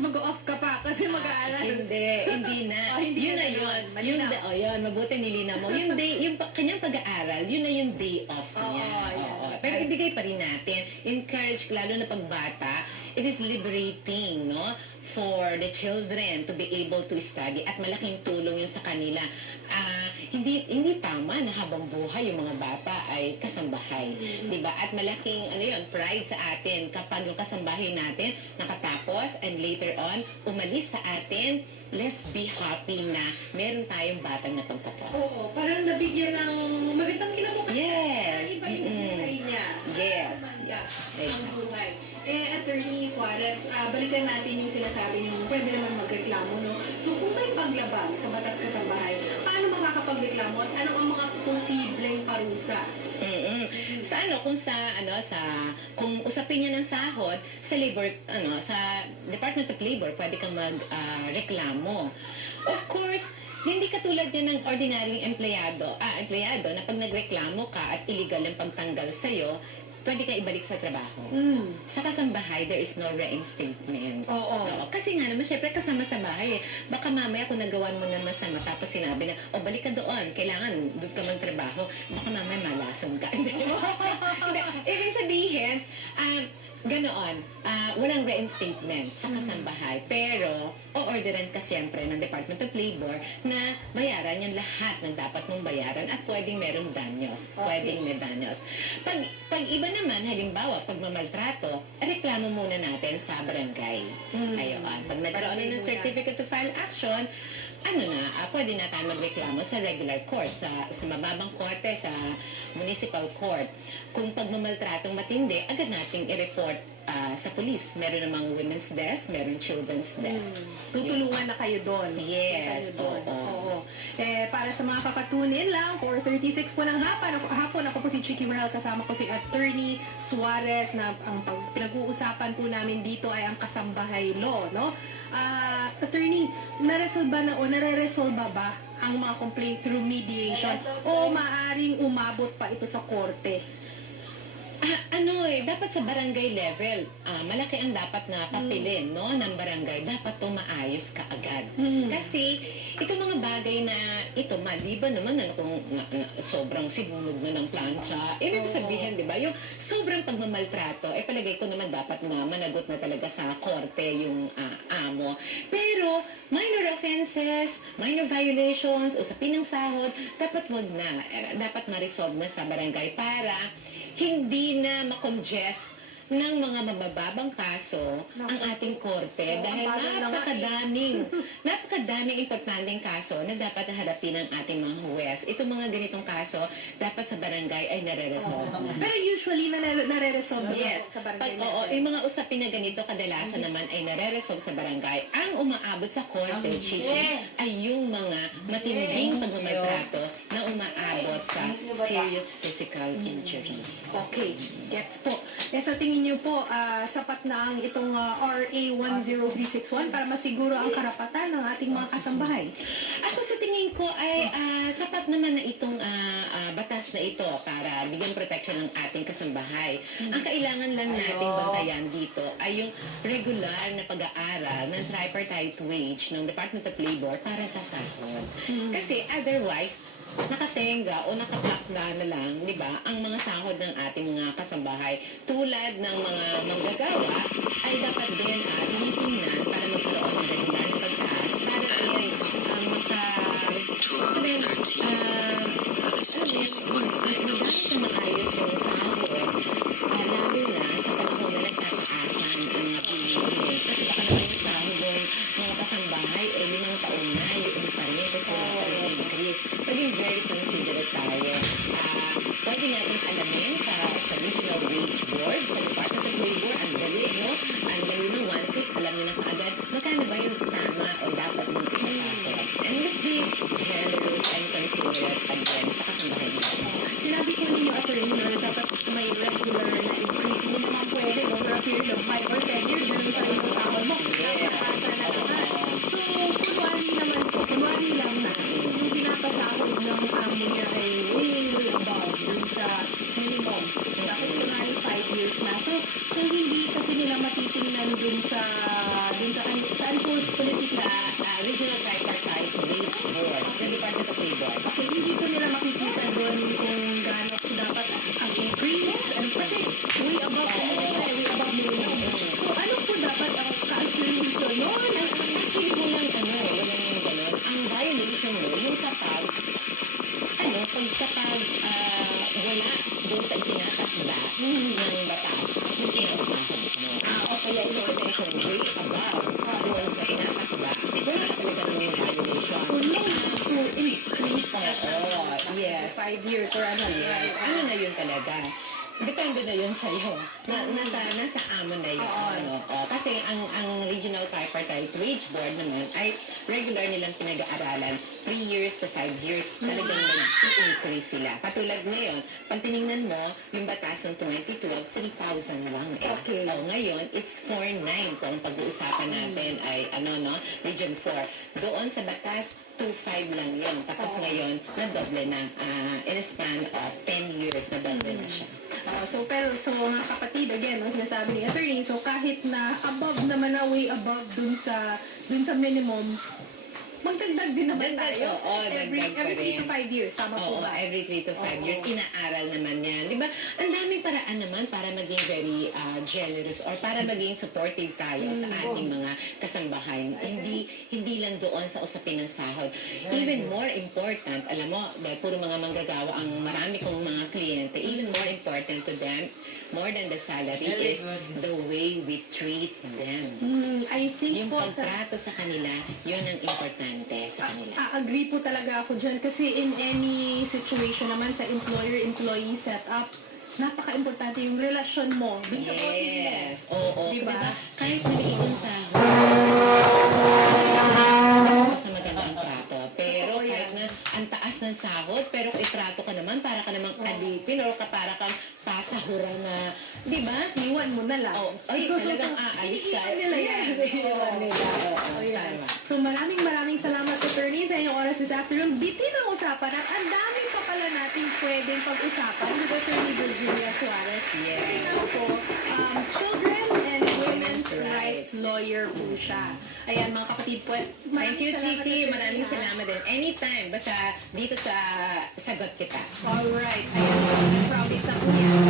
Mag-off ka pa kasi mag-aaral. Hindi na. Hindi Yun na na ganun. yun. Malinaw. Yun, mabuti nilinaw mo. Yung day, yung kanyang pag-aaral, yun na yung day off niya. yan. Pero ibigay pa rin natin. Encourage, lalo na pagbata, it is liberating, no? For the children to be able to study at malaking tulong yun sa kanila. Hindi tama na habang buhay yung mga bata ay kasambahay. Diba? At malaking pride sa atin kapag yung kasambahay natin nakatapos and later on umalis sa atin. Let's be happy na meron tayong batang napagtapos. Oo, parang nabigyan ng magandang kinabukasan. Yes. Iba yung buhay niya. Yes. Yeah. Exactly. Ang buhay. Attorney Suarez, balikan natin yung sinasabi niyo, pwede naman magreklamo, no? So, kung may paglabag sa batas kasambahay, paano makakapagreklamo at ano ang mga posibleng parusa? Kung usapin niya ng sahod sa sa Department of Labor, pwede kang magreklamo. Of course, hindi katulad yan ng ordinaryong empleyado na pag nagreklamo ka at illegal ang pagtanggal sa'yo, pwede ka ibalik sa trabaho. Sa kasambahay, there is no reinstatement. Oo. Kasi nga naman, syempre kasama sa bahay eh. Baka mamaya kung nagawan mo ng masama, tapos sinabi na, balik ka doon, kailangan doon ka magtrabaho, baka mamaya malason ka. Hindi. Ibig sabihin, ganoon, walang reinstatement sa kasambahay. Pero, o-orderan ka siyempre ng Department of Labor na bayaran yung lahat ng dapat mong bayaran at pwedeng merong danyos. Pwedeng may danyos. Pag iba naman, halimbawa, pag mamaltrato, reklamo muna natin sa barangay. Ayun. Pag nagkaroon na ng certificate to file action, pwede na tayo magreklamo sa regular court, sa mababang korte, sa municipal court. Kung pagmamaltratong matindi, agad nating i-report sa police. Meron namang women's desk, meron children's desk. Tutulungan na kayo doon. Yes, oo. Para sa mga kakatunin lang, 4:36 po ng hapon, ako po si Chicky Merhel, kasama ko si Attorney Suarez, na ang pinag-uusapan po namin dito ay ang kasambahay law, no? Attorney, nare-resolba ba ang mga complaint through mediation o maaaring umabot pa ito sa korte? Dapat sa barangay level, malaki ang dapat na papilin, no, ng barangay. Dapat to maayos kaagad. Kasi, itong mga bagay na ito, maliban naman kung sobrang sinunog na ng plancha, ibig sabihin, di ba, yung sobrang pagmamaltrato, palagay ko naman dapat na managot na talaga sa korte yung amo. Pero, minor offenses, minor violations, usapin ng sahod, dapat wag na. Dapat ma-resolve na sa barangay para hindi na makongest ng mga mabababang kaso ang ating korte dahil napakadaming importanteng kaso na dapat harapin ng ating mga huwes. Itong mga ganitong kaso, dapat sa barangay ay nare-resolve na. Pero usually nare-resolve sa barangay. Yung mga usapin na ganito kadalasan naman ay nare-resolve sa barangay. Ang umaabot sa korte, Chicky, ay yung mga matinding pagmamaltrato na umaabot sa serious physical injury. Okay, gets po. Sa tingin niyo po, sapat na ang itong RA 10361 para masiguro ang karapatan ng ating mga kasambahay? Ako sa tingin ko ay sapat naman na itong batas na ito para bigyan protection ng ating kasambahay. Ang kailangan lang nating bantayan dito ay yung regular na pag-aaral ng tripartite wage ng Department of Labor para sa sahod. Kasi otherwise, nakatenga o nakaplakda na lang, di ba, ang mga sahod ng ating mga kasambahay. Tulad ng mga manggagawa, ay dapat din tinitingnan para magkaroon ng regular na pagtaas para din magamit na maayos yung sahod, lalo na sa panahon na nagtataasan ang mga bilihin. Kasi baka naman yung sahod ng mga kasambahay, 5 taon na, yung iba pa rin kasi wala pa rin increase. Maging very considerate tayo. Pwede natin alamin sa Regional Wage Board, sa Department of Labor, ang dali, no? Ang dali ng one click, alam niyo na kaagad, magkano ba yung tama o dapat mong ipasahod. And let's be generous and considerate again sa kasambahay natin. Sinabi ko ninyo, Attorney, talaga. Depende na yun sa'yo. Nasa amo na yun. Oo. Kasi ang Regional Tripartite Wage Board naman ay regular nilang pinag-aaralan 3 years to 5 years. Talagang nag-increase sila. Katulad ngayon, pag tinignan mo, yung batas ng 2012, 3,000 lang eh. Okay. Ngayon, it's 4,900 kung pag-uusapan natin ay Region 4. Doon sa batas, 2,500 lang yun. Tapos ngayon, nadoble na. In a span of 10 years, nadoble na siya. So mga kapatid, again, no, sinasabi ni attorney, so kahit na above naman na way above dun sa minimum, magdagdag din naman tayo. Every dagdag pa 3 to rin. 5 years, tama po Oo, ba? every 3 to 5 Oo. years, inaaral naman yan. Di ba? Ang daming paraan naman para maging very generous or para maging supportive tayo sa ating mga kasambahay. Hindi lang doon sa usapin ng sahod. Even more important, alam mo, dahil puro mga manggagawa ang marami kong mga kliyente, even more important to them, more than the salary, is the way we treat them. I think Yung po sa... pagtrato sa kanila, yun ang importante sa kanila. Agree po talaga ako dyan kasi in any situation naman sa employer-employee setup, napaka-importante yung relasyon mo dun sa bossing mo. Yes, oo. Diba? Kahit maliit yung sahod, basta maganda ang trato. Pero Oo, kahit yan. na ang taas ng sahod, pero itrato ka naman, para ka namang alipin or para kang pasahura na, di ba? Iwan mo na lang. Oh, ay, talagang aalis ka. Iniiwan nila yan. Yes, iniiwan nila. Oo, Oh, yan. tama. So maraming salamat, attorney, sa inyong oras this afternoon. Bitin ang usapan at ang dami pa pala natin pwedeng pag-usapan with Attorney Virginia Suarez. Yes. Kasi nga po, children and women's Women's rights. rights lawyer po siya. Ayan, mga kapatid po. Thank you, salamat, Chiki. attorney, Maraming ha? salamat din. Anytime, basta dito sa Sagot Kita. Alright. Ayan, na-promise na po yan.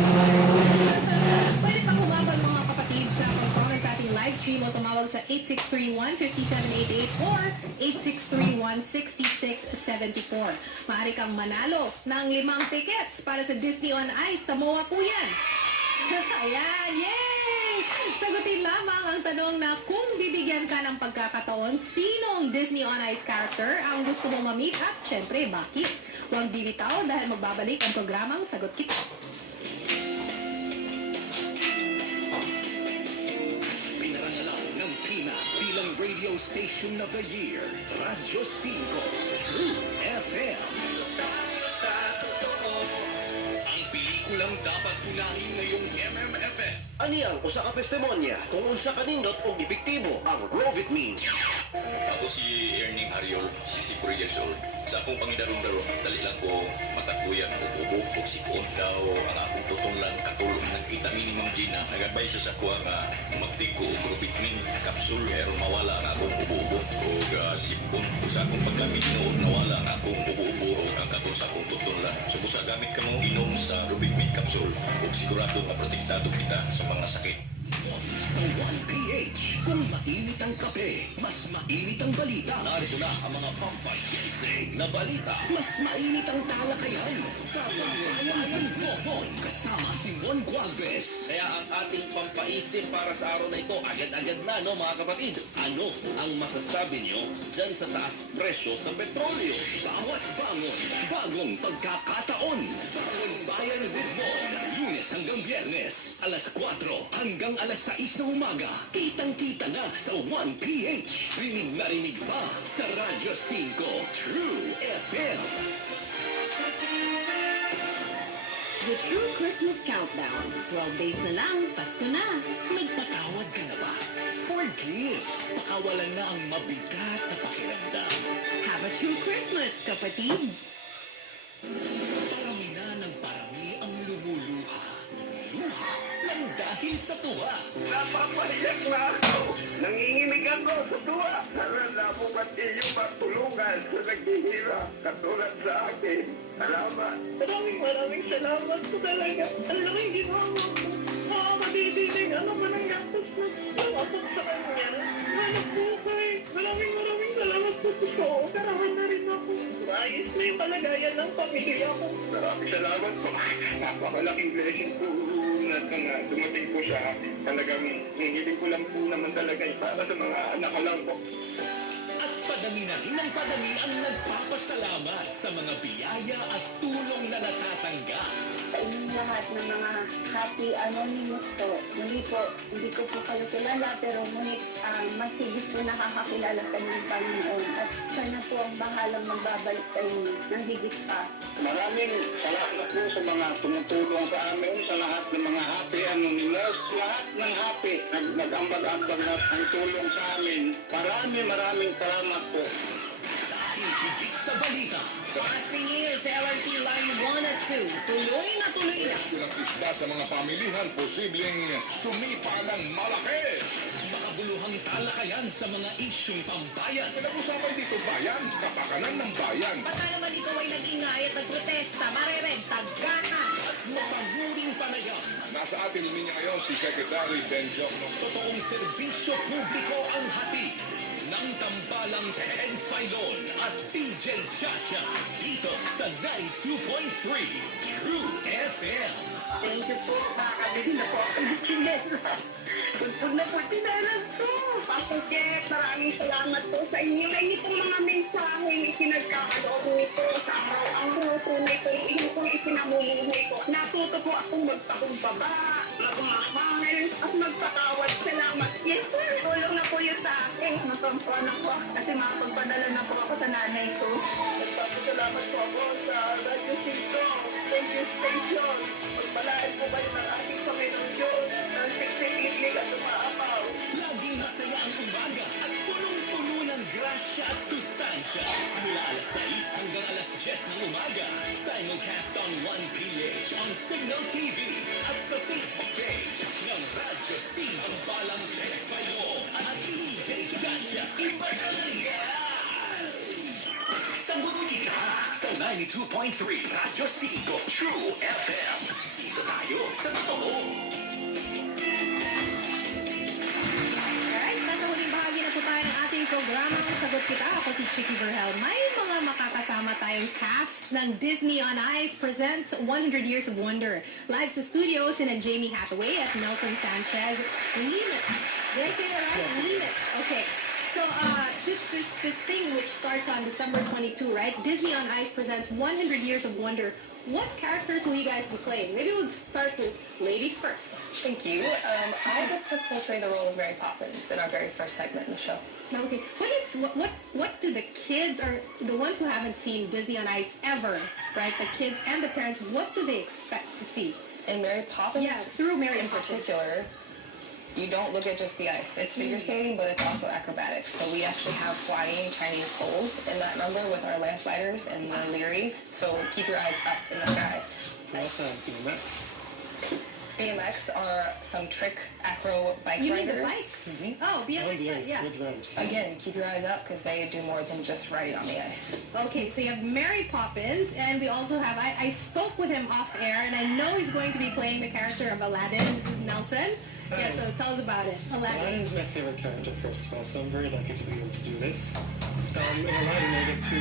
Pwede pa humabang mga kapatid sa pag-comment sa ating live stream o tumawag sa 8631-5788 or 8631-6674. Maaari kang manalo ng 5 tickets para sa Disney on Ice. Samoa po yan. Ayan, yay! Sagutin lamang ang tanong na kung bibigyan ka ng pagkakataon, sinong Disney on Ice character ang gusto mong ma-meet at syempre, bakit? Huwag bibitaw dahil magbabalik ang programang Sagot Kita. Pinarangalan ng Pina bilang Radio Station of the Year, Radyo 5, True FM. Ang pelikulang dapat unahin ngayong MMFM. Ani ang usa ka testimonya kung unsa kanindot og epektibo ang Rovit Mean. Ako si Erning Ariol, 64 years old. Sa akong pangidaron-daron, dali lang ko matakbuyan o ubo o sikon. Daw ang akong tutunglan katulong nagkita minimum Gina. Nag-advise sa kuha nga magtig ko og Rubikmin capsule pero mawala ang akong ubo-ubo o sipon. Sa akong paglamig noon nawala ang akong ubo-ubo o ang katong sa akong tutunglan. So busa gamit ka mo inom sa Rubikmin capsule o sigurado na protektado kita sa mga sakit. Sa 1PH, kung mainit ang kape, mas mainit ang balita. Narito na ang mga pampagising na balita. Mas mainit ang talakayan. Papayayan Nonoy kasama si Mon Gualvez. Kaya ang ating pampaisip para sa araw na ito, agad-agad na, no mga kapatid? Ano ang masasabi nyo dyan sa taas presyo sa petrolyo? Bawat bangon, bagong pagkakataon. Bangon Bayan with Mon, Lunes hanggang Biyernes, alas 4 hanggang alas 6 ng umaga. Kitang-kita na sa 1PH. Rinig na rinig pa sa Radyo 5, True FM. The True Christmas Countdown. 12 days na lang, Pasko na. Nagpatawad ka na ba? Forgive. Pakawalan na ang mabigat na pakiramdam. Have a true Christmas, kapatid. Parami na ng parami ang lumuluha. Luha ng dahil sa tuwa. Napapahiyak na ako. Nangingimig ako sa tuwa. Sana po pati yung matulungan sa naghihirap katulad sa akin. Salamat. Maraming salamat po talaga. Ang laking ginawa mo. Makakadidinig ano man ang gastos na napapag sa kanya. Hanap po kayo. Maraming salamat po po. Karawan na rin ako. Maayos na yung kalagayan ng pamilya ko. Maraming salamat po. Napakalaking blessing po na dumating po sa akin. Talagang hihiling ko lang po naman talaga para sa mga anak ko lang po. At padami na rin ang padami ang nagpapasalamat sa mga biyaya at tulong na natatanggap. sa inyong lahat ng mga happy anonymous po. Muli po, hindi ko po kayo kilala pero ngunit mas higit po nakakakilala sa inyong Panginoon. At sana po ang bahalang magbabalik sa inyo ng higit pa. Maraming salamat po sa mga tumutulong sa amin, sa lahat ng mga happy anonymous, lahat ng happy nag-ambag-ambag na ang tulong sa amin. Maraming salamat po. Dahil higit sa balita. Pasingil sa LRT Line 1 at 2. Tuloy na tuloy na. Silang isda sa mga pamilihan posibleng sumipa ng malaki. Makabuluhang talakayan sa mga isyong pambayan. Pinag-usapan dito bayan, kapakanan ng bayan. Baka naman ikaw ay nag-ingay at nagprotesta, marerentag ka na. At mapanguring panayam. Nasa atin linya ngayon si Secretary Benjocno. Totoong serbisyo publiko ang hatid ng tambalang Ted Filon at DJ Chacha dito sa 92.3 True FM. Thank you po. Nakakabili na po ako ng chinela. Tuntun na po tinaran ko. Pastor Jeff, maraming salamat po sa inyo. Ay itong mga mensaheng isinagkakaloob nito sa araw-araw. Tunay ko yung kong isinamumuhay ko. Natuto po akong magpakumbaba, magmahal, at magpatawad. Salamat. Yes, sir. Tulong na po yun sa akin. Napampuan ako kasi makapagpadala na po ako sa nanay ko. Nagpapasalamat po ako sa Radio Cinco. Thank you, station. Pagpalaan po kayo ng ating Panginoon Diyos. Ang siksik-liklik at umaapaw. Laging masaya ang umaga at punong-puno ng grasya at sustansya. Mula alas 6 hanggang alas 10 ng umaga. Simulcast on 1PH on Signal TV at sa Facebook page ng Radyo C. Ang balang Ted Filon at DJ Chacha. Iba talaga! Sagot kita sa 92.3 Radyo 5 True FM. Dito tayo sa totoo. Alright, nasa huling bahagi na po tayo ng ating programang Sagot Kita. Ako si Chicky Verhel. May mga makakasama tayong cast ng Disney on Ice presents 100 Years of Wonder. Live sa studio, sina Jamie Hathaway at Nelson Sanchez. Lean it. Did I say that right? Lean it. Okay. So, this thing which starts on December 22, right? Disney on Ice presents 100 Years of Wonder. What characters will you guys be playing? Maybe we'll start with ladies first. Thank you. I get to portray the role of Mary Poppins in our very first segment in the show. Okay. What do the kids or the ones who haven't seen Disney on Ice ever, right? The kids and the parents, what do they expect to see? In Mary Poppins, Yeah, through Mary in Poppins. particular, you don't look at just the ice. It's figure skating, but it's also acrobatics. So we actually have flying Chinese poles in that number with our lamp-lighters and the Learys. So keep your eyes up in the sky. We also have BMX. BMX are some trick acro bike You mean riders. the bikes? Mhm. Oh, BMX, yeah. with ramps. Again, keep your eyes up because they do more than just riding on the ice. Okay, so you have Mary Poppins, and we also have, I spoke with him off air, and I know he's going to be playing the character of Aladdin. This is Nelson. Yeah, so tell us about it. Aladdin. Aladdin's my favorite character, first of all, so I'm very lucky to be able to do this. In Aladdin, I get to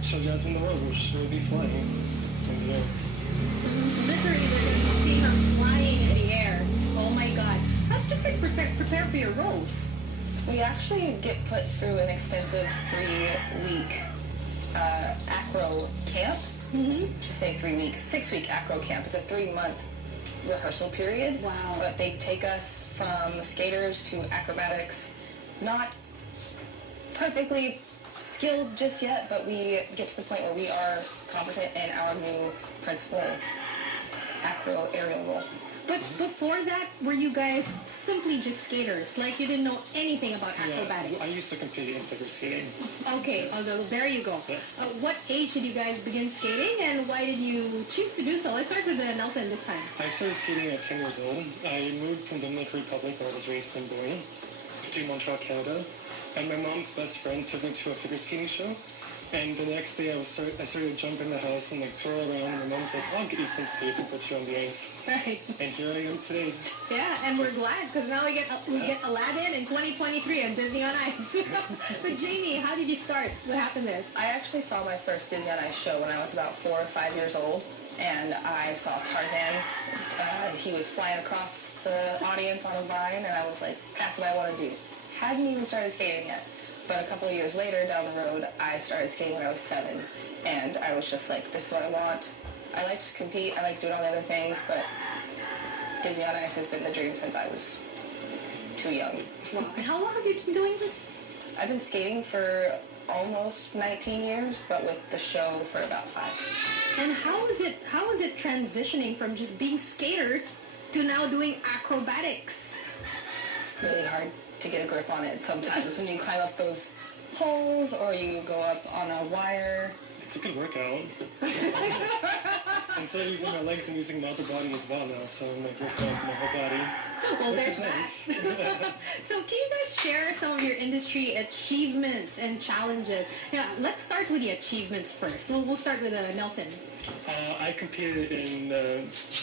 show Jasmine the world, which will be flying in the air. Literally, they're going to be seeing her flying in the air. Oh my God. How did you guys prepare for your roles? We actually get put through an extensive 3-week acro camp. Mm-hmm. Just say 3 weeks, 6-week acro camp. It's a 3-month rehearsal period. Wow. But they take us from skaters to acrobatics. Not perfectly skilled just yet, but we get to the point where we are competent in our new principal acro aerial role. But before that, were you guys simply just skaters? Like you didn't know anything about acrobatics? Yeah, I used to compete in figure skating. Okay, although there you go. Yeah. What age did you guys begin skating, and why did you choose to do so? Let's start with Nelson this time. I started skating at 10 years old. I moved from Dominican Republic, where I was raised in Boyne, to Montreal, Canada. And my mom's best friend took me to a figure skating show. And the next day I started to jump in the house and like twirl around. And my mom's like, "I'll get you some skates and put you on the ice." Right. And here I am today. Yeah, and we're glad because now we get Aladdin in 2023 on Disney on Ice. But Jamie, how did you start? What happened there? I actually saw my first Disney on Ice show when I was about 4 or 5 years old. And I saw Tarzan. He was flying across the audience on a vine. And I was like, that's what I want to do. Hadn't even started skating yet. But a couple of years later, down the road, I started skating when I was 7. And I was just like, this is what I want. I like to compete. I like doing all the other things, but Disney on Ice has been the dream since I was too young. Wow. And how long have you been doing this? I've been skating for almost 19 years, but with the show for about 5. And how is it transitioning from just being skaters to now doing acrobatics? It's really hard to get a grip on it sometimes when you climb up those poles or you go up on a wire. It's a good workout. Instead of using my legs, I'm using my upper body as well now, so I'm like working out my whole body. Well, which there's is nice. that. So can you guys share some of your industry achievements and challenges? Yeah, let's start with the achievements first. So we'll start with Nelson. I competed in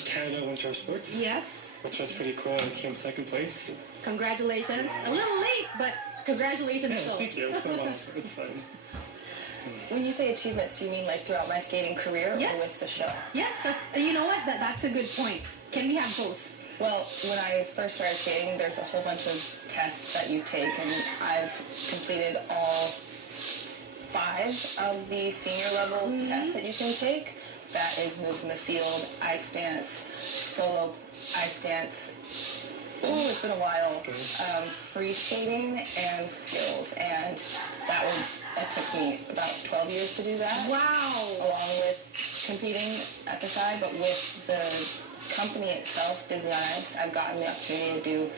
Canada Winter Sports. Yes. Which was pretty cool. I came second place. Congratulations. A little late, but congratulations Yeah, still. thank you. It's been a while. It's fine. When you say achievements, do you mean like throughout my skating career Yes. or with the show? Yes. So, you know what? That's a good point. Can we have both? Well, when I first started skating, there's a whole bunch of tests that you take, and I've completed all 5 of the senior level tests that you can take. That is moves in the field, ice dance, solo ice dance. Oh, it's been a while. Free skating and skills, and that was it took me about 12 years to do that. Wow. Along with competing at the side, but with the company itself, Disney on Ice, I've gotten the opportunity to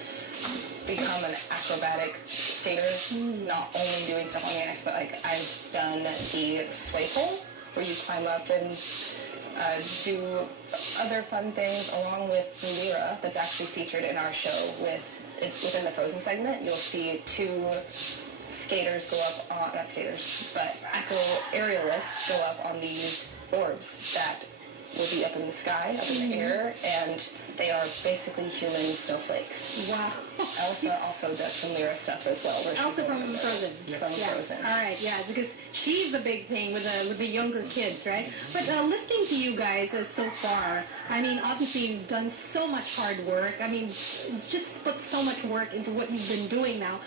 become an acrobatic skater, not only doing stuff on the ice, but like I've done the sway pole, where you climb up and do other fun things, along with the Lyra that's actually featured in our show within the Frozen segment. You'll see 2 skaters go up on, not skaters, but aerialists go up on these orbs that will be up in the sky, up in the air, and they are basically human snowflakes. Wow. Elsa also does some Lyra stuff as well. Where she's Elsa from one of the- Frozen. From Yeah. Frozen. All right, yeah, because she's the big thing with the younger kids, right? But listening to you guys so far, I mean, obviously you've done so much hard work. I mean, it's just put so much work into what you've been doing now.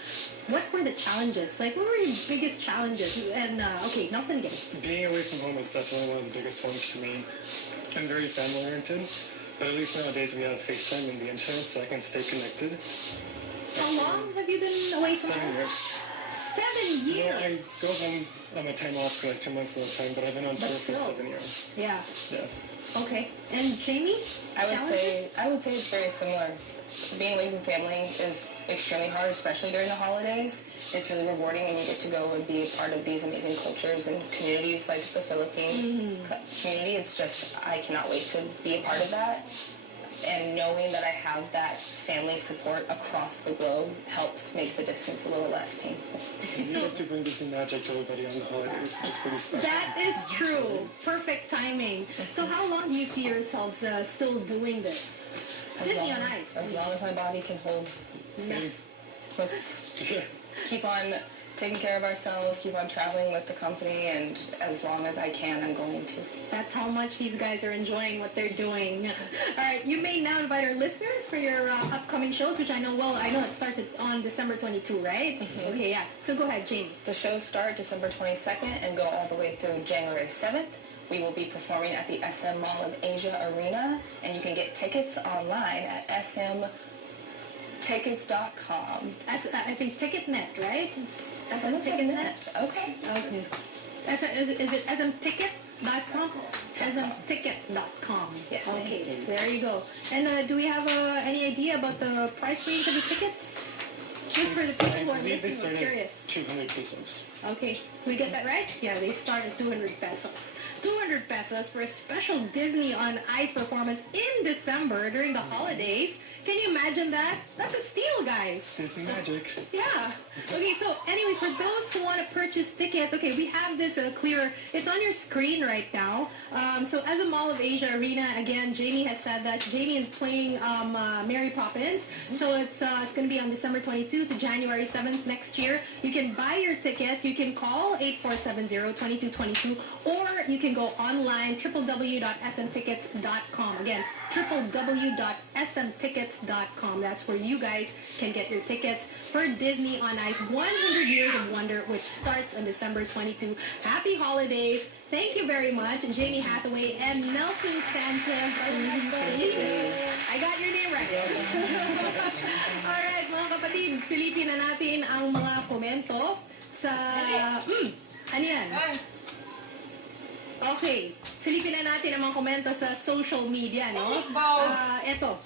What were the challenges? Like, what were your biggest challenges? And, okay, Nelson again. Being away from home is definitely one of the biggest ones for me. I'm very family-oriented, but at least nowadays we have FaceTime and the internet, so I can stay connected. How long have you been away from 7 home? years. 7 years? No, I go home on my time off, so like 2 months at a time, but I've been on But tour for still. 7 years. Yeah. Yeah. Okay. And Jamie? I would Challenges? say it's very similar. Being away from family is extremely hard, especially during the holidays. It's really rewarding when you get to go and be a part of these amazing cultures and communities like the Philippine community. It's just, I cannot wait to be a part of that. And knowing that I have that family support across the globe helps make the distance a little less painful. We get to bring Disney magic to everybody on the holidays, which is pretty special. That is true. Perfect timing. So how long do you see yourselves still doing this? Disney on Ice. As long as my body can hold. Same. Let's keep on taking care of ourselves, keep on traveling with the company, and as long as I can, I'm going to. That's how much these guys are enjoying what they're doing. All right, you may now invite our listeners for your upcoming shows, which I know it starts on December 22, right? Okay, yeah. So go ahead, Jamie. The shows start December 22nd and go all the way through January 7th. We will be performing at the SM Mall of Asia Arena, and you can get tickets online at smtickets.com. I think Ticketnet, right? Ticketnet. Okay. Okay. Is it smticket.com? smticket.com. Yes, ma'am. Okay, there you go. And do we have any idea about the price range of the tickets? Just for the people who I are believe they listening, start who are at curious. 200 pesos. Okay, we get that right? Yeah, they start at 200 pesos. 200 pesos for a special Disney on Ice performance in December during the holidays. Can you imagine that? That's a steal, guys. Disney magic. Yeah. Okay, so anyway, for those who want to purchase tickets, okay, we have this clearer. It's on your screen right now. So as a Mall of Asia Arena, again, Jamie has said that Jamie is playing Mary Poppins. So it's going to be on December 22 to January 7th next year. You can buy your ticket. You can call 8470-2222, or you can go online, www.smtickets.com. Again, www.smtickets.com. That's where you guys can get your tickets for Disney on Ice 100 Years of Wonder with which starts on December 22. Happy holidays! Thank you very much, Jamie Hathaway and Nelson Sanchez. I got your name right. Alright, mga kapatid, silipin na natin ang mga komento sa... ano yan? Okay, silipin na natin ang mga komento sa social media, no? Eto,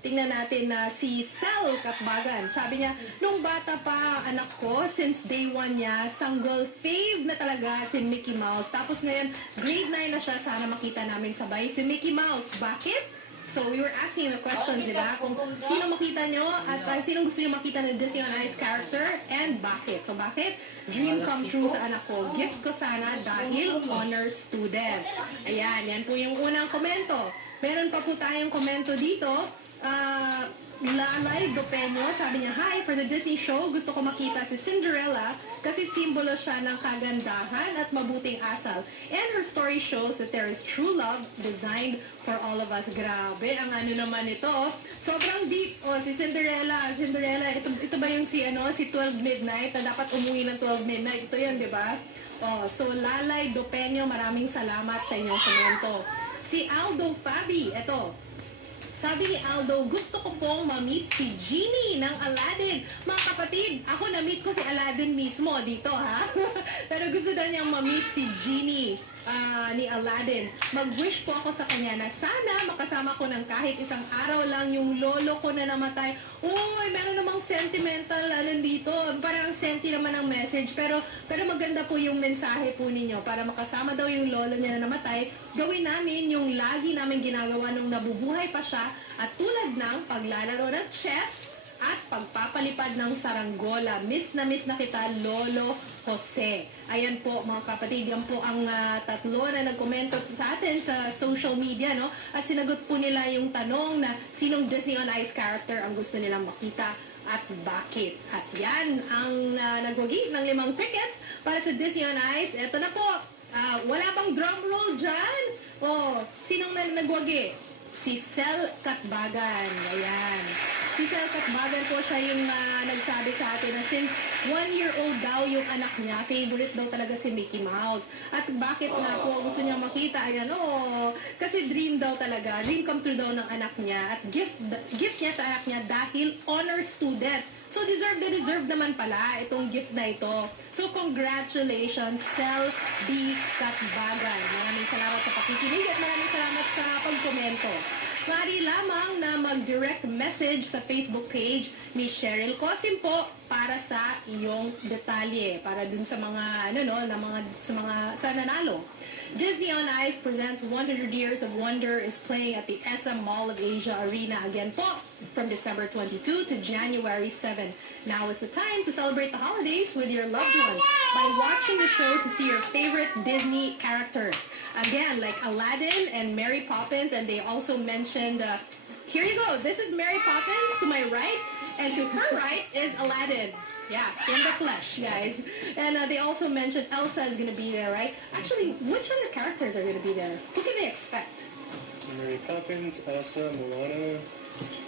tingnan natin na si Sel Katbagan. Sabi niya, nung bata pa anak ko, since day 1 niya, sanggol fave na talaga si Mickey Mouse. Tapos ngayon, grade 9 na siya, sana makita namin sabay si Mickey Mouse. Bakit? So we were asking the questions, di ba? Kung sino makita nyo at sino gusto nyo makita ng Disney on Ice character and bakit. So bakit? Dream come true sa anak ko. Gift ko sana dahil honor student. Ayan, yan po yung unang komento. Meron pa po tayong komento dito. Lalay Dopeño, sabi niya, hi, for the Disney show, gusto ko makita si Cinderella kasi simbolo siya ng kagandahan at mabuting asal. And her story shows that there is true love designed for all of us. Grabe, ang ano naman ito. Sobrang deep. Oh, si Cinderella, ito ba yung si 12 Midnight na dapat umuwi ng 12 Midnight? Ito yan, di ba? Oh, so Lalay Dopeño, maraming salamat sa inyong komento. Si Aldo Fabi, ito. Sabi ni Aldo, gusto ko pong ma-meet si Genie ng Aladdin. Mga kapatid, ako na-meet ko si Aladdin mismo dito, ha? Pero gusto daw niyang ma-meet si Genie ni Aladdin. Mag-wish po ako sa kanya na sana makasama ko ng kahit isang araw lang yung lolo ko na namatay. Uy, meron namang sentimental dito. Parang senti naman ang message. Pero maganda po yung mensahe po ninyo. Para makasama daw yung lolo niya na namatay, gawin namin yung lagi namin ginagawa nung nabubuhay pa siya at tulad ng paglalaro ng chess at pagpapalipad ng saranggola. Miss na kita, Lolo Jose. Ayan po, mga kapatid, yan po ang tatlo na nagkomento sa atin sa social media, no? At sinagot po nila yung tanong na sinong Disney on Ice character ang gusto nilang makita at bakit. At yan ang nagwagi ng 5 tickets para sa Disney on Ice. Ito na po, wala pang drum roll dyan. Oh, sinong nagwagi? Si Sel Katbagan. Ayan. Si Sel Katbagan po siya yung nagsabi sa atin na since 1-year-old daw yung anak niya, favorite daw talaga si Mickey Mouse. At bakit nga po gusto niya makita? Ayan, kasi dream daw talaga. Dream come true daw ng anak niya. At gift niya sa anak niya dahil honor student. So deserve naman pala itong gift na ito. So congratulations, Sel B. Katbagan. Maraming salamat sa pakikinig at maraming salamat sa pagkomento. Maaari lamang na mag-direct message sa Facebook page ni Cheryl Cosim po para sa iyong detalye, para dun sa mga sa nanalo. Disney on Ice presents 100 Years of Wonder is playing at the SM Mall of Asia Arena again po from December 22 to January 7. Now is the time to celebrate the holidays with your loved ones by watching the show to see your favorite Disney characters. Again, like Aladdin and Mary Poppins, and they also mentioned, here you go, this is Mary Poppins to my right, and to her right is Aladdin. Yeah, in the flesh, guys. And they also mentioned Elsa is going to be there, right? Actually, which other characters are going to be there? Who can they expect? Mary Poppins, Elsa, Moana.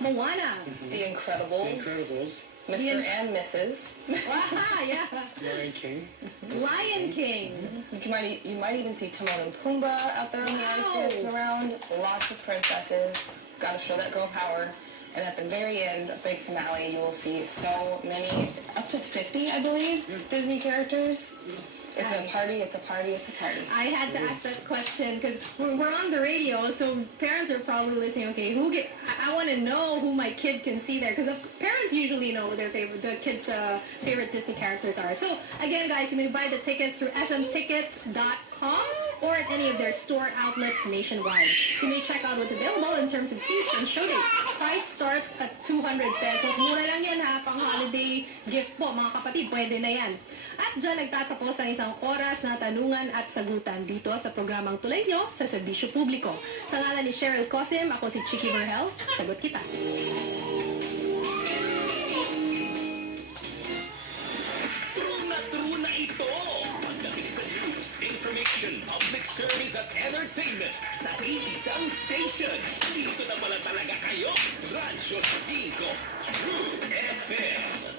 Moana. The Incredibles. The Incredibles. Mr. and Mrs. Wow, yeah. Lion King. Lion King. You might even see Timon and Pumbaa out there on the ice dancing around. Lots of princesses. Got to show that girl power. And at the very end, a big finale, you will see so many, up to 50, I believe, Disney characters. It's a party, it's a party, it's a party. I had to ask that question because we're on the radio, so parents are probably listening. Okay, I want to know who my kid can see there because parents usually know what the kids' favorite Disney characters are. So again, guys, you may buy the tickets through smtickets.com or at any of their store outlets nationwide. You may check out what's available in terms of seats and show dates. Price starts at 200 pesos. Mura lang yan ha, pang holiday gift po mga kapatid, pwede na yan. At dyan nagtatapos ang isang oras na tanungan at sagutan dito sa programang Tulay Nyo sa Serbisyo Publiko. Sa ngalan ni Cheryl Cosim, ako si Chicky Verhel. Sagot kita. True na ito! Pagdating sa news, information, public service at entertainment sa iisang station. Dito na pala talaga kayo. Radyo 5 True FM.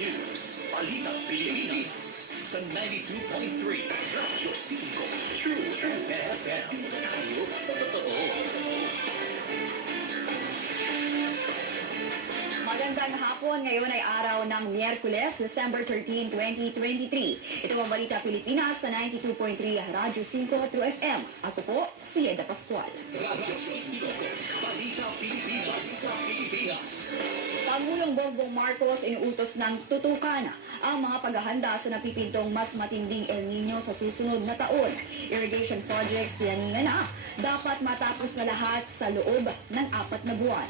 News. Balita Pilipinas sa 92.3 Radyo 5 True FM. Tayo sa totoo. Magandang hapon. Ngayon ay araw ng Miyerkules, December 13, 2023. Ito ang Balita Pilipinas sa 92.3 Radyo 5 True FM. Ako po, si Eda Pascual. Radyo 5 Balita Pilipinas sa Pilipinas. Pangulong Bongbong Marcos inuutos ng tutukan ang mga paghahanda sa napipintong mas matinding El Nino sa susunod na taon. Irrigation projects tinaningan na dapat matapos na lahat sa loob ng 4 na buwan.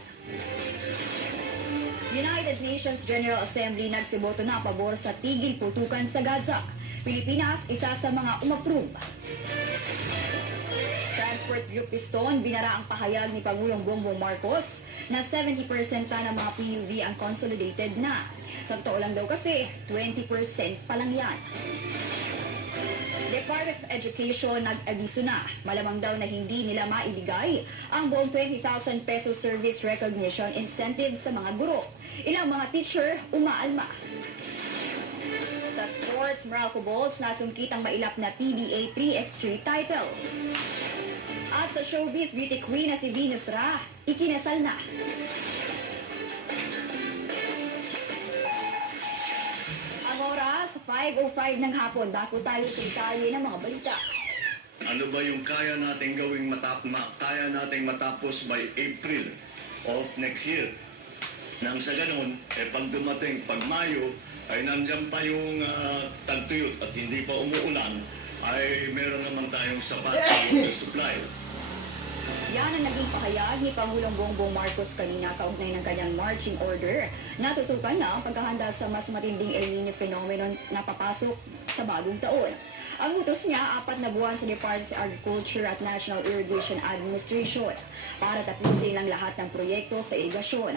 United Nations General Assembly nagsiboto na pabor sa tigil putukan sa Gaza. Pilipinas, isa sa mga umapprove. Transport Group Piston, binara ang pahayag ni Pangulong Bongbong Marcos na 70% na ng mga PUV ang consolidated na. Sa totoo lang daw kasi, 20% pa lang yan. Department of Education nag-abiso na. Malamang daw na hindi nila maibigay ang buong 20,000 peso service recognition incentive sa mga guro. Ilang mga teacher umaalma. Sa sports, Meralco Bolts nasungkit ang mailap na PBA 3x3 title. At sa showbiz, beauty queen na si Venus Ra, ikinasal na. Ang oras, 5:05 ng hapon. Dako tayo sa detalye ng mga balita. Ano ba yung kaya nating gawing kaya nating matapos by April of next year? Nang sa ganun, pag dumating, pag Mayo, ay nandyan pa yung tagtuyot at hindi pa umuulan, ay meron naman tayong sapat na water supply. Yan ang naging pahayag ni Pangulong Bongbong Marcos kanina kaugnay ng kanyang marching order. Natutukan na ang paghahanda sa mas matinding El Nino phenomenon na papasok sa bagong taon. Ang utos niya, 4 na buwan sa Department of Agriculture at National Irrigation Administration para tapusin ang lahat ng proyekto sa irigasyon.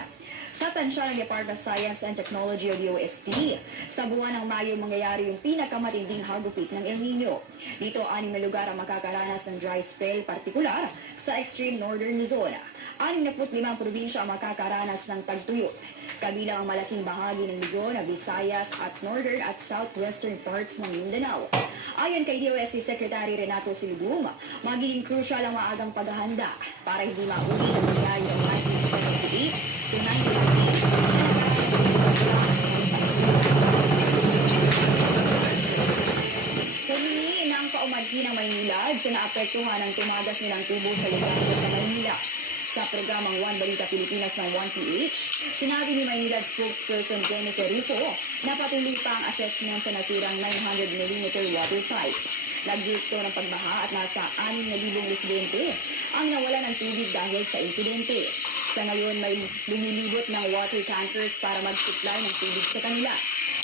Sa tansya ng Department of Science and Technology o DOST, sa buwan ng Mayo mangyayari yung pinakamatinding hagupit ng El Nino. Dito, 6 na lugar ang makakaranas ng dry spell, partikular sa extreme northern zone. 65 probinsya ang makakaranas ng tagtuyot. Kabilang ang malaking bahagi ng Luzon, Visayas at northern at southwestern parts ng Mindanao. Ayon kay DOST Secretary Renato Siludum, magiging crucial ang maagang paghahanda para hindi maulit ang nangyari ng 1978 to 1998. Humingi ng paumanhin ng Maynilad sa naapektuhan ng tumagas nilang tubo sa lugar sa Maynila. Sa programang One Balita Pilipinas ng 1PH, sinabi ni Maynilad spokesperson Jennifer Rufo na patuloy pa ang assessment sa nasirang 900mm water pipe. Nagdikto ng pagbaha at nasa 6,000 residente ang nawala ng tubig dahil sa insidente. Sa ngayon, may lumilibot ng water tankers para mag-supply ng tubig sa kanila.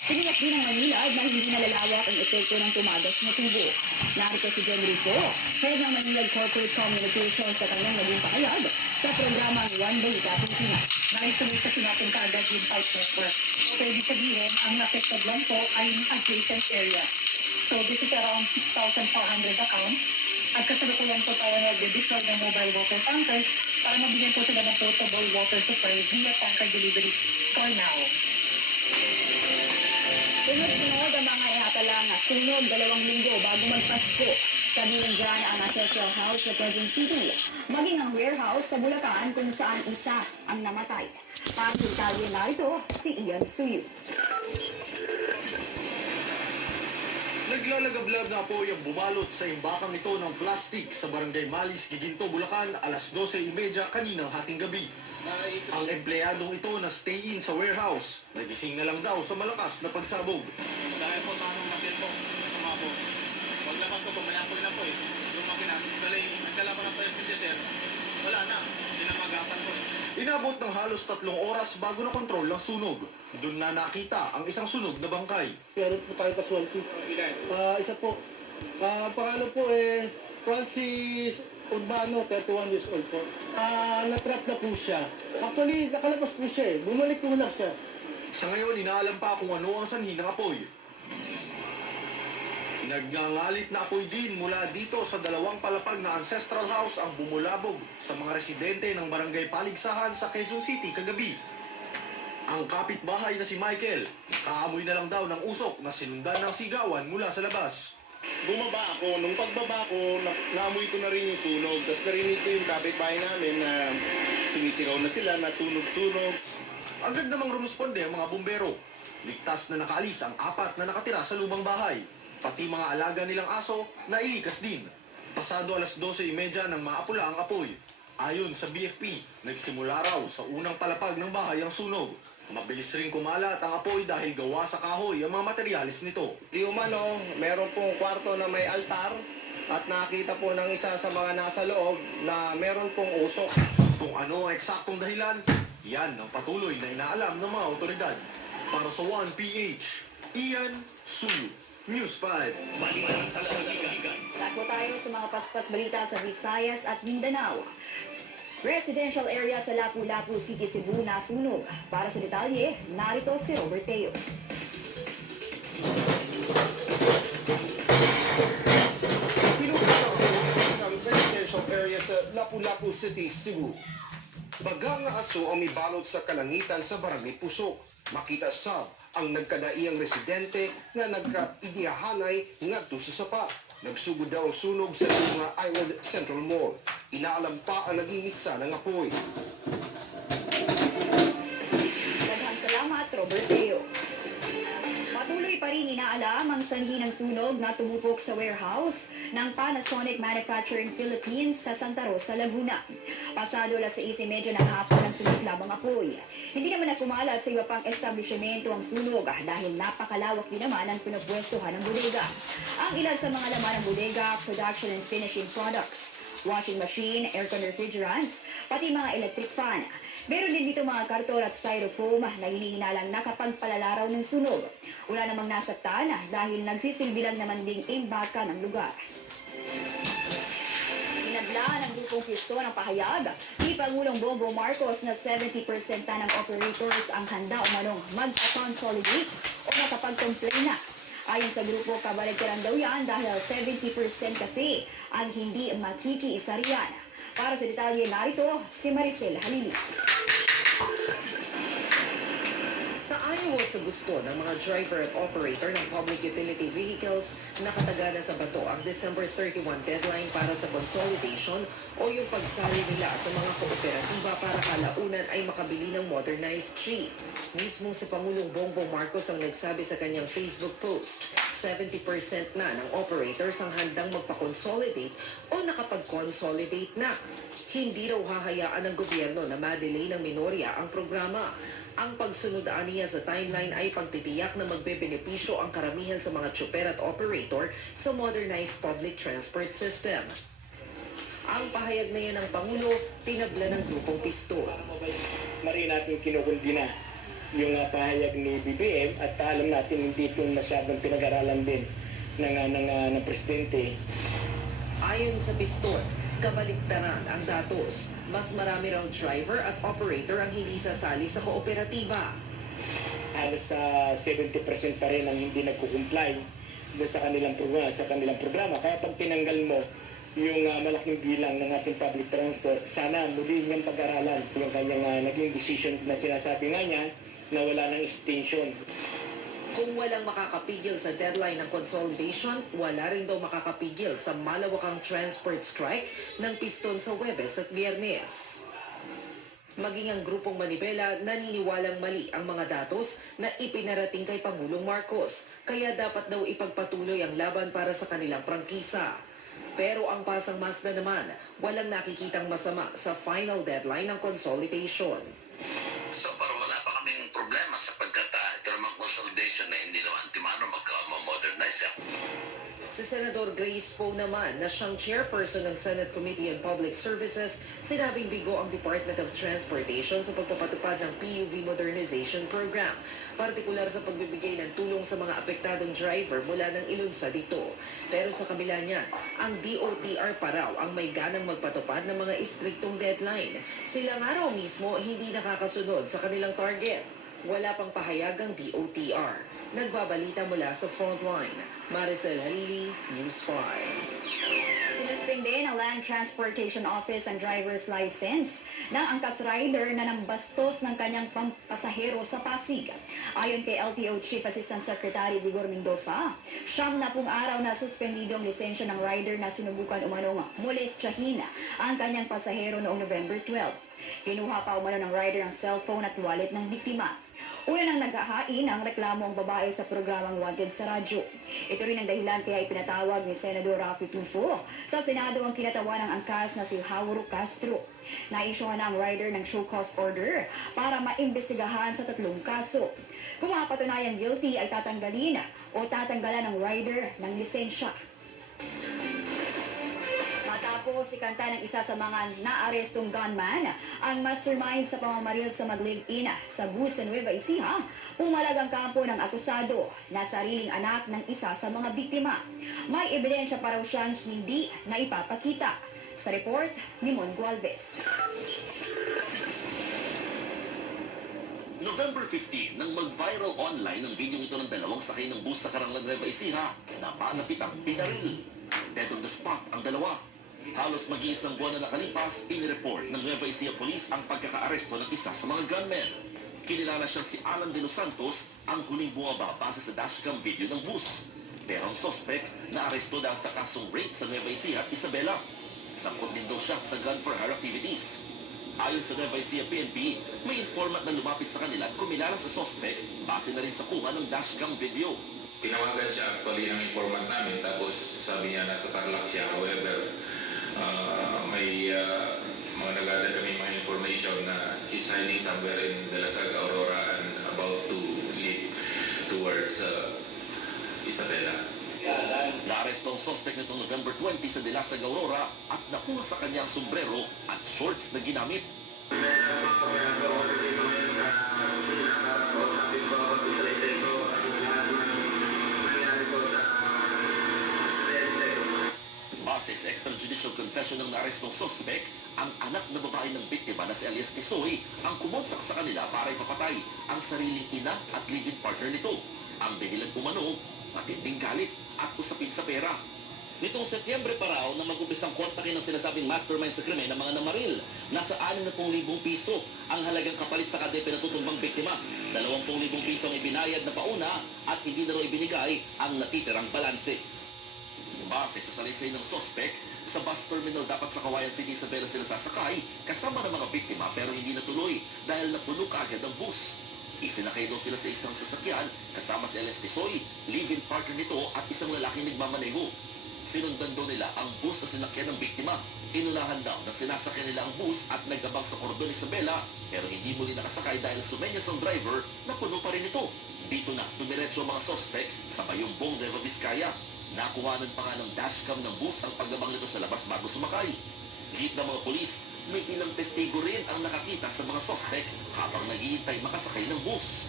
Tiniyak din ng Maynilad na hindi nalalawak ang epekto ng tumagas na tubo. Narito si Jen Rufo, head ng Maynilad Corporate Communications sa kanyang naging pahayag sa programang One Balita Pilipinas. Naituloy kasi natin kaagad yung pipe network. So, ibig sabihin, ang affected lang po ay yung adjacent area. So, this is around 6,400 accounts. At kasalukuyan po tayo nag-deploy ng mobile water tankers para mabigyan po sila ng potable water supply via tanker delivery for now. Sunod-sunod ang mga ihatalang sunog 2 linggo bago magpasko. Kabilang dyan ang ancestral house sa Quezon City, maging ang warehouse sa Bulacan kung saan isa ang namatay. Para sa detalye na ito, si Ian Suyu. Naglalagablab na po yung bumalot sa imbakang ito ng plastik sa Barangay Malis, Giginto, Bulacan, alas 12:30 kaninang hating gabi. Ang empleyadong ito na stay-in sa warehouse, nagising na lang daw sa malakas na pagsabog. Dahil po sa anong masin po, sumabo. Paglabas ko po, mayapol na po eh. Yung makina, nagdala ko ng first media sir, wala na, hindi na magapan po. Inabot ng halos 3 oras bago na kontrol ang sunog. Doon na nakita ang isang sunog na bangkay. Meron po tayo casualty. Ilan? Isa po. Pangalan po Francis Urbano, 31 years old po. Natrap na po siya. Actually, nakalabas po siya eh. Bumalik po na siya. Sa ngayon, inaalam pa kung ano ang sanhi ng apoy. Nagngangalit na apoy din mula dito sa 2 palapag na ancestral house ang bumulabog sa mga residente ng Barangay Paligsahan sa Quezon City kagabi. Ang kapitbahay na si Michael, kaamoy na lang daw ng usok na sinundan ng sigawan mula sa labas. Bumaba ako. Nung pagbaba ko, naamoy ko na rin yung sunog. Tapos narinig ko yung kapitbahay namin na sumisigaw na sila, na sunog-sunog. Agad namang rumusponde ang mga bumbero. Ligtas na nakaalis ang 4 na nakatira sa lumang bahay. Pati mga alaga nilang aso na ilikas din. Pasado alas 12:30 nang maapula ang apoy. Ayon sa BFP, nagsimula raw sa unang palapag ng bahay ang sunog. Mabilis rin kumalat ang apoy dahil gawa sa kahoy ang mga materyales nito. Di umano, meron pong kwarto na may altar at nakita po ng isa sa mga nasa loob na meron pong usok. Kung ano ang eksaktong dahilan, yan ang patuloy na inaalam ng mga otoridad. Para sa 1PH, Ian Sulu, News 5. Balikan sa lalawigan. Takbo tayo sa mga paspas balita sa Visayas at Mindanao. Residential area sa Lapu-Lapu City, Cebu nasunog. Para sa detalye, narito si Robert Teo. Tinutulong ang isang residential area sa Lapu-Lapu City, Cebu. Bagang nga aso ang mibalot sa kalangitan sa Barangay Pusok. Makita sab ang nagkadaiyang residente nga nagka-idiyahanay ngadto sa sapa. Nagsugod daw ang sunog sa Lunga Island Central Mall. Inaalam pa ang naging mitsa ng apoy. Daghang salamat, Robert Teo. Patuloy pa rin inaalam ang sanhi ng sunog na tumupok sa warehouse ng Panasonic Manufacturing Philippines sa Santa Rosa, Laguna. Pasado alas 6:30 ng hapon ang sumiklab ang apoy. Hindi naman nakumalat sa iba pang establishmento ang sunog dahil napakalawak din naman ang pinapwestuhan ng bodega. Ang ilan sa mga laman ng bodega, production and finishing products, washing machine, aircon refrigerants, pati mga electric fan. Meron din dito mga karton at styrofoam na hinihinalang nakapagpalala raw ng sunog. Wala namang nasaktan dahil nagsisilbi lang naman ding imbaka ng lugar. Inabla ng grupong Pisto ng pahayag ni Pangulong Bongbong Marcos na 70% na ng operators ang handa umanong magpa-consolidate o makapag-complain na. Ayon sa grupo, kabaligtaran daw yan dahil 70% kasi ang hindi makikiisa riyan. Para sa detalye narito, si Maricel Halili. Sa ayaw sa gusto ng mga driver at operator ng public utility vehicles, nakatagana sa bato ang December 31 deadline para sa consolidation o yung pagsali nila sa mga kooperatiba para kalaunan ay makabili ng modernized jeep. Mismong si Pangulong Bongbong Marcos ang nagsabi sa kanyang Facebook post, 70% na ng operators ang handang magpa-consolidate o nakapag-consolidate na. Hindi raw hahayaan ng gobyerno na ma-delay ng minorya ang programa. Ang pagsunod niya sa timeline ay pagtitiyak na magbebenepisyo ang karamihan sa mga tsuper at operator sa modernized public transport system. Ang pahayag na yan ng Pangulo, tinabla ng grupong Pisto. Marin natin kinukundina yung pahayag ni BBM at alam natin hindi ito masyadong pinag-aralan din ng Presidente. Ayon sa Pisto, kabaliktaran ang datos. Mas marami raw driver at operator ang hindi sasali sa kooperatiba. Halos sa 70% pa rin ang hindi nagkukumply sa kanilang programa. Kaya pag tinanggal mo yung malaking bilang ng ating public transport, sana muli niyang pag-aralan yung kanyang naging decision na sinasabi nga niya na wala ng extension. Kung walang makakapigil sa deadline ng consolidation, wala rin daw makakapigil sa malawakang transport strike ng piston sa Huwebes at Biyernes. Maging ang grupong Manibela, naniniwalang mali ang mga datos na ipinarating kay Pangulong Marcos, kaya dapat daw ipagpatuloy ang laban para sa kanilang prangkisa. Pero ang Pasang Mazda naman, walang nakikitang masama sa final deadline ng consolidation. So para wala pa kaming problema sapagkat ito namang consolidation na hindi naman timano mag-modernize yan. Si Senador Grace Poe naman na siyang chairperson ng Senate Committee on Public Services, sinabing bigo ang Department of Transportation sa pagpapatupad ng PUV Modernization Program, partikular sa pagbibigay ng tulong sa mga apektadong driver mula ng ilunsad dito. Pero sa kabila niyan, ang DOTR pa raw ang may ganang magpatupad ng mga istriktong deadline. Sila nga raw mismo hindi nakakasunod sa kanilang target. Wala pang pahayag ang DOTR. Nagbabalita mula sa Frontline. Maricel Halili, News 5. Sinuspende ng Land Transportation Office ang driver's license ng angkas rider na nambastos ng kanyang pampasahero sa Pasig. Ayon kay LTO Chief Assistant Secretary Vigor Mendoza, 9 araw na suspendido ang lisensya ng rider na sinubukan umanong molestyahin ang kanyang pasahero noong November 12. Kinuha pa umano ng rider ang cellphone at wallet ng biktima. Una nang naghahain ang reklamo ang babae sa programang Wanted sa radyo. Ito rin ang dahilan kaya ipinatawag ni Senador Raffy Tulfo sa Senado ang kinatawan ng angkas na si Hauro Castro. Naisyuhan na ang rider ng show cause order para maimbestigahan sa 3 kaso. Kung mapatunayang guilty ay tatanggalin o tatanggalan ng rider ng lisensya. Matapos ikanta ng isa sa mga naarestong gunman, ang mastermind sa pamamaril sa mag-live-in sa Busan, Nueva Ecija, pumalag ang kampo ng akusado na sariling anak ng isa sa mga biktima. May ebidensya pa raw siyang hindi na ipapakita. Sa report ni Mon Gualvez. November 15, nang mag-viral online ang video ito ng dalawang sakay ng bus sa Karanglan, Nueva Ecija na malapit ang binaril. Dead on the spot ang dalawa. Halos mag-iisang buwan na nakalipas, inireport ng Nueva Ecija Police ang pagkakaaresto ng isa sa mga gunmen. Kinilala siyang si Alan de los Santos, ang huling bumaba base sa dashcam video ng bus. Pero ang suspect na-aresto dahil sa kasong rape sa Nueva Ecija at Isabela. Sangkot din daw siya sa gun for hire activities. Ayon sa Nueva Ecija PNP, may informant na lumapit sa kanila at kumilala sa suspect base na rin sa kuha ng dashcam video. Tinawagan siya actually ng informant namin, tapos sabi niya nasa Tarlac siya. However, may mga nag-gather kami mga information na he's hiding somewhere in Dalasag, Aurora and about to lead towards Isabela. Naaresto ang suspect nitong November 20 sa Dalasag, Aurora at nakuha sa kanyang sombrero at shorts na ginamit. Base sa extrajudicial confession ng naarestong suspect, ang anak na babae ng biktima na si Elias Tisoy ang kumontak sa kanila para ipapatay ang sariling ina at live-in partner nito. Ang dahilan umano, matinding galit at usapin sa pera. Nitong Setyembre pa raw na mag-umpisang kontakin ng sinasabing mastermind sa krimen ng mga namaril. Nasa 60,000 piso ang halagang kapalit sa kada pinatutumbang biktima. 20,000 piso ang ibinayad na pauna at hindi na raw ibinigay ang natitirang balanse. Base sa salaysay ng suspect, sa bus terminal dapat sa Kawayan City, Isabela sila sasakay kasama ng mga biktima pero hindi natuloy dahil napuno kaagad ang bus. Isinakay daw sila sa isang sasakyan kasama si Elias Tisoy, live-in partner nito at isang lalaking nagmamaneho. Sinundan daw nila ang bus na sinakyan ng biktima. Inunahan daw ng sinasakyan nila ang bus at nagabang sa Cordon Isabela pero hindi muli nakasakay dahil sumenyas ang driver na puno pa rin ito. Dito na dumiretso ang mga suspect sa Bayumbong, Nueva Vizcaya. Nakuhanan pa nga ng dashcam ng bus ang paggabang nito sa labas bago sumakay. Git ng mga polis, may ilang testigo rin ang nakakita sa mga suspect habang naghihintay makasakay ng bus.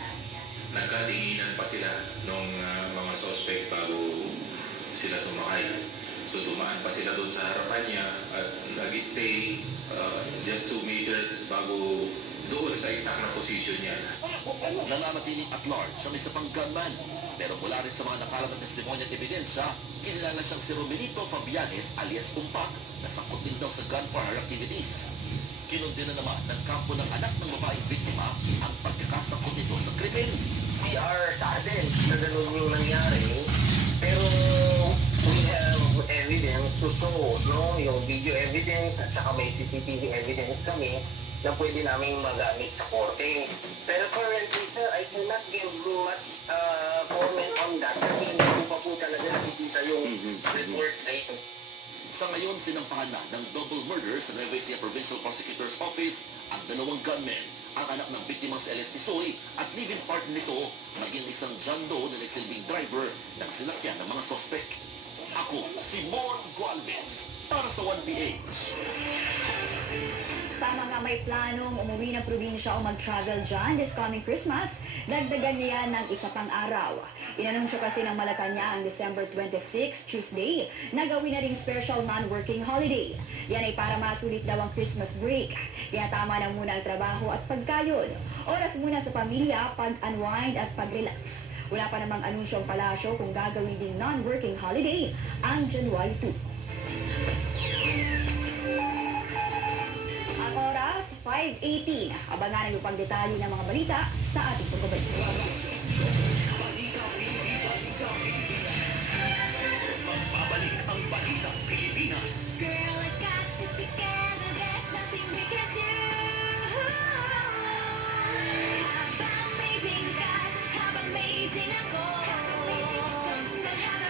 Nagkatinginan pa sila nung mga suspect bago sila sumakay. So dumaan pa sila doon sa harapan niya at nag-stay just 2 meters bago doon sa exact na position niya. Nananatiling at large ang isa pang gunman. Pero mula rin sa mga nakalat na testimonya at ebidensya, kilala siyang si Romelito Fabianes alias Umpak na sangkot din daw sa gun for hire activities. Kinundin na naman ng kampo ng anak ng babaeng biktima ang pagkakasangkot nito sa krimen. We are saddened na ganun yung nangyari, pero we have evidence to show, no? Yung video evidence at saka may CCTV evidence kami na pwede naming magamit sa korte. Pero currently, sir, I cannot give much comment on that kasi hindi ko pa po talaga nakikita yung report na ito. Sa ngayon, sinampahan na ng double murder sa Nueva Ecija Provincial Prosecutor's Office ang dalawang gunmen, ang anak ng biktimang si Elias Tisoy at live-in partner nito, maging isang John Doe na nagsilbing driver ng sinakyan ng mga suspect. Ako, si Mon Gualvez, para sa 1PH. Sa mga may planong umuwi ng probinsya o mag-travel dyan this coming Christmas, dagdagan niya ng isa pang araw. Inanunsyo kasi ng Malacanang ang December 26, Tuesday, na gawin na ring special non-working holiday. Yan ay para masulit daw ang Christmas break. Kaya tama na muna ang trabaho at pagkayod. Oras muna sa pamilya, pag-unwind at pag-relax. Wala pa namang anunsyo ang palasyo kung gagawin ding non-working holiday ang January 2. Ang oras, 5:18. Abangan ang upang detalye ng mga balita sa ating pagbabalik. Magbabalik ang Balitang Pilipinas. Girl, I got you together, there's nothing we can do. How amazing God, how amazing ako. How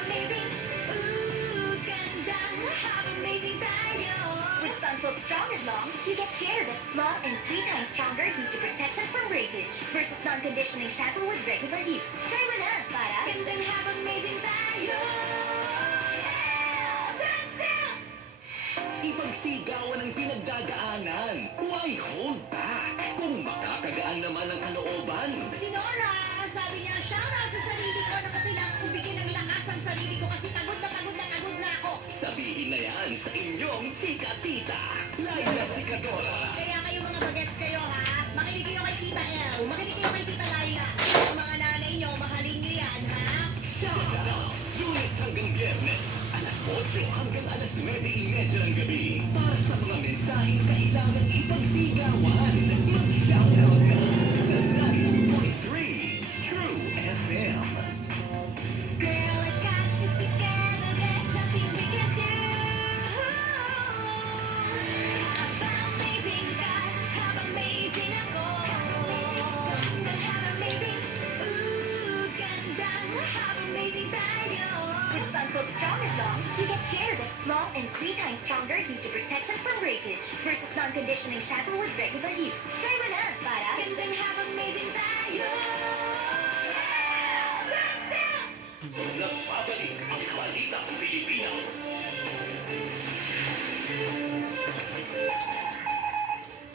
amazing, ooh, gandang, how amazing tayo. With Sunsilk Strong and Long, you get hair that's long and 3 times stronger due to protection from breakage versus non-conditioning shampoo with regular use. Try mo na para gandang have amazing tayo. Ipagsigawan ang pinagdadaanan. Why hold back? Kung makakagaan naman ang kalooban. Si Nora, sabi niya, shout out sa sarili ko na kailangan ko bigyan ng lakas ang sarili ko kasi pagod na ako. Sabihin na yan sa inyong chika tita. Laila Chikadora. Kaya kayo mga bagets kayo ha, makinig kayo kay Tita El, makinig kayo kay Tita Laila. Ang mga nanay niyo, mahalin niyo yan ha. Lunes hanggang Biyernes, alas 8 hanggang alas 9:30 ng gabi. Para sa mga mensaheng kailangan ipagsigawan, mag-shoutout ka sa 92.3 True FM. Girl, I got you together, there's nothing we can do. How amazing God, how amazing ako. How amazing, ooh, gandang, how amazing tayo. With Sunsilk Strong and Long, you get hair that's long and 3 times stronger due to protection from breakage versus non-conditioning shampoo with regular use. Try mo na para gandang have amazing tayo. Nagbabalik ang Balitang Pilipinas.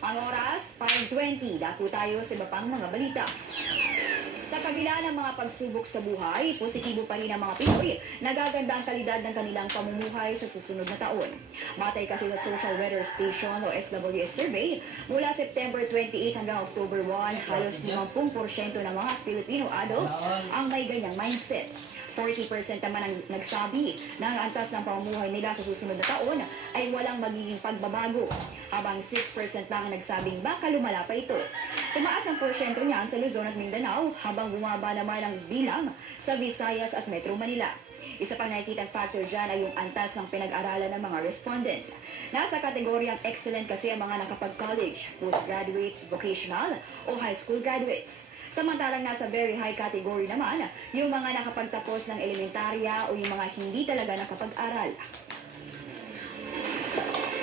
Ang oras, 5:20. Dako tayo sa iba pang mga balita. Sa kabila ng mga pagsubok sa buhay, positibo pa rin ang mga Pinoy. Nagaganda ang kalidad ng kanilang pamumuhay sa susunod na taon. Batay kasi sa Social Weather Station o SWS survey, mula September 28 hanggang October 1, halos 50% ng mga Filipino adult ang may ganyang mindset. 40% naman ang nagsabi na ang antas ng pamumuhay nila sa susunod na taon ay walang magiging pagbabago, habang 6% lang ang nagsabing baka lumala pa ito. Tumaas ang porsyento niyan sa Luzon at Mindanao, habang bumaba naman ang bilang sa Visayas at Metro Manila. Isa pang nakikitang factor dyan ay yung antas ng pinag-aralan ng mga respondent. Nasa kategoryang excellent kasi ang mga nakapag-college, postgraduate, vocational o high school graduates. Samantalang nasa very high category naman, yung mga nakapagtapos ng elementarya o yung mga hindi talaga nakapag-aral.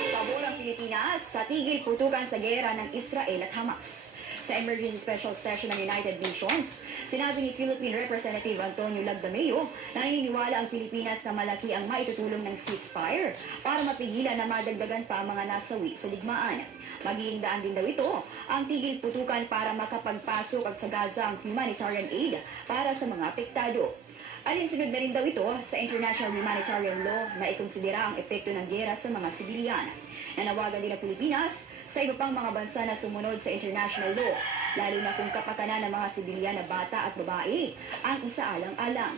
Pabor ang Pilipinas sa tigil putukan sa gera ng Israel at Hamas. Sa Emergency Special Session ng United Nations, sinabi ni Philippine Representative Antonio Lagdameo na naniniwala ang Pilipinas na malaki ang maitutulong ng ceasefire para mapigilan na madagdagan pa ang mga nasawi sa digmaan. Magiging daan din daw ito ang tigil putukan para makapagpasok at sa Gaza ang humanitarian aid para sa mga apektado. Alinsunod na rin daw ito sa international humanitarian law na ikonsidera ang epekto ng gera sa mga sibilyan. Nanawagan din ang Pilipinas sa iba pang mga bansa na sumunod sa international law, lalo na kung kapakanan ng mga sibilyan na bata at babae ang isaalang-alang.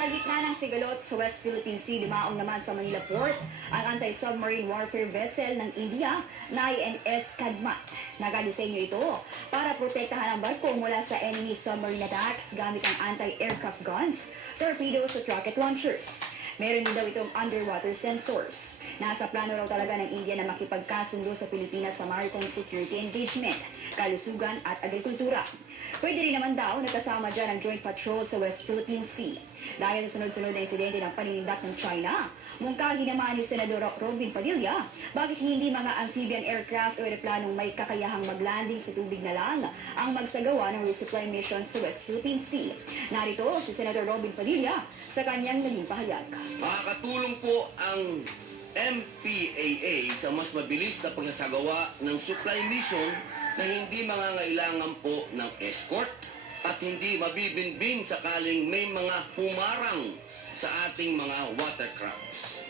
Sa gitna ng sigalot sa West Philippine Sea, dumaong naman sa Manila Port ang anti-submarine warfare vessel ng India na INS Kadmat. Nagadisenyo ito para protektahan ang barko mula sa enemy submarine attacks gamit ang anti-aircraft guns, torpedoes at rocket launchers. Meron din daw itong underwater sensors. Nasa plano raw talaga ng India na makipagkasundo sa Pilipinas sa maritime security engagement, kalusugan at agrikultura. Pwede rin naman daw nakasama dyan ang joint patrol sa West Philippine Sea. Dahil sa sunod-sunod na insidente ng paninindak ng China, mungkahi naman ni Senador Robin Padilla, bakit hindi mga amphibian aircraft o aeroplanong may kakayahang maglanding sa tubig na lang ang magsagawa ng resupply mission sa West Philippine Sea. Narito si Senador Robin Padilla sa kanyang naging pahayag. Makakatulong po ang MPAA sa mas mabilis na pagsasagawa ng supply mission na hindi mangangailangan po ng escort at hindi mabibinbin sakaling may mga humarang sa ating mga watercrafts.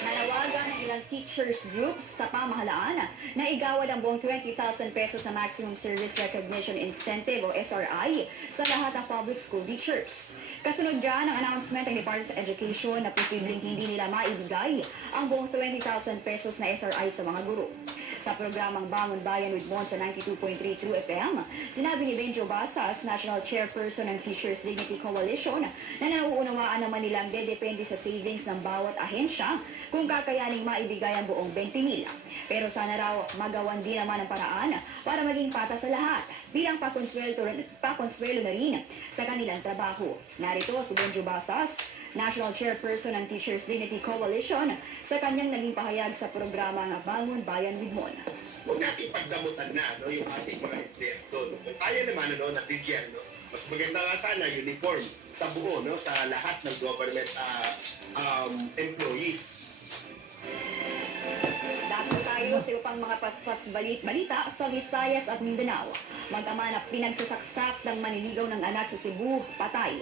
Nanawagan ng ilang teachers groups sa pamahalaan na igawad ang buong 20,000 pesos na Maximum Service Recognition Incentive o SRI sa lahat ng public school teachers. Kasunod dyan ang announcement ng Department of Education na posibleng hindi nila maibigay ang buong 20,000 pesos na SRI sa mga guro. Sa programang Bangon Bayan with Mon sa 92.3 True FM, sinabi ni Benjo Basas, National Chairperson ng Teachers Dignity Coalition, na nauunawaan naman nilang dedepende sa savings ng bawat ahensya kung kakayaning maibigay ang buong 20,000. Pero sana raw magawan din naman ang paraan para maging patas sa lahat bilang pakonsuelo na rin sa kanilang trabaho. Narito si Benjo Basas, National Chairperson ng Teachers Dignity Coalition, sa kanyang naging pahayag sa programa ng Bangon Bayan with Mon. Huwag natin pagdamutan na yung ating mga empleyado. Kung kaya naman na bigyan, mas maganda nga sana uniform sa buo, sa lahat ng government employees. Dapat tayo sa upang mga paspas balita sa Visayas at Mindanao. Mag-ama na pinagsasaksak ng maniligaw ng anak sa Cebu, patay.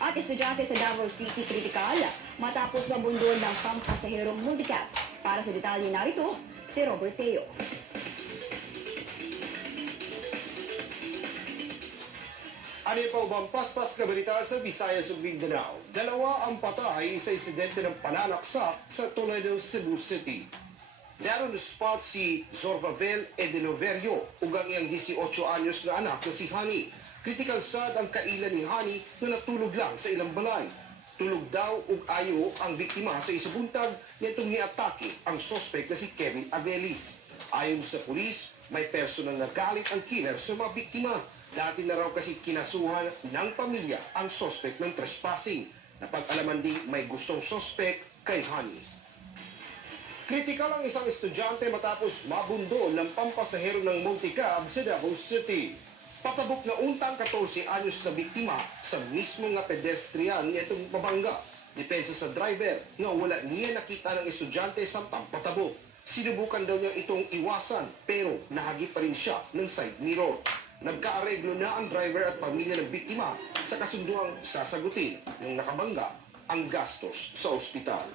At estudyante sa Davao City, kritikal matapos mabundol ng pampasaherong multicab. Para sa detalye narito, si Robert Teo. Ano pa ubang paspas na balita sa Visayas ug Mindanao? Dalawa ang patay sa insidente ng pananaksak sa Toledo, Cebu City. Daron spot si Zorvavel Edenoverio ug ang iyang 18 anyos na anak na si Hani. Kritikal sad ang kailan ni Hani na natulog lang sa ilang balay. Tulog daw ug ayo ang biktima sa isabuntag nitong niatake ang sospek na si Kevin Avelis. Ayon sa pulis, may personal na galit ang killer sa mga biktima. Dati na raw kasi kinasuhan ng pamilya ang sospek ng trespassing. Napag-alaman ding may gustong sospek kay Hani. Kritikal ang isang estudyante matapos mabundol ng pampasahero ng multicab sa Davao City. Patabok na untang 14 anyos na biktima sa mismo nga pedestrian nitong mabangga. Depensa sa driver nga wala niya nakita ng estudyante samtang patabok. Sinubukan daw niya itong iwasan pero nahagi pa rin siya ng side mirror. Nagkaareglo na ang driver at pamilya ng biktima sa kasunduang sasagutin ng nakabangga ang gastos sa ospital.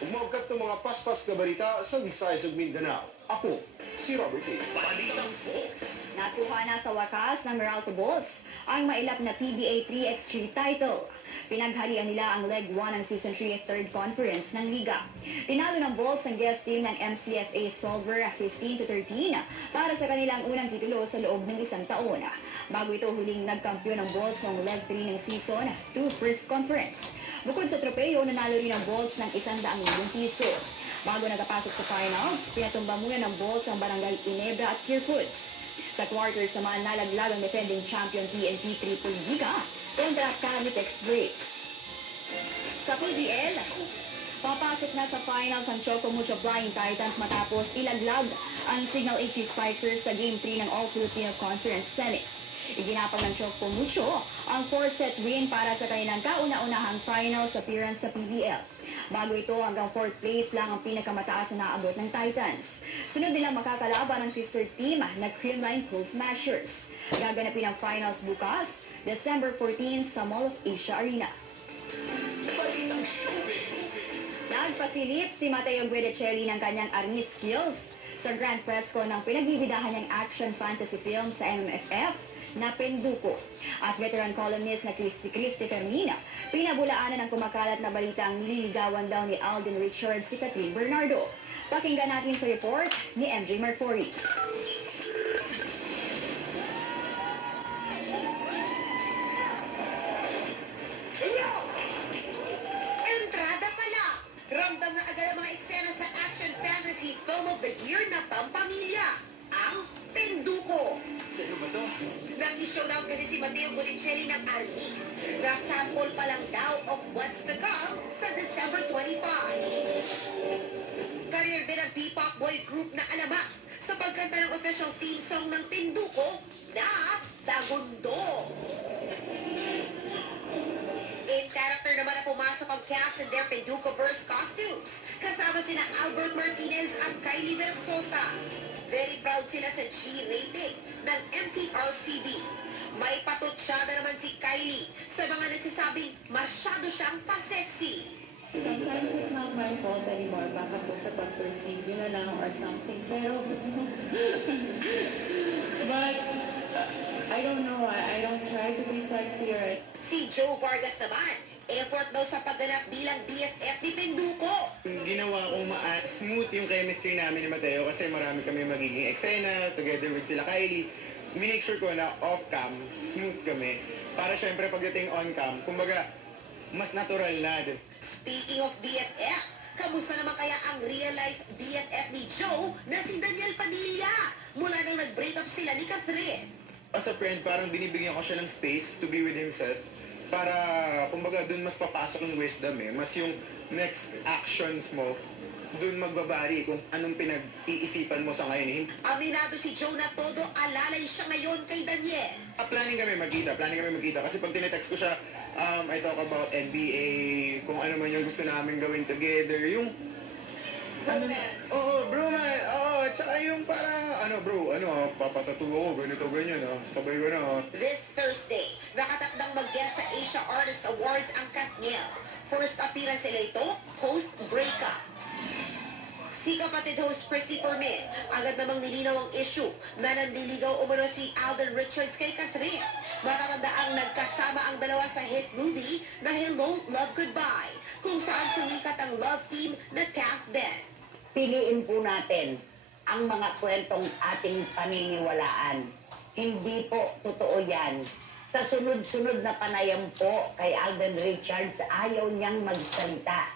Umagkat ng mga paspas na balita sa Visayas ug Mindanao. Ako, si Robert A. Nakuha na sa wakas ng Meralco Bolts ang mailap na PBA 3x3 title. Pinagharian nila ang Leg 1 ng Season 3 3rd Conference ng Liga. Tinalo ng Bolts ang guest team ng MCFA Solver 15-13 para sa kanilang unang titulo sa loob ng isang taon. Bago ito huling nagkampiyon ng Bolts ng Leg 3 ng Season 2 First Conference. Bukod sa tropeyo, nanalo rin ang Bolts ng 100,000 piso. Bago nagapasok sa finals, pinatumba muna ng Bolts ang Barangay Inebra at Pure Foods. Sa quarters naman, nalaglag ang defending champion TNT Triple Giga kontra Camitex Breaks. Sa PBL, papasok na sa finals ang Choco Mucho Flying Titans matapos ilaglag ang Signal HC Spikers sa Game 3 ng All-Filipino Conference Semis. Iginapang ng Choco Mucho ang 4-set win para sa kanilang kauna-unahang finals appearance sa PBL. Bago ito, hanggang 4th place lang ang pinakamataas na naabot ng Titans. Sunod nilang makakalaban ang sister team na Creamline Cool Smashers. Gaganapin ang finals bukas, December 14 sa Mall of Asia Arena. Nagpasilip si Mateo Guidicelli ng kanyang army skills sa Grand Press Con ng pinagbibidahan niyang action fantasy film sa MMFF na Penduko. At veteran columnist na Christy Fermina, pinabulaanan ng kumakalat na balitang nililigawan daw ni Alden Richards si Catherine Bernardo. Pakinggan natin sa report ni MJ Marfori. Entrada pala! Ramdam na agad ang mga eksena sa action fantasy film of the year na pampamilya, ang Penduko. Sa'yo ba to? Nag-showdown kasi si Mateo Guidicelli ng Arnis. Na-sample pa lang daw of what's to come sa December 25. Career din ang P-pop boy group na alamat sa pagkanta ng official theme song ng Penduko na Tagundo. In character naman na pumasok ang cast in their Penduko-verse costumes. Kasama sina Albert Martinez at Kylie Versosa. Very proud sila sa G rating ng MTRCB. May patutsyada naman si Kylie sa mga nagsasabing masyado siyang pa-sexy. Sometimes it's not my fault anymore. Baka po sa pag-perceive yun na lang or something. Pero, but, I don't know. I don't try to be sexy, right? Si Joe Vargas naman, effort daw sa pagganap bilang BFF ni Pinduko. Ginawa kong smooth yung chemistry namin ni Mateo kasi marami kami magiging eksena together with sila Kylie. Minake sure ko na off-cam, smooth kami. Para syempre pagdating on-cam, kumbaga, mas natural na. Speaking of BFF, kamusta naman kaya ang real-life BFF ni Joe na si Daniel Padilla mula nang nag-break up sila ni Catherine? As a friend, parang binibigyan ko siya ng space to be with himself para, kumbaga, dun mas papasok yung wisdom eh. Mas yung next actions mo, dun magbabari kung anong pinag-iisipan mo sa ngayon. Aminado si Joe na todo alalay siya ngayon kay Daniel. Planning kami magkita. Kasi pag tinetext ko siya, I talk about NBA, kung ano man yung gusto namin gawin together. Yung romance. Tsaka yung parang, papatatuwa ko, ganito, ganyan, sabay ko na, This Thursday, nakatakdang mag-guest sa Asia Artist Awards ang Katniel. First appearance nila ito, post-breakup. Si kapatid host Christy Fermin, agad namang nilinaw ang issue na nandiligaw umano si Alden Richards kay Catherine. Matatandaang nagkasama ang dalawa sa hit movie na Hello, Love, Goodbye, kung saan sumikat ang love team na Kath Den. Piliin po natin ang mga kwentong ating paniniwalaan. Hindi po totoo yan. Sa sunod-sunod na panayam po kay Alden Richards, ayaw niyang magsalita.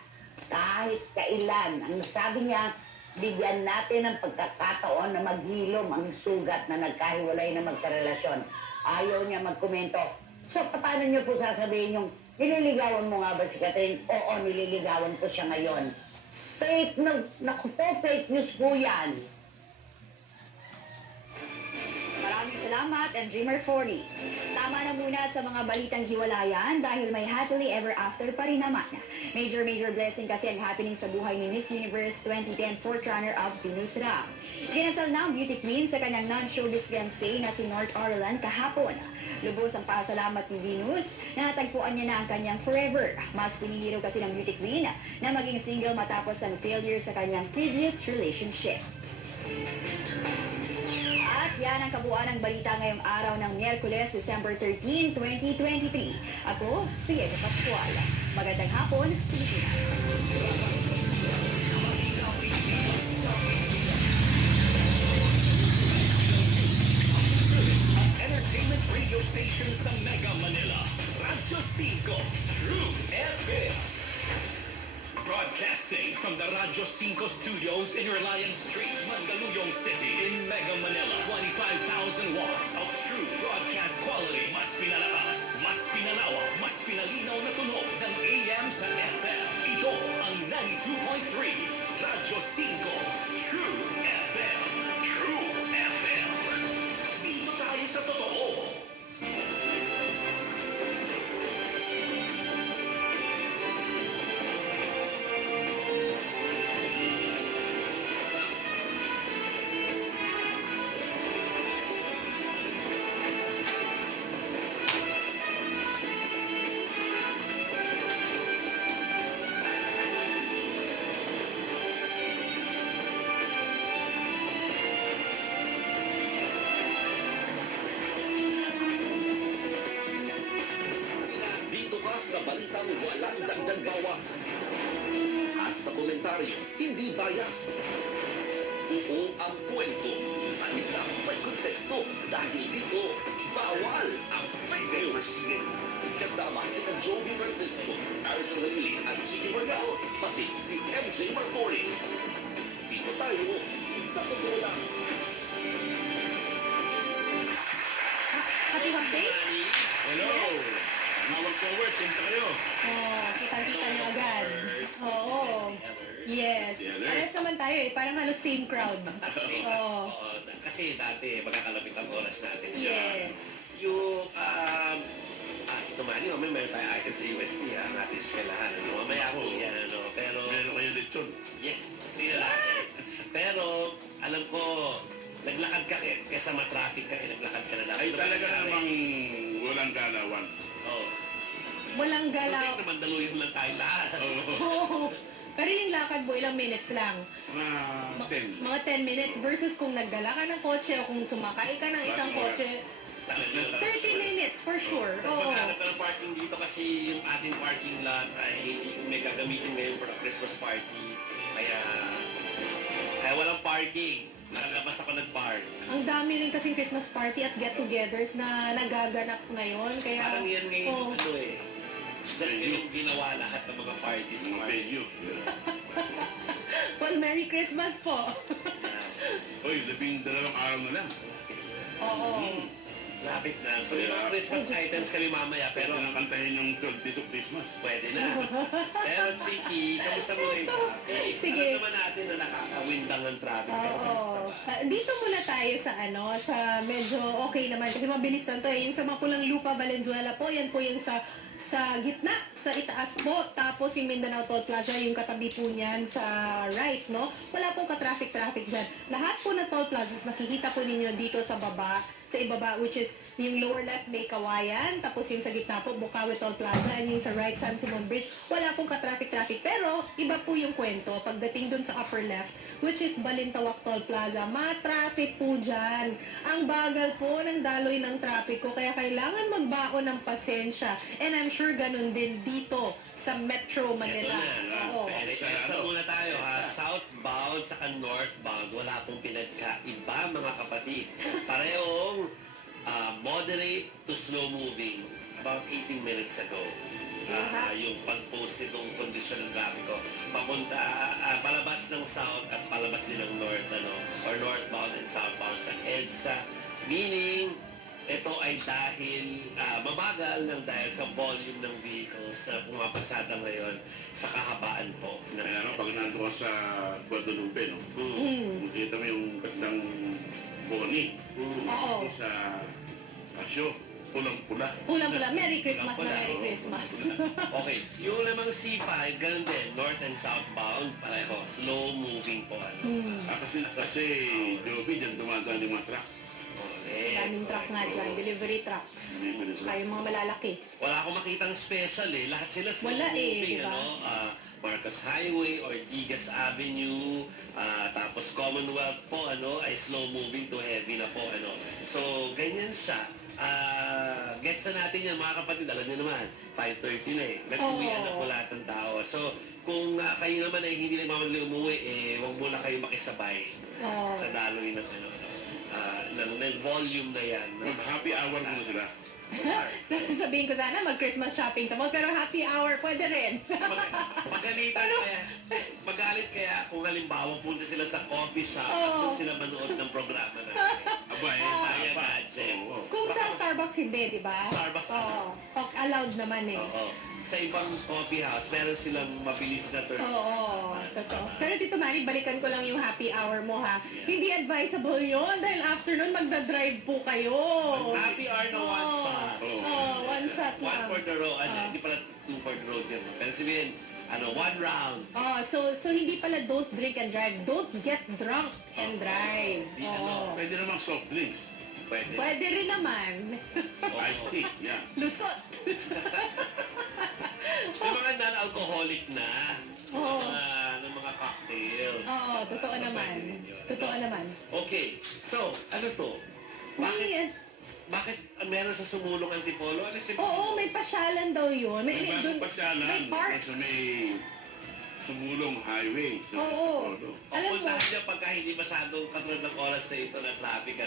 Kahit kailan, ang sabi niya, bigyan natin ng pagkakataon na maghilom ang sugat na nagkahiwalay na magkarelasyon. Ayaw niya magkomento. So, paano niyo po sasabihin yung, nililigawan mo nga ba si Catherine? Oo, nililigawan ko siya ngayon. Fake news, naku po, fake news po yan. Maraming salamat, and Dreamer 40. Tama na muna sa mga balitang hiwalayan dahil may happily ever after pa rin naman. Major blessing kasi ang happening sa buhay ni Miss Universe 2010 fourth runner-up Venus Ram. Kinasal na ang beauty queen sa kanyang non-showbiz fiancé na si North Orland kahapon. Lubos ang pasalamat ni Venus na natagpuan niya na ang kanyang forever. Mas pinili raw kasi ng beauty queen na maging single matapos ang failure sa kanyang previous relationship. At yan ang kabuuan ng balita ngayong araw ng Miyerkules, December 13, 2023. Ako, si Eva Pascual. Magandang hapon, Pilipinas. Entertainment radio station sa Mega Manila, Radyo 5, True FM. Broadcasting from the Radyo 5 studios in Reliance Street, Mandaluyong City, in Mega Manila. 25,000 watts of true broadcast quality. Mas pinalakas, mas pinalawak, mas pinalinaw na tunog ng AM sa FM. Ito ang 92.3 Radyo 5 True FM. True FM. Dito tayo sa totoo. Sa balitang walang dagdag bawas. At sa komentaryo, hindi bias. Buo ang kwento. Kanila may konteksto dahil dito, bawal ang fake news. Kasama si Jovi Francisco, Arison Halili at Chicky Vargal, pati si MJ Martori. Dito tayo sa totoo lang. Happy birthday! Hello! Mawag forward, punta kayo. Kita-kita niyo agad. Oo. Yes. Pares naman tayo eh. Parang halos same crowd. Oo. Kasi dati magkakalapit ang oras natin. Yes. Yung, ito man yun, may meron tayo item sa UST, ang ating eskwelahan. Mamaya ako yan, pero... Meron kayo lechon. Yeah, hindi na lang. Pero, alam ko, naglakad ka kesa matraffic ka, naglakad ka na lang. Ay, talaga namang walang galawan. Oo. Walang galaw. Hindi naman daluyan lang tayo lahat. Oo. Pero yung lakad mo, ilang minutes lang. Mga 10. Mga 10 minutes versus kung naggala ka ng kotse o kung sumakay ka ng isang kotse, talaga. 30 minutes for sure. Tapos Oo. maghanap ka ng parking dito kasi yung ating parking lot ay may gagamitin ngayon for a Christmas party. Kaya walang parking. Sa labas ako nag-park. Ang dami rin kasing Christmas party at get-togethers na nagaganap ngayon. Kaya, Parang yan ngayon Oo. ano eh. Diyan yung ginawa lahat ng mga parties. Mga venue. Well, Merry Christmas po. Uy, 12 araw na lang. Oo. Lapit na. So, yung mga Christmas items kami mamaya, pero... Pwede na kantahin yung 12 Days of Christmas. Pwede na. Pero, Chiki, kamusta mo yung traffic? Sige. Alam naman natin na nakakawindang ang traffic. Pero kamusta Oo. ba? Dito muna tayo sa sa medyo okay naman kasi mabilis lang to eh. Yung sa Mapulang Lupa, Valenzuela po, yan po yung sa gitna, sa itaas po. Tapos yung Mindanao Toll Plaza, yung katabi po niyan sa right, no? Wala pong ka-traffic dyan. Lahat po ng toll plazas, nakikita po ninyo dito sa ibaba, which is yung lower left may Kawayan, tapos yung sa gitna po, Bukawi Toll Plaza, and yung sa right, San Simon Bridge, wala pong ka-traffic. Pero, iba po yung kwento. Pagdating dun sa upper left, which is Balintawak Toll Plaza, ma-traffic po dyan. Ang bagal po ng daloy ng traffic ko, kaya kailangan magbaon ng pasensya. And I'm sure ganun din dito sa Metro Manila. Oo. Sa muna tayo ha, southbound saka northbound, wala pong pinagkaiba mga kapatid. Parehong moderate to slow moving. About 18 minutes ago, yung pag-post itong kondisyon ng trapiko, papunta, palabas ng south at palabas din ng north, or northbound and southbound sa EDSA. Meaning, ito ay dahil mabagal ng dahil sa volume ng vehicles na pumapasada ngayon sa kahabaan po. Kaya pag nandun ka sa Guadalupe, no? Makita mo yung kantang Bonnie. Oo. Sa Asyo, pulang-pula. Pulang-pula. Merry Christmas na Merry Christmas. Okay, yung namang C5, ganun din, north and southbound, pareho, slow moving po. Kasi Joby, dyan dumadaan yung mga truck. Daming truck nga dyan, delivery trucks. Ay, yung mga malalaki. Wala akong makitang special eh. Lahat sila slow Wala moving, diba? Marcos Highway, Ortigas Avenue, tapos Commonwealth po, ay slow moving to heavy na po, So, ganyan siya. Gets na natin yan, mga kapatid. Alam niyo naman, 5:30 na eh. Nag-uwian na po lahat ng tao. So, kung kayo naman ay hindi na mamadali umuwi, huwag muna kayo makisabay sa daloy ng ng volume na yan. Happy hour muna sila. Sabihin ko sana mag-Christmas shopping sa mall, pero happy hour pwede rin. Magalit kaya kung halimbawa punta sila sa coffee shop at doon sila manood ng programa natin. Kaya gadget. Kung sa Starbucks hindi, di ba? Starbucks allowed naman eh. Sa ibang coffee house, meron silang mabilis na turn. Oo, totoo. Pero Tito Manny, balikan ko lang yung happy hour mo ha. Hindi advisable yun dahil afternoon magdadrive po kayo. Happy hour na one shot. One shot lang. One for the road. Hindi pala two for the road yun. Pero sabihin, one round. So hindi pala don't drink and drive. Don't get drunk and drive. Pwede naman soft drinks. Pwede rin naman. Iced tea, yeah. Lusot. May mga non-alcoholic na. Ng mga cocktails. Oo, totoo naman. Totoo naman. Okay, so, ano to? Bakit meron sa Sumulong Antipolo? Oo, may pasyalan daw yun. May bagong pasyalan. May park. Sa may Sumulong Highway. Oo. Alam mo, puntahan niyo pagka hindi masyadong katulad ng oras sa ito na traffic,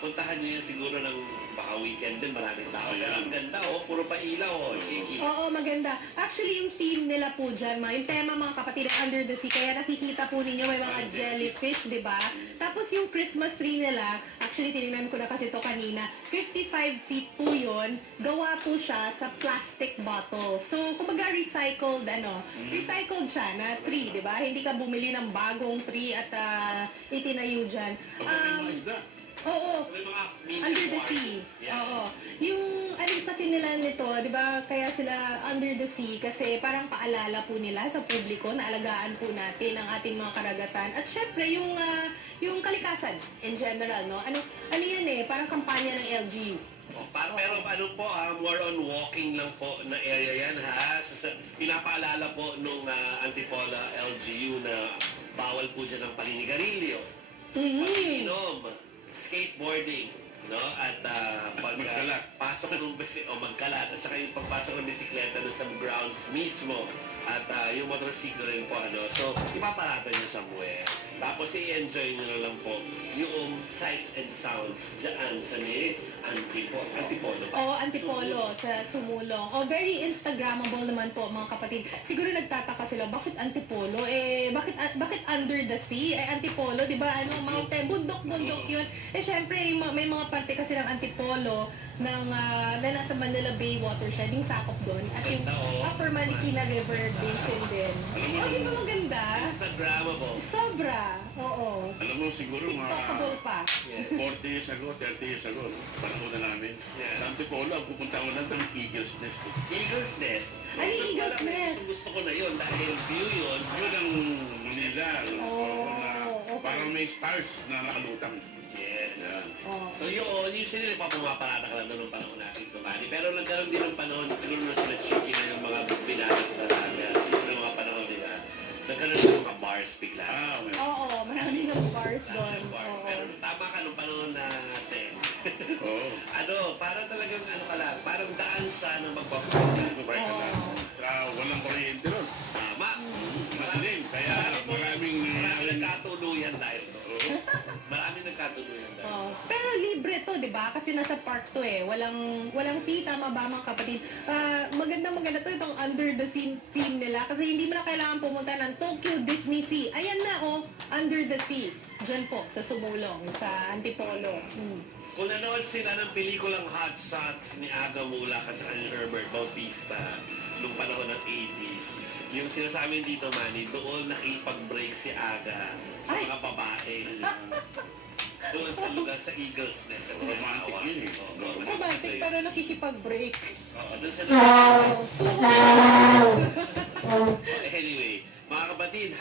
puntahan niyo yan siguro ng baka weekend din, maraming tao. Pero ang ganda, puro pa ilaw, Chiki. Oo, maganda. Actually, yung theme nila po dyan, yung tema mga kapatid, Under the Sea, kaya nakikita po ninyo may mga jellyfish, di ba? Tapos yung Christmas tree nila, actually, tinignan ko na kasi ito kanina, 55 feet po yun, gawa po siya sa plastic bottle. So, kumbaga recycled, recycled siya na tree, di ba? Hindi ka bumili ng bagong tree at itinayo dyan. Oo. Under the sea. Oo. Yung kasi nila nito, di ba, kaya sila Under the Sea kasi parang paalala po nila sa publiko na alagaan po natin ang ating mga karagatan. At syempre, yung kalikasan in general, no? Ano yan parang kampanya ng LGU. Pero more on walking lang po na area yan, ha? Pinapaalala po nung Antipolo LGU na bawal po dyan ang paninigarilyo, pag-inom, skateboarding, no? At pagpasok ng o magkalat at saka yung pagpasok ng bisikleta doon sa grounds mismo at yung motorsiklo rin po so ipaparada nyo somewhere. Tapos i-enjoy nyo na lang po yung sights and sounds dyan sa may Antipolo. Oo, Antipolo sa Sumulong. Very Instagrammable naman po mga kapatid. Siguro nagtataka sila, bakit Antipolo? Bakit under the sea? Antipolo, di ba? Mountain, bundok-bundok yun. Syempre, may mga parte kasi ng Antipolo na nasa Manila Bay watershed, yung sakop doon. At yung Upper Marikina River Basin din. Di ba maganda? Instagrammable. Sobra. Oo. Alam mo, siguro mga TikTokable pa. 40 years ago, 30 years ago, panahon na namin. Sa Antipolo, ang pupunta ko lang ng Eagle's Nest. Eagle's Nest? Ano yung Eagle's Nest? Gusto ko na yun dahil view yun. View ng Manila. Parang may stars na nakalutang. Yes. So yun, usually papumaparada ka lang doon ng panahon natin tumali. Pero nagkaroon din ng panahon, siguro na sila Chicky na yung mga binatang na namin ng mga panahon nila. Nagkaroon ng mga bars bigla. Oo, marami ng bars doon. Pero tama ka nung panahon natin. Parang talagang ka lang, parang daan siya na magpapunta. Walang kuryente ron. Tama. Madilim. Kaya maraming nagkatuluyan dahil Maraming nagkatuluyan dahil Pero libre to, di ba? Kasi nasa park to Walang fee, tama ba mga kapatid? Maganda to itong under the sea theme nila kasi hindi mo na kailangan pumunta ng Tokyo Disney Sea. Ayan na under the sea. Diyan po, sa Sumulong, sa Antipolo. Kung nanood sila ng pelikulang Hot Shots ni Aga Mulak at saka ni Herbert Bautista nung panahon ng 80s, yung sinasabi dito, Manny, doon nakipag-break si Aga sa mga babae. Doon sa lugar sa Eagle's Nest. Romantic yun Romantic, pero nakikipag-break. Doon sa Anyway, mga kapatid,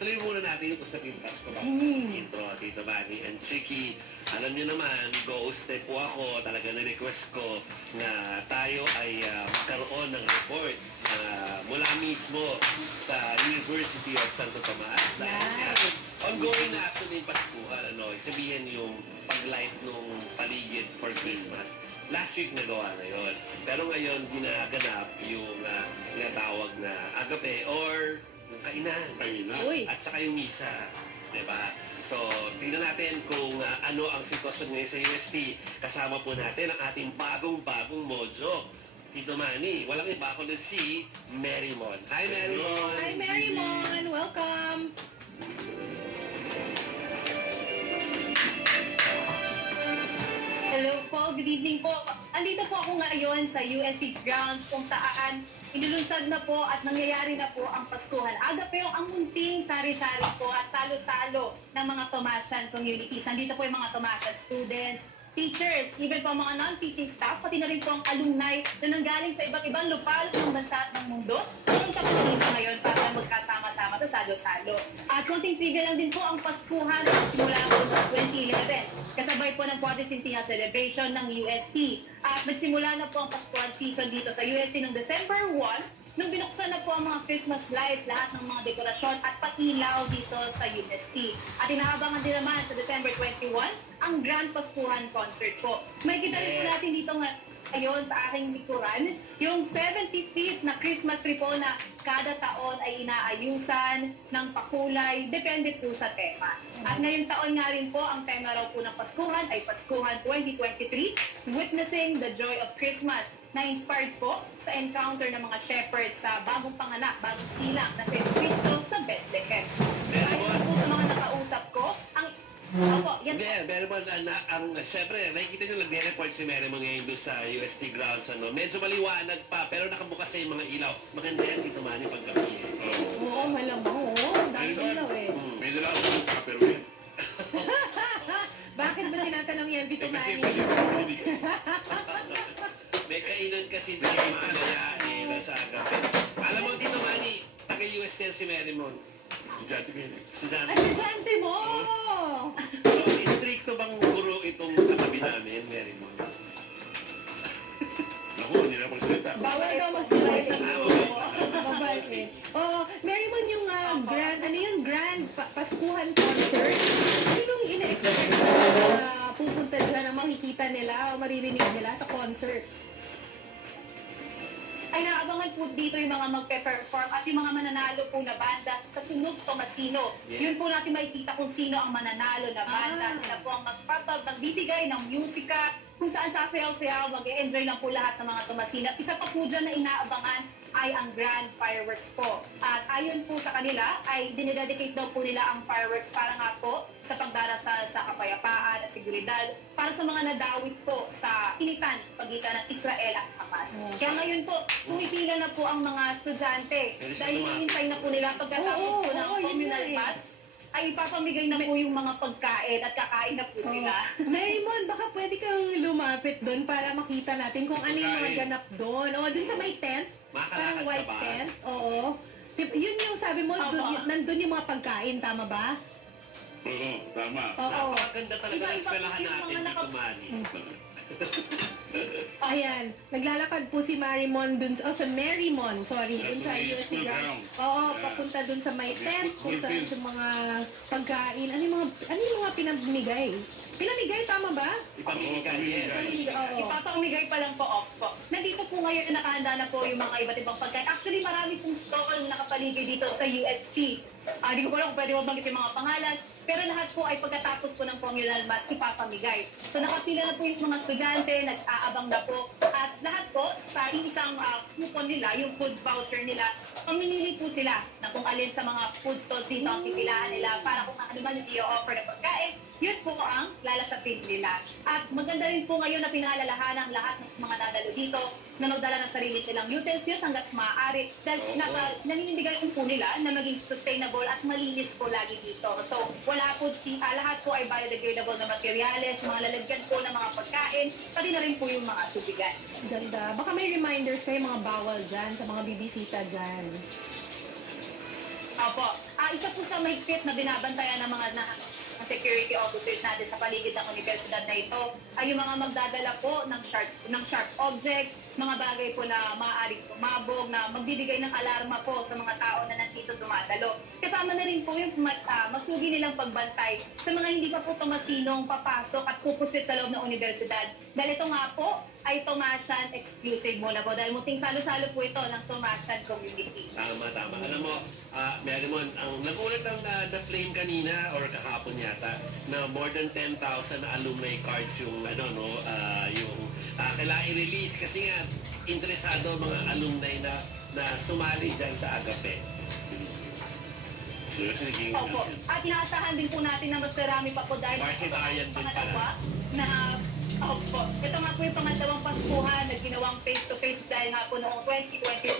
tuloy muna natin yung usapin Pasko ba? Intro, Tito Manny and Chicky. Alam niyo naman, go-step po ako. Talaga na-request ko na tayo ay magkaroon ng report mula mismo sa University of Santo Tomas. Dahil ongoing na actually yung Paskuhan. Sabihin yung pag-light nung paligid for Christmas. Last week nagawa na yun. Pero ngayon, ginaganap yung tinatawag na agape or yung kainan. At saka yung misa. Diba? So, tingnan natin kung ano ang sitwasyon ngayon sa UST. Kasama po natin ang ating bagong mojo. Tito Manny, walang iba ako na si Marymon. Hi, Marymon! Hi, Marymon! Welcome! Hello po, good evening po. Andito po ako ngayon sa UST grounds kung saan inulunsad na po at nangyayari na po ang Paskuhan. Agape ang munting sari-sari po at salo-salo ng mga Tomasian communities. Nandito po yung mga Tomasian students, teachers, even po mga non-teaching staff, pati na rin po ang alumni na nanggaling sa iba't ibang lupal ng bansa at ng mundo. Pumunta po dito ngayon para magkasama-sama sa salo-salo. At konting trivia lang din po ang Paskuhan na simula po noong 2011. Kasabay po ng quadricentennial celebration ng UST. At nagsimula na po ang Paskuhan season dito sa UST noong December 1, nung binuksan na po ang mga Christmas lights, lahat ng mga dekorasyon at patilaw dito sa UST. At inaabangan din naman sa December 21, ang Grand Paskuhan Concert po. May kita rin po natin dito ngayon sa aking likuran, yung 75th na Christmas tree po na kada taon ay inaayusan ng pakulay, depende po sa tema. At ngayong taon nga rin po, ang tema raw po ng Paskuhan ay Paskuhan 2023, Witnessing the Joy of Christmas, na inspired po sa encounter ng mga shepherds sa bagong panganak, bagong silang na si Cristo sa Bethlehem. Ayon po sa mga nakausap ko, ang Marymon, syempre, nakikita nyo nag-report si Marymon ngayon doon sa UST grounds. Medyo maliwanag pa, pero nakabukas sa yung mga ilaw. Maganda yan, Tito Manny, paggabi. Oo, malamang. Dahil ilaw May dala ako ng Tupperware. Bakit ba tinatanong yan, Tito Manny? May kainan kasi dyan mamaya sa agape. Alam mo, Tito Manny, taga-UST si Marymon. Estudyante mo! So, stricto bang guro itong katabi namin, Marymon? Naku, hindi na magsalita. Bawal daw magsalita. Bawal Marymon, yung grand Paskuhan concert, sinong ina-expect na pupunta dyan ang makikita makikita nila o maririnig nila sa concert? Ay naabangan po dito yung mga magpe-perform at yung mga mananalo po na banda sa Tunog Tomasino. Yeah. Yun po natin makikita kung sino ang mananalo na banda. Sila po ang magbibigay ng musika, kung saan sasayaw-sayaw, mag-e-enjoy lang po lahat ng mga Tomasino. Isa pa po dyan na inaabangan ay ang Grand Fireworks po. At ayon po sa kanila, ay dinededicate daw po nila ang fireworks para nga po sa pagdarasal sa kapayapaan at seguridad para sa mga nadawit po sa initan sa pagitan ng Israel at Hamas. Kaya ngayon po, pumipila na po ang mga estudyante dahil hinihintay na po nila pagkatapos po ng communal mass ay ipapamigay na po yung mga pagkain at kakain na po sila. Mary Mon, baka pwede kang lumapit doon para makita natin kung ano yung mga ganap doon. O, doon sa may tent, parang white tent. Oo. Yun yung sabi mo, nandun yung mga pagkain, tama ba? Oo, tama. Oo. Napakaganda talaga ng eskwelahan natin dito, Manny. Ayan, naglalakad po si Marymon dun, sa Marymon, sorry, dun sa UST ground. Oo, papunta dun sa may tent, kung saan sa mga pagkain. Ano yung mga pinamigay? Pinamigay, tama ba? Ipamimigay. Oo. Ipapamigay pa lang po, po. Nandito po ngayon nakahanda na po yung mga iba't ibang pagkain. Actually, marami pong stall na nakapaligid dito sa UST. Hindi ko pa lang kung pwede mabanggit yung mga pangalan. Pero lahat po ay pagkatapos po ng communal mass, ipapamigay. So nakapila na po yung mga estudyante, nag-aabang na po. At lahat po, sa isang coupon nila, yung food voucher nila, pamimili po sila na kung alin sa mga food stalls dito ang pipilaan nila para kung ano man yung i-offer na pagkain, yun po ang lalasapin nila. At maganda rin po ngayon na pinaalalahanan ang lahat ng mga dadalo dito na magdala ng sarili nilang utensils hanggat maaari dahil naninindigan po nila na maging sustainable at malinis po lagi dito. So wala po, lahat po ay biodegradable na materyales, mga lalagyan po ng mga pagkain, pati na rin po yung mga tubigan. Ganda. Baka may reminders kayo mga bawal dyan, sa mga bibisita dyan. Opo. Isa po sa mahigpit na binabantayan ng mga security officers natin sa paligid ng universidad na ito ay yung mga magdadala po ng sharp objects, mga bagay po na maaaring sumabog, na magbibigay ng alarma po sa mga tao na nandito dumadalo. Kasama na rin po yung masugi nilang pagbantay sa mga hindi pa po Tomasinong papasok at pupusit sa loob ng universidad. Dahil ito nga po ay Tomasian exclusive muna po. Dahil muting salo-salo po ito ng Tomasian community. Tama. Alam mo, Marymon, ang nagulat ang The Flame kanina or kahapon yata na more than 10,000 alumni cards yung yung kailangan i-release kasi nga interesado mga alumni na sumali dyan sa Agape. Opo. At inaasahan din po natin na mas marami pa po dahil Varsitarian din pangalawa na opo. Ito nga po yung pangalawang Paskuhan na ginawang face-to-face dahil nga po noong 2020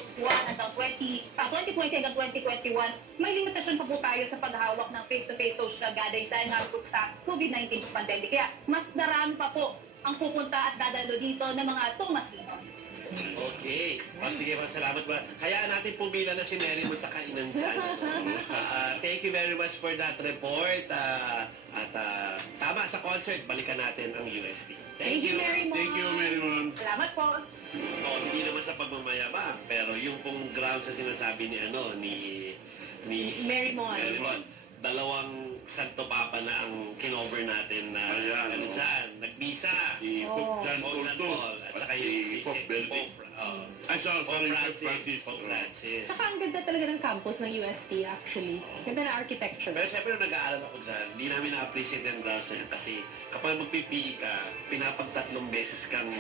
hanggang 2021, may limitasyon pa po tayo sa paghawak ng face-to-face social gatherings dahil nga po sa COVID-19 pandemic. Kaya mas marami pa po ang pupunta at dadalo dito ng mga Tomasino. Okay. Sige, salamat ba. Hayaan natin pumila na si Mary mo sa kainan dyan. Thank you very much for that report. Tama, sa concert, balikan natin ang UST. Thank you, Marymon. Thank you, Marymon. Salamat po. Hindi naman sa pagmamayabang, pero yung pong ground sa sinasabi ni Marymon. Dalawang Santo Papa na ang kinover natin na dyan, nagbisa. Si Pope John Paul Paul at saka si Pope Benedict. Pope Francis. Saka ang ganda talaga ng campus ng UST actually. Ganda na architecture. Pero siyempre nung nag-aaral ako dyan, hindi namin na-appreciate yung grounds na yan kasi kapag magpipi ka, pinapagtatlong beses kang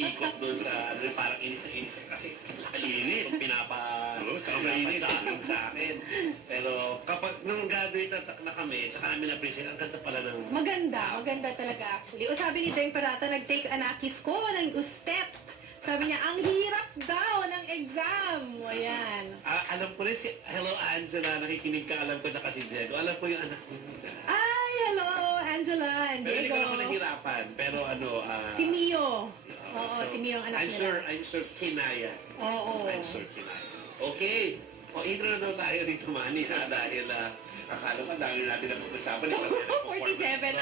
ikot doon sa parang inis na inis kasi init. Pinapasakin sa akin. Pero kapag nung graduate na kami, saka namin na-appreciate, ang ganda pala ng... Maganda talaga actually. O sabi ni Deng Parata, nag-take anakis ko ng USTEP. Sabi niya, ang hirap daw ng exam. Ayan. Alam ko rin hello Angela, nakikinig ka, alam ko tsaka si Diego. Alam ko yung anak mo. Ay, hello, Angela and Pero hindi Diego. ko naman nahirapan. Pero Si Mio. Oo, so, si Mio ang anak nila. I'm sure kinaya. Oo. I'm sure kinaya. Okay. Intro na daw tayo dito, Manny, dahil akala ko dami natin na pag-usapan. 47.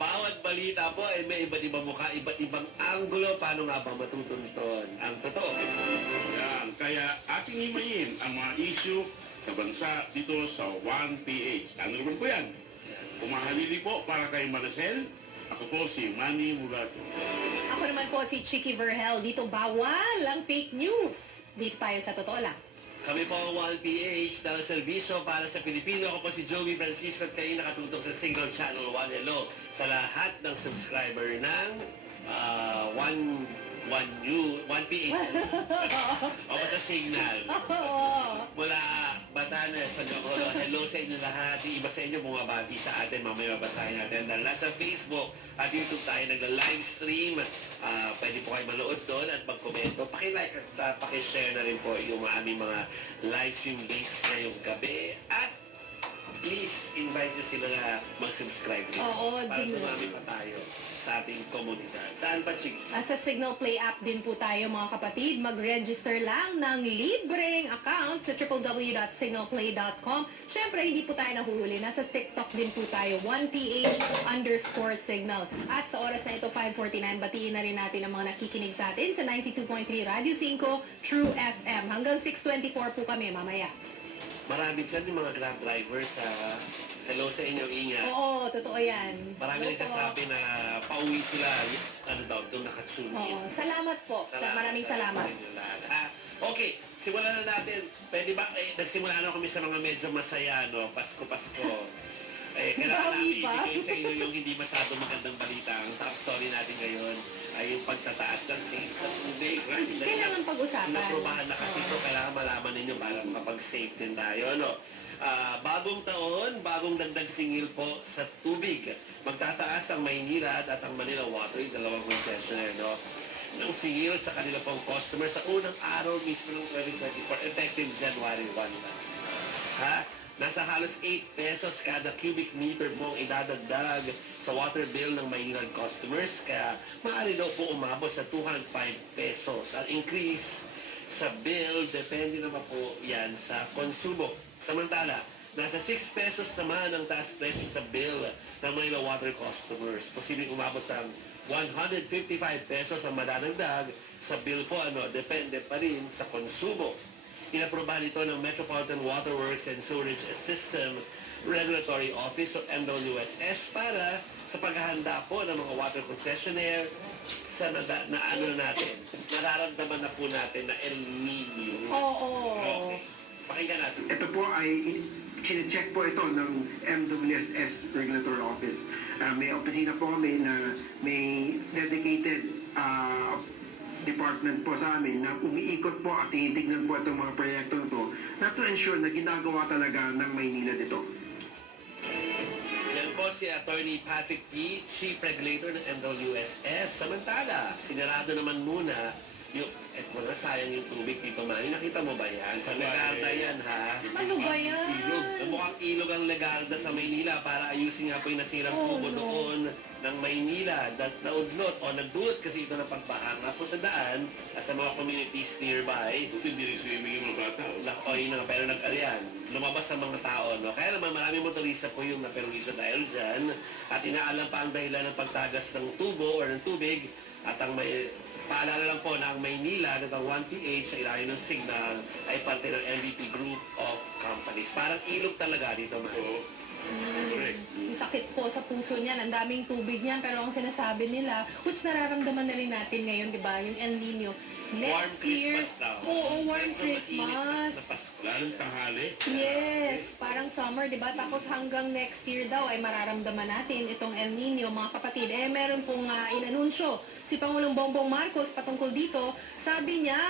Bawat balita po ay may iba't ibang mukha, iba't ibang anggulo. Paano nga ba matutunton ang totoo? Yan. Kaya ating himayin ang mga issue sa bansa dito sa 1PH. Ano naman po yan? Pumahalili po para kay Maricel Ako po si Manny Mugato. Ako naman po si Chicky Verhel. Dito bawal ang fake news. Dito tayo sa totoo lang. Kami po ang 1PH na serbisyo para sa Pilipino. Ako po si Joey Francisco at kayo nakatutok sa Signal Channel 1. Hello sa lahat ng subscriber ng 1PH. O basta Signal. Mula Batanes, hello sa inyo lahat. Yung iba sa inyo bumabati sa atin. Mamaya babasahin natin. Dahil nasa Facebook at YouTube tayo nagla-live stream. Pwede po kayo manood doon at mag-komento. Paki-like at paki-share na rin po yung aming mga live stream links ngayong gabi. At please invite nyo sila na mag-subscribe din. Oo, para din. dumami pa tayo sa ating komunidad. Saan pa, Chiki? Sa Signal Play app din po tayo mga kapatid. Mag-register lang ng libreng account sa www.signalplay.com. Siyempre, hindi po tayo nahuhuli. Nasa TikTok din po tayo, 1PH_signal. At sa oras na ito, 5:49, batiin na rin natin ang mga nakikinig sa atin sa 92.3 Radio 5, True FM. Hanggang 6:24 po kami mamaya. Marami dyan yung mga Grab drivers sa hello sa inyo, ingat. Oo, totoo yan. Marami nagsasabi na pauwi sila, doon nakatune in. Oo, salamat po. Maraming salamat. sa inyo lahat, ha? Okay, simulan na natin. Pwede ba, nagsimula na kami sa mga medyo masaya, no? Pasko. Kailangan namin ibigay sa inyo yung hindi masyado magandang balita. Ang top story natin ngayon ay yung pagtataas ng sales sa tubig. Kailangan pag-usapan. Naprobahan na kasi ito, kailangan malaman ninyo para makapag-save din tayo, no? Bagong taon, bagong dagdag singil po sa tubig. Magtataas ang Maynila at ang Manila Water, yung dalawang concessionaire, no? Ng singil sa kanila pong customer sa unang araw mismo ng 2024, effective January 1 na. Ha? Nasa halos 8 pesos kada cubic meter mong idadagdag sa water bill ng Maynila customers. Kaya maaari daw po umabot sa 205 pesos. Ang increase sa bill, depende naman po yan sa konsumo. Samantala, nasa 6 pesos naman ang taas presyo sa bill ng Manila Water customers. Posibleng umabot ng 155 pesos ang madadagdag sa bill po. Depende pa rin sa konsumo. Inaprobahan ito ng Metropolitan Water Works and Sewerage System Regulatory Office o MWSS para sa paghahanda po ng mga water concessionaire sa natin. Nararamdaman na po natin na El Nino. Oo. Okay. Pakinggan natin. Ito po ay chinecheck po ito ng MWSS Regulatory Office. May opisina po kami na may dedicated department po sa amin na umiikot po at tinitignan po itong mga proyekto ito na to ensure na ginagawa talaga ng Maynila dito. Yan po si Attorney Patrick T., Chief Regulator ng MWSS. Samantala, sinarado naman muna yung, sayang yung tubig dito, Manny. Nakita mo ba yan? Sa Legarda yan, ha? Ano ba yan? Mukhang ilog ang Legarda sa Maynila para ayusin nga po yung nasirang tubo doon ng Maynila. Naudlot o nagdulot kasi ito ng pagbaha nga po sa daan at sa mga communities nearby. Hindi rin swimming yung mga bata. Pero nag-ariyan. Lumabas sa mga tao, no? Kaya naman maraming motorista po yung naperwisyo dahil dyan at inaalam pa ang dahilan ng pagtagas ng tubo o ng tubig at ang may paalala lang po na ang Maynila at ang 1PH sa ilalim ng Signal ay parte ng MVP Group of Companies. Parang ilog talaga dito, man. Correct. Sakit po sa puso niyan, ang daming tubig niyan, pero ang sinasabi nila, which nararamdaman na rin natin ngayon, di ba, yung El Nino. Warm year, Christmas daw. Oo, warm Medyo mainit Christmas. na Pasko. Lalong tanghali. Yes, parang summer, di ba? Tapos hanggang next year daw ay mararamdaman natin itong El Nino, mga kapatid. Meron pong inanunsyo si Pangulong Bongbong Marcos patungkol dito. Sabi niya,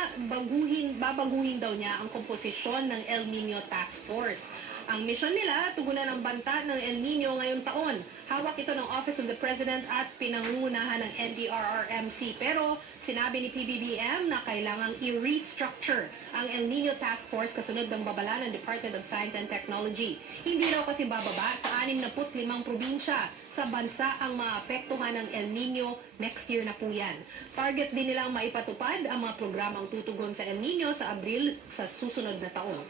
babaguhin daw niya ang komposisyon ng El Nino Task Force. Ang misyon nila, tugunan ang banta ng El Nino ngayong taon. Hawak ito ng Office of the President at pinangungunahan ng NDRRMC. Pero sinabi ni PBBM na kailangang i-restructure ang El Nino Task Force kasunod ng babala ng Department of Science and Technology. Hindi raw kasi bababa sa 65 probinsya sa bansa ang maapektuhan ng El Nino. Next year na po yan. Target din nilang maipatupad ang mga programang tutugon sa El Nino sa Abril sa susunod na taon.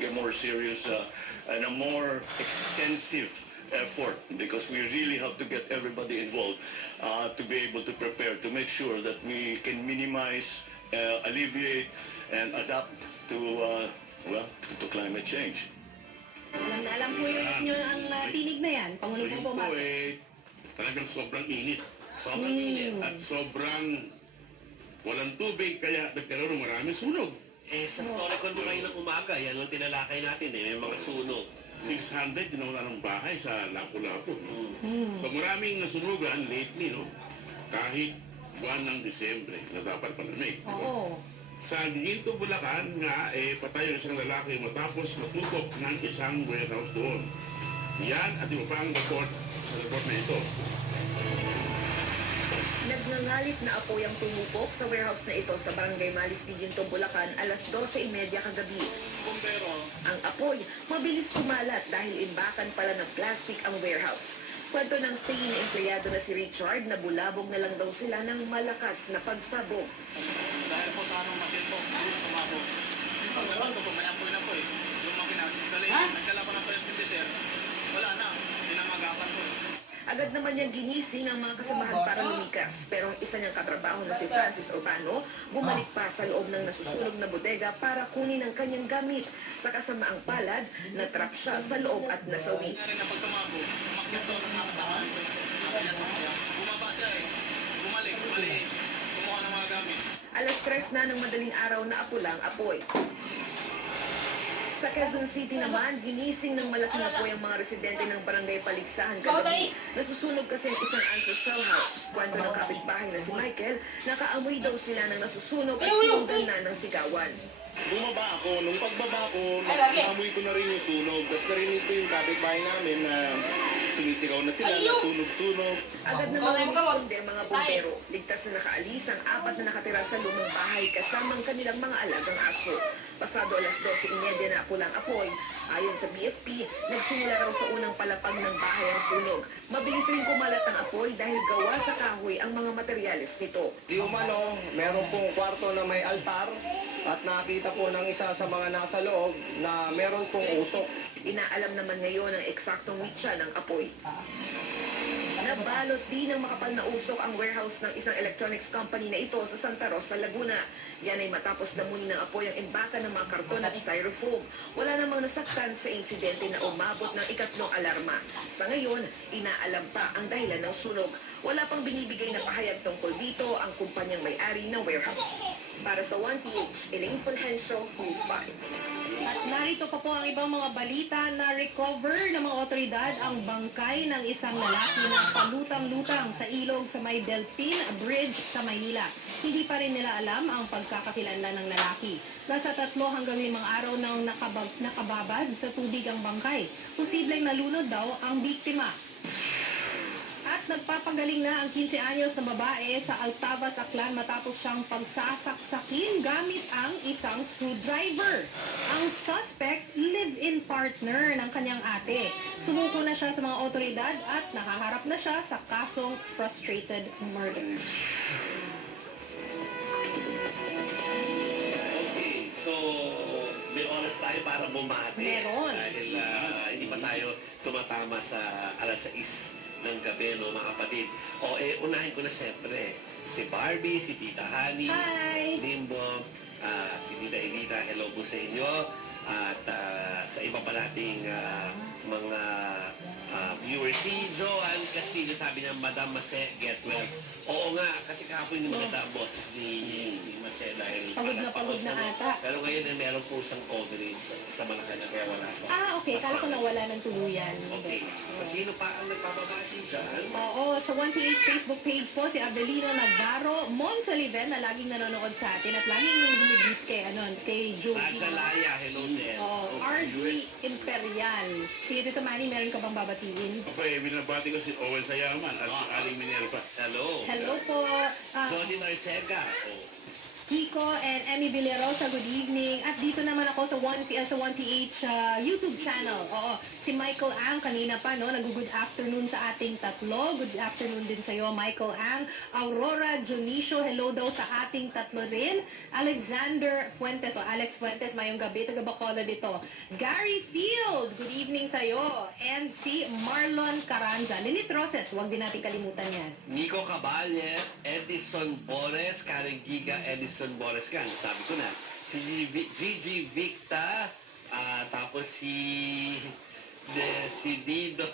A more serious and a more extensive effort because we really have to get everybody involved to be able to prepare to make sure that we can minimize, alleviate, and adapt to climate change. Alam po nyo ang tinig na yan, Pangulong Bongbong Marcos. talagang sobrang init. Sobrang init. At sobrang walang tubig, kaya nagkaroon ng maraming sunog. Sa Torrecon mo ngayon ng umaga, yan ang tinalakay natin may mga sunog. 600 dinawala ng bahay sa Lapu-Lapu. So maraming nasunugan lately, no? Kahit buwan ng Disyembre, na dapat palamig. Oo. Sa Ginto, Bulacan nga, patay ang isang lalaki matapos matutok ng isang warehouse doon. Yan at iba pa ang report sa report na ito. Nagngangalit na apoy ang tumupok sa warehouse na ito sa Barangay Malis de Ginto, Bulacan alas 12:30 kagabi. Ang apoy mabilis kumalat dahil imbakan pala ng plastic ang warehouse. Kwento ng stay na empleyado na si Richard na bulabog na lang daw sila ng malakas na pagsabog. Dahil po sa anong masin po, sumabog. Pagkaroon ko po, may apoy na po eh. Yung makina, nagdala ko ng first sir, wala na, dinamagapan po eh. Agad naman niyang ginising ang mga kasamahan para lumikas. Pero ang isa niyang katrabaho na si Francis Urbano, bumalik pa sa loob ng nasusunog na bodega para kunin ang kanyang gamit. Sa kasamaang palad, natrap siya sa loob at nasawi. Umakyat to ng mga kasama. Bumaba siya eh. Bumalik, kumuha ng mga gamit. Alas 3 na ng madaling araw na apulang apoy. Sa Quezon City naman, ginising ng malaking apoy ang mga residente ng barangay Paligsahan kagabi. Nasusunog kasi ang isang ancestral house. Kwento ng kapitbahay na si Michael, nakaamoy daw sila ng nasusunog at sinundan na ng sigawan. Bumaba ako. Nung pagbaba ko, naamoy ko na rin yung sunog. Tapos narinig ko yung kapitbahay namin na sumisigaw na sila, nasunog-sunog. Agad na mga responde ang mga bombero. Ligtas na nakaalis ang 4 na nakatira sa lumang bahay kasamang kanilang mga alagang aso. Pasado alas 12:30 na apulang apoy. Ayon sa BFP, nagsimula raw sa unang palapag ng bahay ang sunog. Mabilis rin kumalat ang apoy dahil gawa sa kahoy ang mga materyales nito. Di umano, meron pong kwarto na may altar at nakita po ng isa sa mga nasa loob na meron pong usok. Inaalam naman ngayon ang eksaktong mitya ng apoy. Nabalot din ng makapal na usok ang warehouse ng isang electronics company na ito sa Santa Rosa, Laguna. Yan ay matapos damunin ng apoy ang imbaka ng mga karton at styrofoam. Wala namang nasaktan sa insidente na umabot ng ikatlong alarma. Sa ngayon, inaalam pa ang dahilan ng sunog. Wala pang binibigay na pahayag tungkol dito ang kumpanyang may-ari ng warehouse. Para sa 1PH, Elaine Fulgencio, News 5. At narito pa po ang ibang mga balita na recover ng mga otoridad ang bangkay ng isang lalaki na palutang-lutang sa ilog sa may Delpin Bridge sa Maynila. Hindi pa rin nila alam ang pagkakakilanlan ng lalaki. Nasa 3 hanggang 5 araw nang nakababad sa tubig ang bangkay. Posibleng nalunod daw ang biktima. At nagpapagaling na ang 15 anyos na babae sa Altavas, Aklan matapos siyang pagsasaksakin gamit ang isang screwdriver. Ang suspect, live-in partner ng kanyang ate. Sumuko na siya sa mga otoridad at nakaharap na siya sa kasong frustrated murder. Okay, so may oras tayo para bumati. Meron. Dahil hindi pa tayo tumatama sa alas 6 ng gabi, no, mga kapatid. Unahin ko na siyempre si Barbie, si Tita Hani, Limbo, si Tita Edita, hello po sa inyo. At sa iba pa nating mga viewers, si Joan Castillo sabi niya, Madam Mase, get well. Oo nga, kasi kahapon hindi maganda ang boses ni Mase dahil Pagod na ata. Pero ngayon ay meron po isang coverage sa Malacanang kaya wala pa. Okay. Kala ko nawala ng tuluyan. Okay. So, sino pa ang nagpapabati dyan? Oo, sa 1PH Facebook page po, si Abelino Navarro, Monsaliven, na laging nanonood sa atin at laging bumibit kay Joey. Pagsalaya, hello there. RD Imperial. Sige, Tito Manny, meron ka bang babatiin? Binabati ko si Owen Sayaman at si Aling Minerva. Hello. Hello po. Jody Narcega. Kiko and Emmy Villarosa, good evening. At dito naman ako sa 1PH YouTube channel. Oo, si Michael Ang kanina pa, no? Nag-good afternoon sa ating tatlo. Good afternoon din sa iyo, Michael Ang. Aurora Junicio, hello daw sa ating tatlo rin. Alexander Fuentes, Alex Fuentes, mayong gabi, taga Bacolod dito. Gary Field, good evening sa iyo. And si Marlon Caranza. Linit Roses, huwag din natin kalimutan yan. Nico Caballes, Edison Bores, Karen Giga, Edison Bores kan, sabi ko na. Si Gigi Victa, tapos si Dido.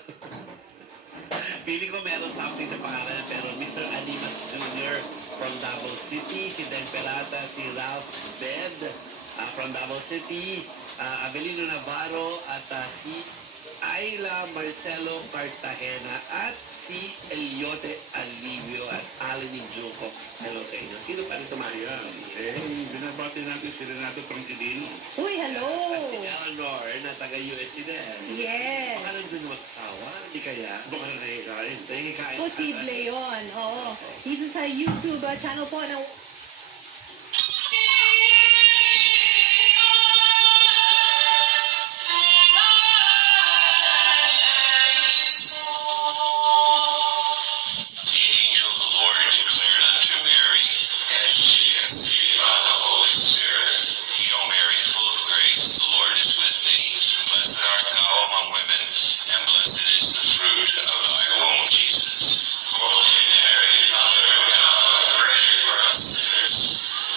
Feeling ko meron something sa pangalan, pero Mr. Animas Jr. from Davao City, si Den Perata, si Ralph Bed from Davao City, Avelino Navarro, at si Ayla Marcelo Cartagena, at si Eliote Alivio at Alini Junco. Hello sa inyo. Sino pa rin tumayo? Binabati natin si Renato Tangkilino. Uy, hello! At si Eleanor na taga-USC din. Yes. Baka nandun mag-asawa? Hindi kaya? Baka na nahihikain. Nahihikain. Posible yon. Oo. Dito sa YouTube channel po ng The angel of the Lord declared unto Mary, and she conceived by the Holy Spirit. Hail Mary, full of grace, the Lord is with thee. Blessed art thou among women, and blessed is the fruit of thy womb, Jesus. Holy Mary, Mother of God, pray for us sinners,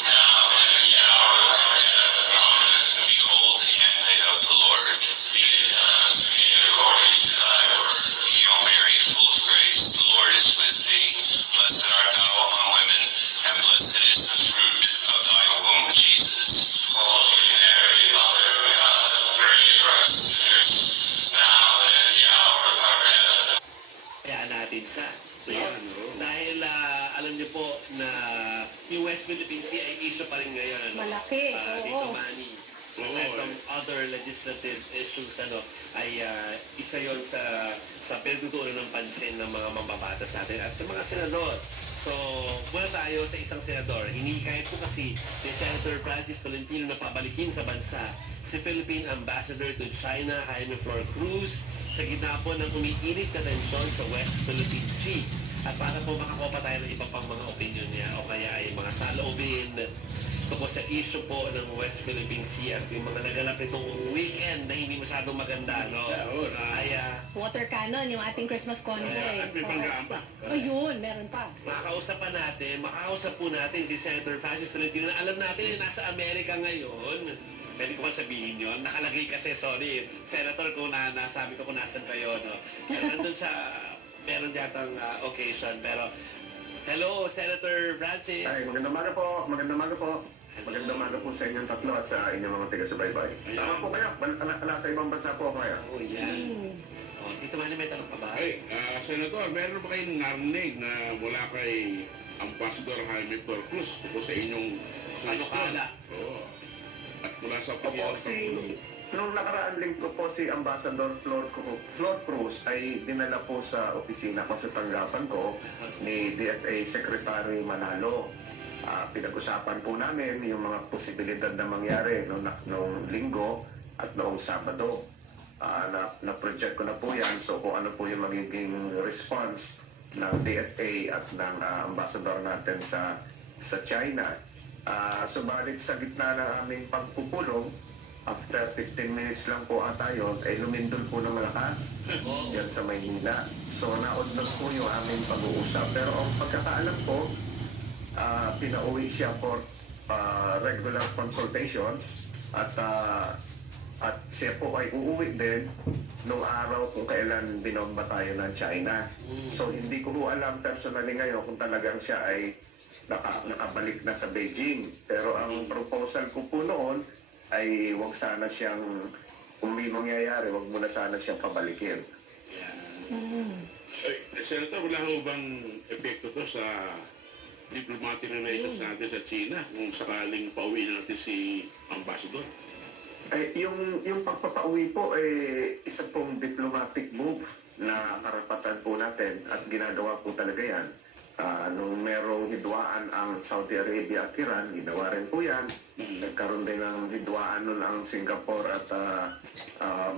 now and at the hour of our death. Amen. Behold the handmaid of the Lord. Be it done unto me according to thy word. Hail Mary, full of grace, the Lord is with thee. Blessed art thou among women, and blessed is the fruit of thy womb, Jesus. Holy Mary, Mother of God, pray for us sinners, now and at the hour of our death. Kaya natin siya. Dahil alam niyo po na yung West Philippine Sea ay issue pa rin ngayon. Malaki, Dito oo. Manny. Aside from other legislative issues, ay isa yon sa pinagtutunan ng pansin ng mga mambabatas natin at ng mga senador. So, muna tayo sa isang senador. Hinihikayat po kasi ni Senator Francis Tolentino na pabalikin sa bansa si Philippine Ambassador to China, Jaime Flor Cruz, sa gitna po ng umiinit na tensyon sa West Philippine Sea. At para po makakopa tayo ng iba pang mga opinion niya o kaya ay mga saloobin tungkol sa issue po ng West Philippine Sea at yung mga naganap nitong weekend na hindi masyadong maganda, no? Ay, water cannon, yung ating Christmas convoy. At may banggaan pa. Ayun, meron pa. makakausap po natin si Senator Francis Tolentino na alam natin na nasa Amerika ngayon. Pwede ko ba sabihin yun? Nakalagay kasi, sorry, Senator, kung nasabi ko kung nasan kayo, no? Nandun sa, meron yatang occasion, pero, hello, Senator Francis. Ay, magandang umaga po. Magandang umaga po. Magandang umaga po sa inyong tatlo at sa inyong mga taga-subaybay. Tama po kayo. Nasa ibang bansa po ako ngayon. Oh, yan. Oh, Tito Manny, may tanong ka ba? Ay, Senator, meron ba kayong narinig na mula kay Ambassador Jaime Flor Cruz tungkol sa inyong Panukala. Oo. At mula sa Opo, nung nakaraan linggo po si Ambassador Flor Cruz ay dinala po sa opisina ko sa tanggapan ko ni DFA Secretary Manalo. Pinag-usapan po namin yung mga posibilidad na mangyari noong linggo at noong Sabado. Na-project ko na po yan. So kung ano po yung magiging response ng DFA at ng ambassador natin sa China. Subalit sa gitna ng aming pagpupulong, after 15 minutes lang po ata yun, ay lumindol po ng malakas dyan sa Maynila. So naudlot po yung aming pag-uusap. Pero ang pagkakaalam po, pinauwi siya for regular consultations at siya po ay uuwi din nung araw kung kailan binomba tayo ng China. So hindi ko po alam personally ngayon kung talagang siya ay nakabalik na sa Beijing. Pero ang proposal ko po noon ay wag sana siyang, kung may mangyayari, wag muna sana siyang pabalikin. Ay, Senator, wala ho bang epekto to sa diplomatic relations natin sa China kung sakaling pauwi natin si Ambassador? Yung pagpapauwi po isa pong diplomatic move na karapatan po natin at ginagawa po talaga yan. Nung merong hidwaan ang Saudi Arabia at Iran, ginawa rin po yan. Nagkaroon din ng hidwaan nun ang Singapore at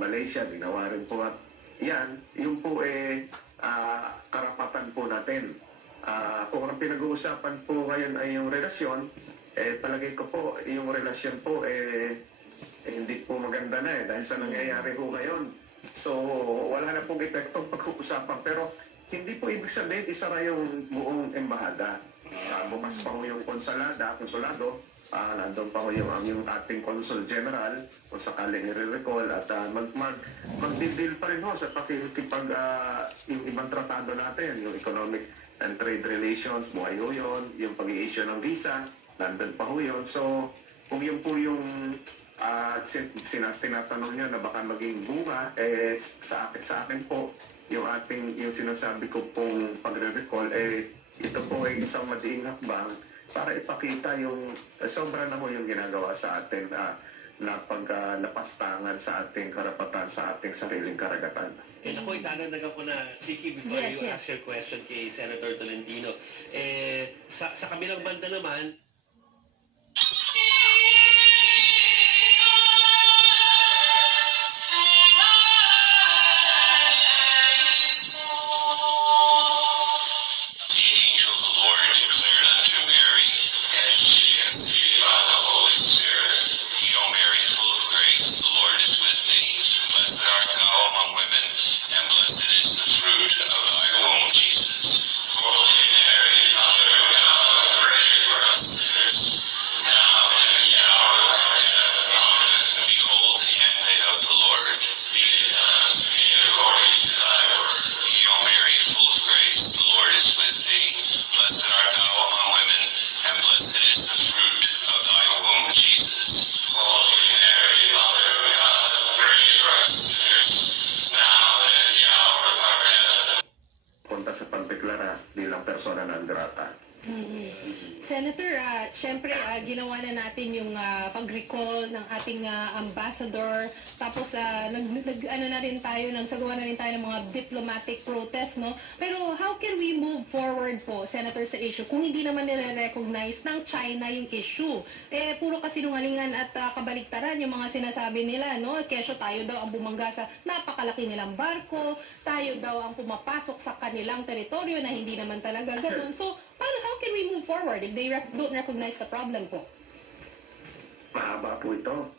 Malaysia, ginawa rin po at yan. Yung po karapatan po natin. Kung ang pinag-uusapan po ngayon ay yung relasyon, palagay ko po yung relasyon po hindi po maganda na dahil sa nangyayari po ngayon. So wala na pong epektong pag-uusapan pero hindi po ibig sabihin isara yung buong embahada. Bukas pa po yung konsulado Nandun pa ho yung ating Consul General kung sakaling i-recall at magdi-deal pa rin ho sa pakikipag yung ibang tratado natin, yung economic and trade relations, buhay ho yun, yung pag-i-issue ng visa, nandun pa ho yun. So, kung yun po yung tinatanong nyo na baka maging bunga, sa akin po, yung sinasabi ko pong pagre-recall, ito po ay isang madiing hakbang para ipakita yung sobra na ho yung ginagawa sa atin na paglapastangan sa ating karapatan sa ating sariling karagatan. Ako, itananagan ko na, Chiki, before you ask your question kay Senator Tolentino, sa kabilang banda naman, punta sa pagdeklara bilang persona non grata. Senator, syempre ginawa na natin yung pag-recall ng ating ambassador. Tapos ano na rin tayo, nagsagawa na rin tayo ng mga diplomatic protest, no? Pero how can we move forward po, Senator, sa issue kung hindi naman nire-recognize ng China yung issue? Puro kasinungalingan at kabaliktaran yung mga sinasabi nila, no? Kesyo tayo daw ang bumangga sa napakalaki nilang barko, tayo daw ang pumapasok sa kanilang teritoryo na hindi naman talaga ganun. So, how can we move forward if they don't recognize the problem po? Mahaba po ito.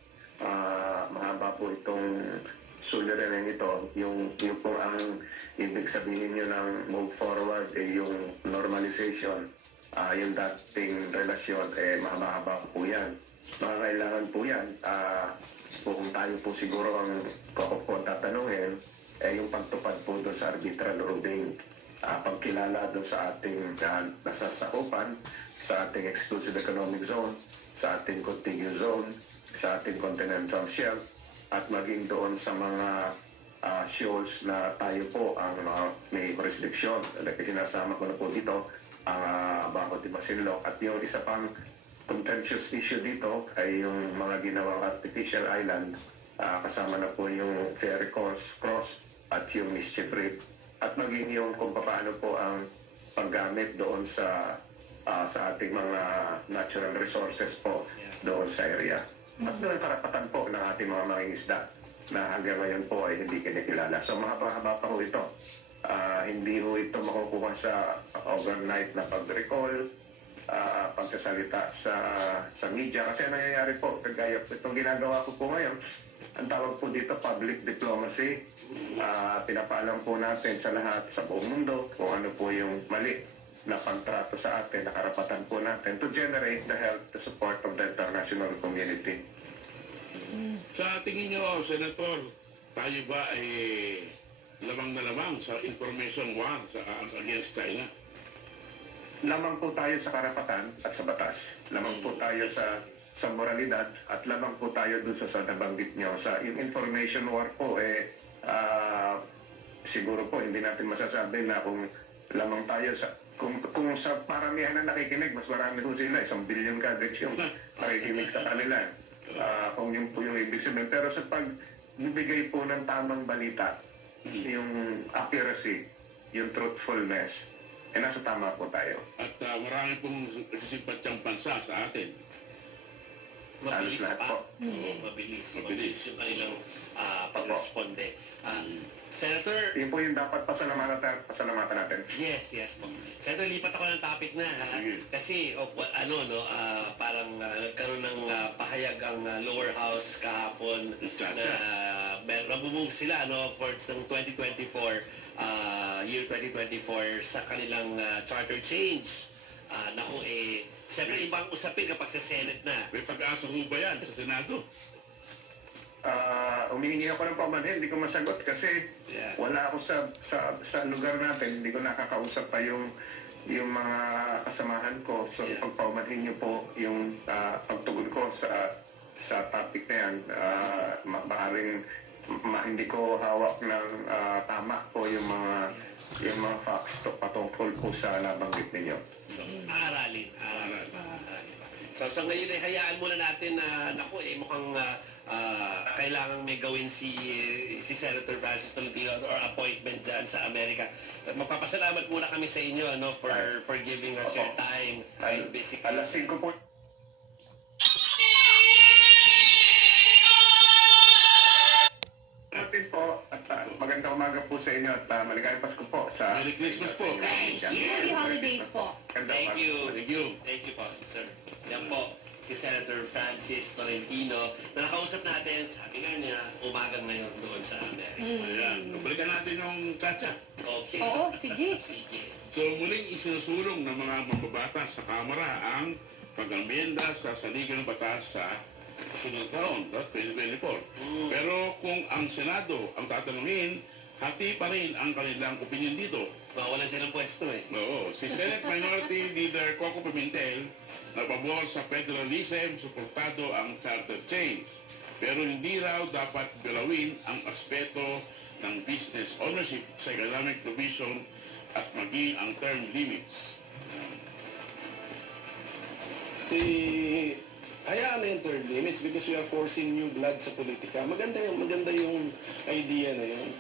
Mahaba po itong suliranin ito. Yung po ang ibig sabihin nyo ng move forward, yung normalization, yung dating relasyon, mahaba po yan. Kailangan po yan. Kung tayo po siguro ang tatanungin, yung pagtupad po doon sa arbitral ruling, pagkilala doon sa ating nasasakupan, sa ating exclusive economic zone, sa ating contiguous zone, sa ating continental shelf, at maging doon sa mga shoals na tayo po ang may jurisdiction. Kasi sinasama ko na po dito ang Baco de Masinloc. At yung isa pang contentious issue dito ay yung mga ginawang artificial island, kasama na po yung ferry cross at yung mischief reef, at maging yung kung paano po ang paggamit doon sa ating mga natural resources po doon sa area. At doon karapatan po ng ating mga mangingisda na hanggang ngayon po ay hindi kinikilala. So mahaba pa ho ito. Hindi ho ito makukuha sa overnight na pag-recall, pagkasalita sa media. Kasi nangyayari po, kagaya itong ginagawa ko po ngayon, ang tawag po dito public diplomacy. Pinapaalam po natin sa lahat sa buong mundo kung ano po yung mali na pagtrato sa atin, na karapatan po natin to generate the help, the support of the international community. Sa tingin nyo, Senator, tayo ba lamang na lamang sa information war against China? Lamang po tayo sa karapatan at sa batas. Lamang po tayo sa moralidad at lamang po tayo dun sa nabanggit nyo. Sa yung information war po, siguro po hindi natin masasabi na kung lamang tayo kung sa paramihan na nakikinig, mas marami po sila, 1 billion kagad yung nakikinig sa kanila. Kung yun po yung ibig sabihin. Pero sa pagbibigay po ng tamang balita, yung accuracy, yung truthfulness, nasa tama po tayo. At marami pong nagsisipatyang bansa sa atin. Mabilis lahat pa. po. Mabilis yung kanilang pag-responde. Senator... Yun po yung dapat pasalamatan natin. Yes po. Senator, lipat ako ng topic na. Kasi, parang nagkaroon ng pahayag ang lower house kahapon na nabumove sila for ng 2024, year 2024 sa kanilang charter change. Naku siyempre ibang usapin kapag sa Senate na. May pag-asa ho ba yan sa Senado? Humihingi ako ng pamanhin, hindi ko masagot kasi wala ako sa lugar natin, hindi ko nakakausap pa yung mga kasamahan ko. So pagpaumanhin niyo po yung pagtugon ko sa topic na yan, maaaring hindi ko hawak ng tama po yung mga facts patungkol po sa nabanggit ninyo. So, aralin. So sa ngayon ay hayaan muna natin na mukhang kailangan may gawin si Senator Francis Tolentino or appointment dyan sa Amerika. Magpapasalamat muna kami sa inyo for giving us your time. Basically, Alas 5 po. Natin po at magandang umaga po sa inyo at maligayang Pasko po sa Merry Christmas po. Happy holidays po. Thank you po, sir. Yan po, si Senator Francis Tolentino na nakausap natin, sabi nga niya, umagang ngayon doon sa Amerika. Ayan, balikan natin yung Chacha. Okay. Oo, sige. So muling isinusulong ng mga mambabatas sa Kamara ang pag-amyenda sa saligang batas sa sunod taon, 2024. Pero kung ang Senado ang tatanungin, hati pa rin ang kanilang opinion dito. Wala silang pwesto Oo. Si Senate Minority Leader Coco Pimentel nagpabor sa federalism, suportado ang charter change. Pero hindi raw dapat galawin ang aspeto ng business ownership sa economic provision at maging ang term limits. Hayaan na yung term limits because we are forcing new blood sa politika. Maganda yung idea na yun.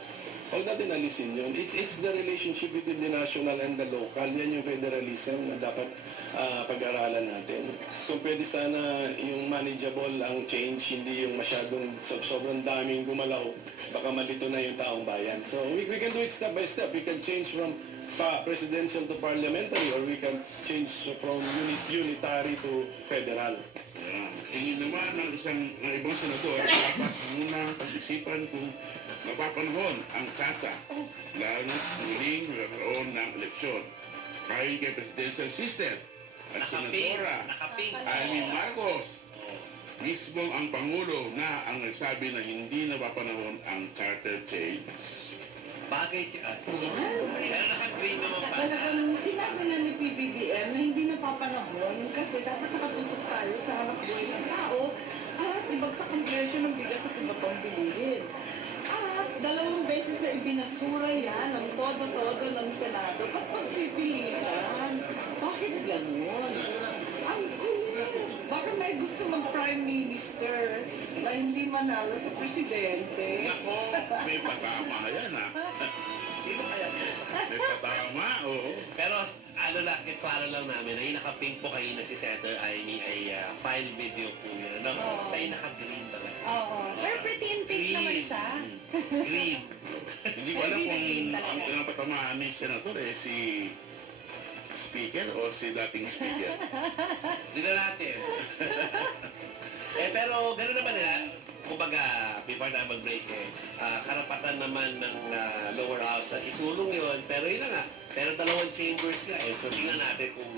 Huwag natin alisin yun. It's the relationship between the national and the local. Yan yung federalism na dapat pag-aralan natin. So pwede sana yung manageable ang change, hindi yung masyadong sobrang daming gumalaw. Baka malito na yung taong bayan. So we can do it step by step. We can change from presidential to parliamentary or we can change from unitary to federal. Tingin naman ng ibang senador, dapat muna pag-isipan kung mapapanahon ang kata, lalo na muling magkaroon ng eleksyon. Kayo kay Presidential Sister at Senadora Amy Marcos, mismo ang Pangulo na ang nagsabi na hindi napapanahon ang charter change. Bagay pero naka-green naman pa. Talagang sinabi na ni PBBM na hindi napapanahon kasi dapat nakatutok tayo sa hanap buhay ng tao at ibagsak ang presyo ng bigas at iba pang bilihin. At 2 beses na ibinasura yan ng todo-todo ng Senado. Ba't pagpipilitan? Bakit ganun? Ang kulit. Baka may gusto mag-prime minister na hindi manalo sa presidente. Nako, may patama yan Sino kaya May patama, oo. Pero klaro lang namin na yung naka-pink po kayo na si Senator Amy ay file video po yun. Siya yung naka-green talaga. Oo. Pero pretty in pink naman siya. Green. Hindi ko alam kung ang pinapatamaan ni Senator si speaker o si dating speaker. Hindi na natin. Pero gano'n naman kumbaga, before na mag-break karapatan naman ng lower house isulong yon, pero yun na nga. Pero 2 chambers nga so tingnan natin kung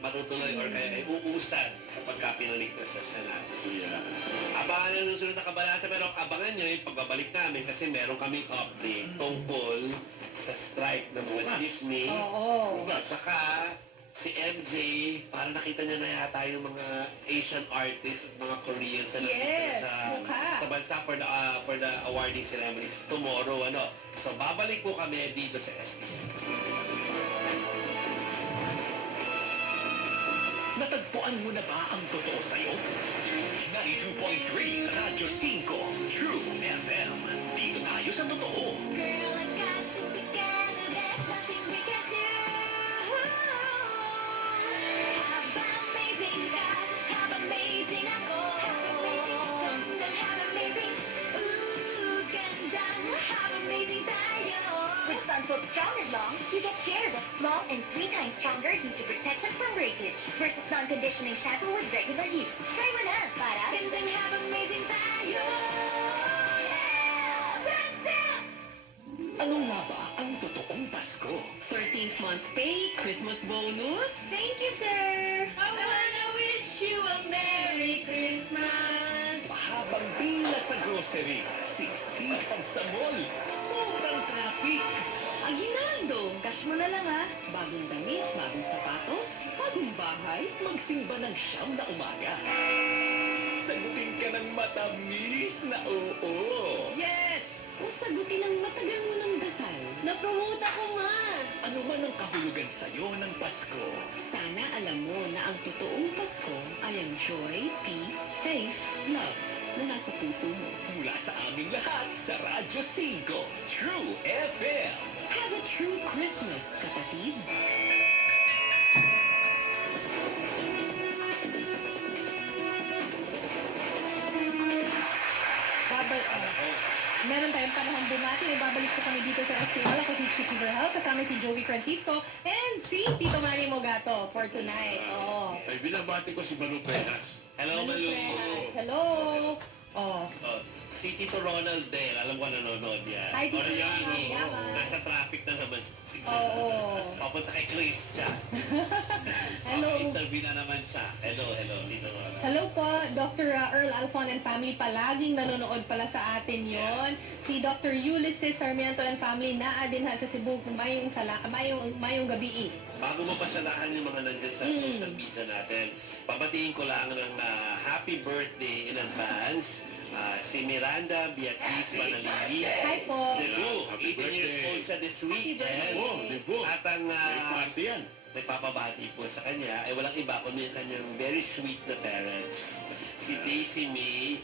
matutuloy or kaya ay uusad kapag pinaligtas sa Senado. Abangan yung susunod na kabanata, pero abangan nyo yung pagbabalik namin kasi meron kaming update tungkol sa strike ng mga jeepney. At saka si MJ, parang nakita niya na yata yung mga Asian artists at mga Koreans na nakita sa bansa for the awarding ceremonies tomorrow. So babalik po kami dito sa STN. Natagpuan mo na ba ang totoo sa'yo? 92.3 Radyo 5 True FM. Dito tayo sa totoo. Girl, I got you together, there's nothing we can do. How amazing God, how amazing ako. How amazing, ganda, how amazing tayo. With Sunsilk Strong and Long, you get hair that's long and 3 times stronger due to protection from breakage versus non-conditioning shampoo with regular use. Try mo na para gandang have amazing tayo. Ano nga ba ang totoong Pasko? 13 13th month pay, Christmas bonus. Thank you, sir. I wanna wish you a Merry Christmas. Mahabang pila sa grocery, siksipag sa mall, sobrang traffic. Aguinaldo, cash mo na lang ha. Bagong damit, bagong sapatos, bagong bahay. Magsimba ng 9 na umaga. Sagutin ka ng matamis na oo. Yes! O sagutin ang matagal mo ng dasal. Na-promote ako man. Ano man ang kahulugan sa'yo ng Pasko? Sana alam mo na ang totoong Pasko ay ang joy, peace, faith, love na nasa puso mo. Mula sa aming lahat sa Radyo 5, True FM. Have a true Christmas, kapatid. Meron tayong panahon bumati. Ibabalik ko kami dito sa STL. Ako si Chicky Verhel, kasama si Joey Francisco, and si Tito Manny Mogato for tonight. Oh. Ay, binabati ko si Malu Pejas. Hello, Malu. Hello. Oh. Si Tito Ronald Del, alam ko nanonood yan. Hi, Tito Ronald. Ronald. Yaman. Nasa traffic na naman si Oo. Papunta kay Christian. Hello. Interview na naman siya. Hello, Tito Ronald. Hello po, Dr. Earl Alfon and family. Palaging nanonood pala sa atin yon. Si Dr. Ulysses Sarmiento and family naa din ha sa Cebu. Mayong gabi. Bago mapasalahan yung mga nandyan sa social media natin, pabatiin ko lang ng happy birthday in advance. Si Miranda Beatriz Manalili. Hi po. Debut. Happy 18 years birthday. old siya this weekend. Debut. At ang Party yan. nagpapabati po sa kanya ay walang iba kundi ang kanyang very sweet na parents. Si Daisy May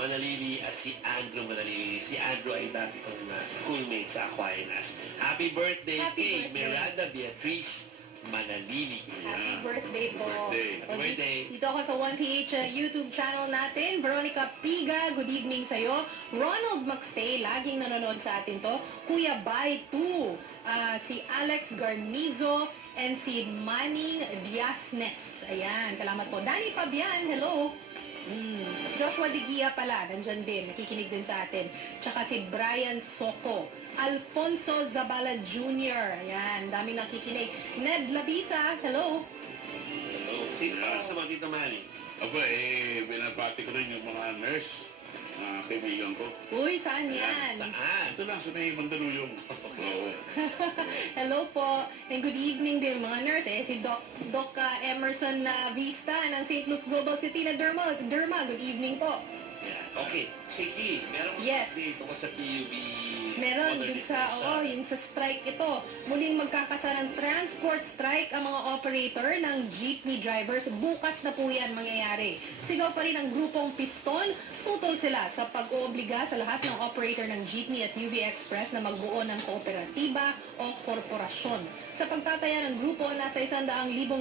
Manalili at si Andrew Manalili. Si Andrew ay dati kong schoolmate sa Aquinas. Happy birthday kay Miranda Beatriz Manalili. Happy birthday po. Happy birthday. Dito ako sa 1PH YouTube channel natin. Veronica Piga, good evening sa'yo. Ronald Maxtay, laging nanonood sa atin to. Kuya Bay 2, si Alex Garnizo, and si Manning Diasnes. Ayan, salamat po. Danny Fabian, hello. Joshua Digia pala, nandyan din, nakikinig din sa atin. Tsaka si Brian Soco, Alfonso Zabala Jr., ayan, daming nakikinig. Ned Labisa, hello. Hello. Sino pa sa mga Tito Manny? Aba, binabati ko rin yung mga nurse na kaibigan ko. Uy, saan yan? Saan? Ito lang, sa may Mandaluyong. Oo. Hello po, and good evening din mga nurse. Si Doc Emerson Vista ng St. Luke's Global City na Derma, good evening po. Okay, Chiki, meron Yes. update ako sa PUV. Meron dun sa, yung sa strike ito. Muling magkakasa ng transport strike ang mga operator ng jeepney drivers. Bukas na po yan mangyayari. Sigaw pa rin ang grupong Piston. Tutol sila sa pag-oobliga sa lahat ng operator ng jeepney at UV Express na magbuo ng kooperatiba o korporasyon. Sa pagtataya ng grupo, nasa 100,000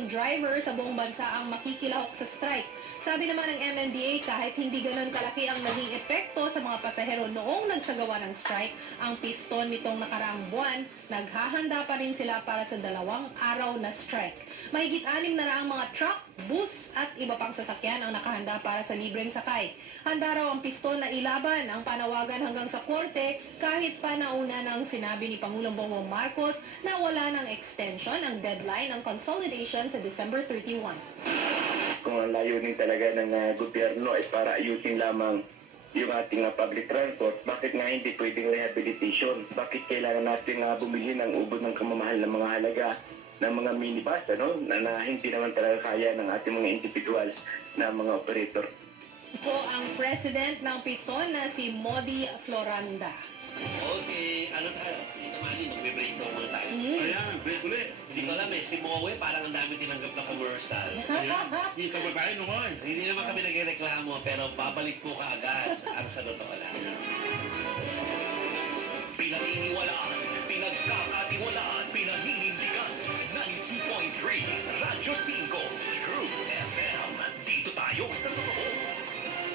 driver sa buong bansa ang makikilahok sa strike. Sabi naman ng MMDA, kahit hindi ganun kalaki ang naging epekto sa mga pasahero noong nagsagawa ng strike, ang Piston nitong nakaraang buwan, naghahanda pa rin sila para sa 2 araw na strike. Mahigit 6 na raang mga truck, bus at iba pang sasakyan ang nakahanda para sa libreng sakay. Handa raw ang Piston na ilaban ang panawagan hanggang sa korte kahit pa nauna nang sinabi ni Pangulong Bongbong Marcos na wala ng extension ang deadline ng consolidation sa December 31. Kung ang layunin talaga ng gobyerno ay para ayusin lamang yung ating public transport, bakit nga hindi pwedeng rehabilitation? Bakit kailangan natin bumili ng ubod ng kamamahal na mga halaga ng mga minibus, na hindi naman talaga kaya ng ating mga individual na mga operator? Ito ang president ng Piston na si Modi Floranda. Okay, ano tayo? Tito Manny, magbe-break daw muna tayo. Ayan, break ulit. Hindi ko alam si Moe, parang ang dami tinanggap na commercial. Kita ba tayo naman? Hindi naman kami nagreklamo, pero babalik po ka agad ang sa totoo lang. Pinaniniwalaan, pinagkakatiwalaan, pinaninindigan. 92.3 Radyo 5, True FM. Dito tayo sa totoo.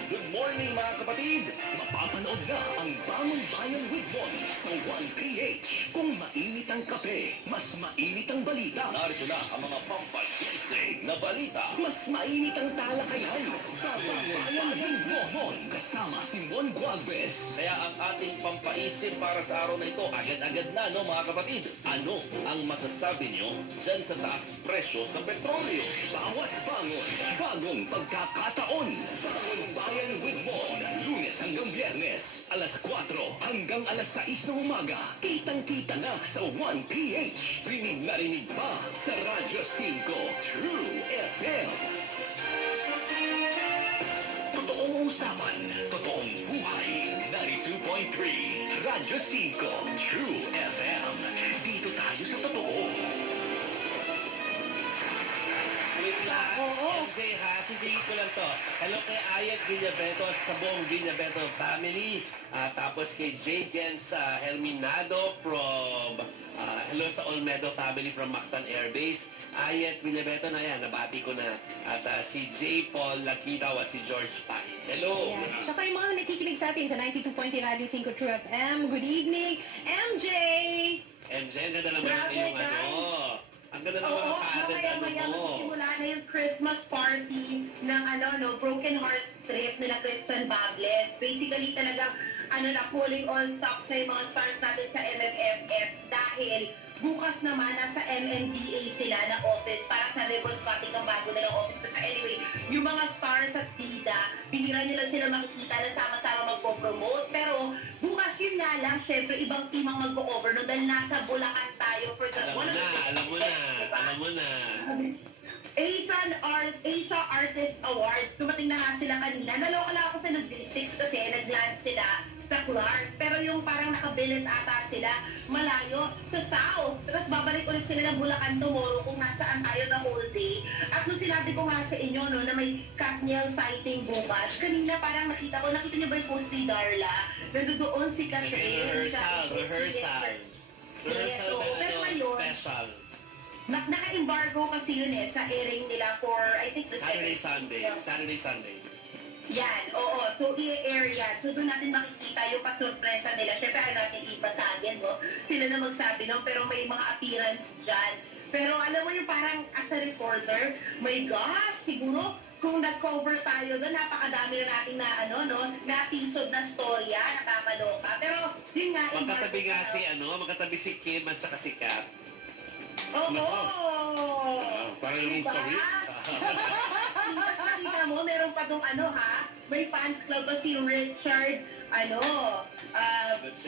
Good morning mga kapatid! Mapapanood na ang Bagong Bayan with hapon sa 1PH. Kung mainit ang kape, mas mainit ang balita. Narito na ang mga pampagising na balita. Mas mainit ang talakayan. Babayan Mon kasama si Mon Gualvez. Kaya ang ating pampaisip para sa araw na ito, agad-agad na, no mga kapatid? Ano ang masasabi nyo dyan sa taas presyo sa petrolyo? Bawat bangon, bagong pagkakataon. Bagong Bayan with Mon, Lunes hanggang Biyernes, alas 4 hanggang alas 6 ng umaga. Kitang-kita na sa 1PH. Rinig na rinig pa sa Radyo 5 True FM. Totoong usapan, totoong buhay. 92.3 Radyo 5 True FM. Dito tayo sa totoo. Wait lang. MJ ha, sisingit ko lang to. Hello kay Ayat Villabeto at sa buong Villabeto family. Tapos kay J. Jens Herminado from, hello sa Olmedo family from Mactan Air Base. Ayat Villabeto na yan, nabati ko na. At si J. Paul Lakitaw at si George Pai. Hello. Ayan. Tsaka yung mga nakikinig sa atin sa 92.3 Radio 5 True FM. Good evening, MJ! MJ, ang ganda naman Grabe, yung guys. ano. Ang ganda naman Oo, ang padded maya-maya ano mo. magsimula na yung Christmas party ng Broken Heart Strip nila Christian Bables. Basically talagang pulling all stops sa yung mga stars natin sa MMFF dahil bukas naman nasa MMDA sila na office para sa ribbon cutting ng bago nilang office. Pero anyway, yung mga stars at bida, bihira nila sila makikita na sama-sama magpo-promote. Pero bukas yun nga lang, syempre ibang team ang magpo-cover no dahil nasa Bulacan tayo for the Alam mo na. Asia Artist Awards. Dumating na nga sila kanina. Naloka lang ako sa logistics kasi nag-land sila sa Clark. Pero yung parang nakabilit ata sila malayo sa South. Tapos babalik ulit sila ng Bulacan tomorrow kung nasaan tayo the whole day. At nung sinabi ko nga sa inyo na may Katniel sighting bukas, kanina parang nakita niyo ba yung post ni Darla? Nandoon si Catherine Rehearsal. Yes, oo. Pero ngayon, Special. naka-embargo kasi yun sa airing nila for, I think, the Saturday, second- Sunday. Yan, oo. So, i-air yan. So, doon natin makikita yung pasurpresa nila. Siyempre, ayaw natin ibasagin, no? Sila na magsabi, no? Pero may mga appearance dyan. Pero alam mo yung parang as a reporter, my gosh, siguro kung nag-cover tayo doon, napakadami na natin na-teased na storya, nakakaloka. Pero, yun nga, magkatabi si Kim at saka si Kat. Oo! Parang yung Diba? story. Tapos nakita mo, meron pa dong may fans club ba si Richard,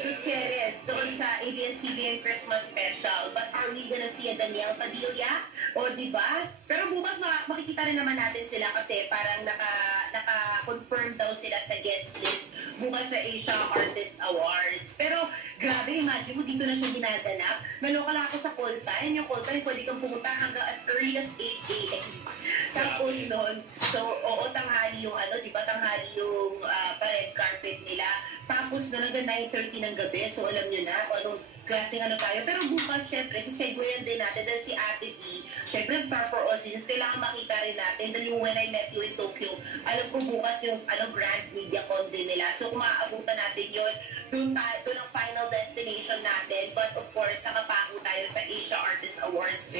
Gutierrez doon sa ABS-CBN Christmas Special. But are we gonna see a Daniel Padilla? O, diba? Pero bukas makikita rin naman natin sila kasi parang naka-confirm daw sila sa guest list bukas sa Asia Artist Awards. Pero, grabe, imagine mo, dito na siya ginaganap. Naloka lang ako sa call time. Yung call time, pwede kang pumunta hanggang as early as 8 a.m. Tapos noon, tanghali yung tanghali yung pa-red carpet nila. Tapos noon hanggang 9:30 ng gabi. So, alam nyo na kung anong klaseng tayo. Pero bukas, syempre, sisegwayan din natin dahil si Ate P, syempre, Star for Aussies, kailangan makita rin natin dahil yung When I Met You in Tokyo, alam ko bukas yung grand media con din nila. So, kung maaabutan natin yun, doon ang final destination natin. But of course, nakapako tayo sa Asia Artist Awards.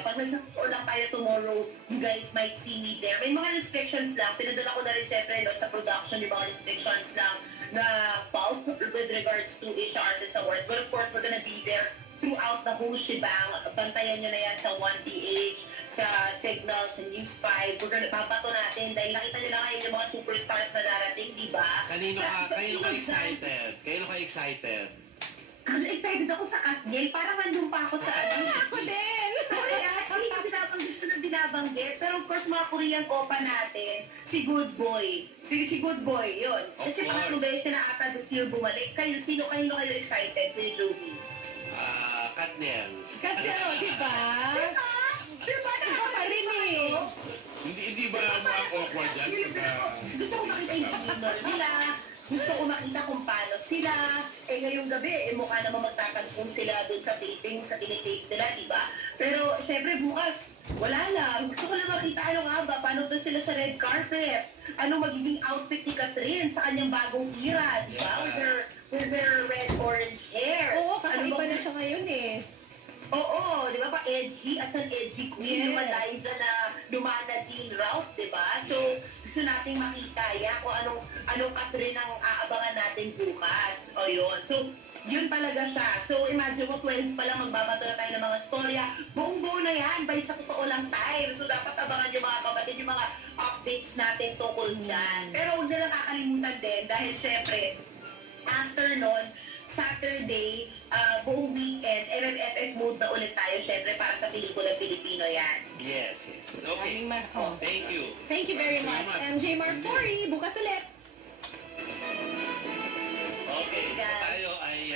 Pag nagsasato lang tayo tomorrow, you guys might see me there. May mga restrictions lang. Pinadala ko na rin syempre sa production, yung mga restrictions lang na pulp with regards to Asia Artist Awards. But of course, we're gonna be there throughout the whole shebang. Bantayan nyo na yan sa 1PH, sa Signal, sa News 5. We're gonna babato natin dahil nakita nyo na ngayon yung mga superstars na darating, di ba? Kanino ka excited? Excited ako sa Katniel. Parang nandun pa ako sa Ako din! Kaya, hindi ko binabanggit. Pero of course, mga Korean opa natin, si Good Boy. Si Good Boy, yun. Kasi pangatlong beses na ata this year bumalik. Kayo excited? Kuya Joey? Katniel. Katniel, di ba? Diba? Nakaparinig. Hindi ba ang awkward yan? Gusto ko makita yung humor nila. Gusto ko makita kung paano sila. Ngayong gabi, mukha naman magtatagpong sila doon sa taping, sa tinitape nila, di ba? Pero, syempre, bukas, wala lang. Gusto ko lang makita paano ba sila sa red carpet? Anong magiging outfit ni Catherine sa kanyang bagong era, di ba? with her red-orange hair. Oo, kakaiba bang- na siya ngayon eh. Oo, di ba? Pa-edgy as an edgy queen, Yes. yung Liza na dumanadine route, di ba? So, gusto nating makita yan kung anong Catherine ang aabangan natin bukas. O yun. So, yun talaga siya. So, imagine mo, 12 pa lang magbabato na tayo ng mga storya. Buong-buo na yan by sa totoo lang time. So, dapat abangan yung mga kapatid, yung mga updates natin tungkol dyan. Pero huwag nilang kakalimutan din dahil syempre, after nun, Saturday, buong weekend, MMFF mode na ulit tayo syempre para sa pelikula Pilipino yan. Yes. Okay. Thank you. Thank you very much. MJ Marfori, bukas ulit. Okay, so tayo ay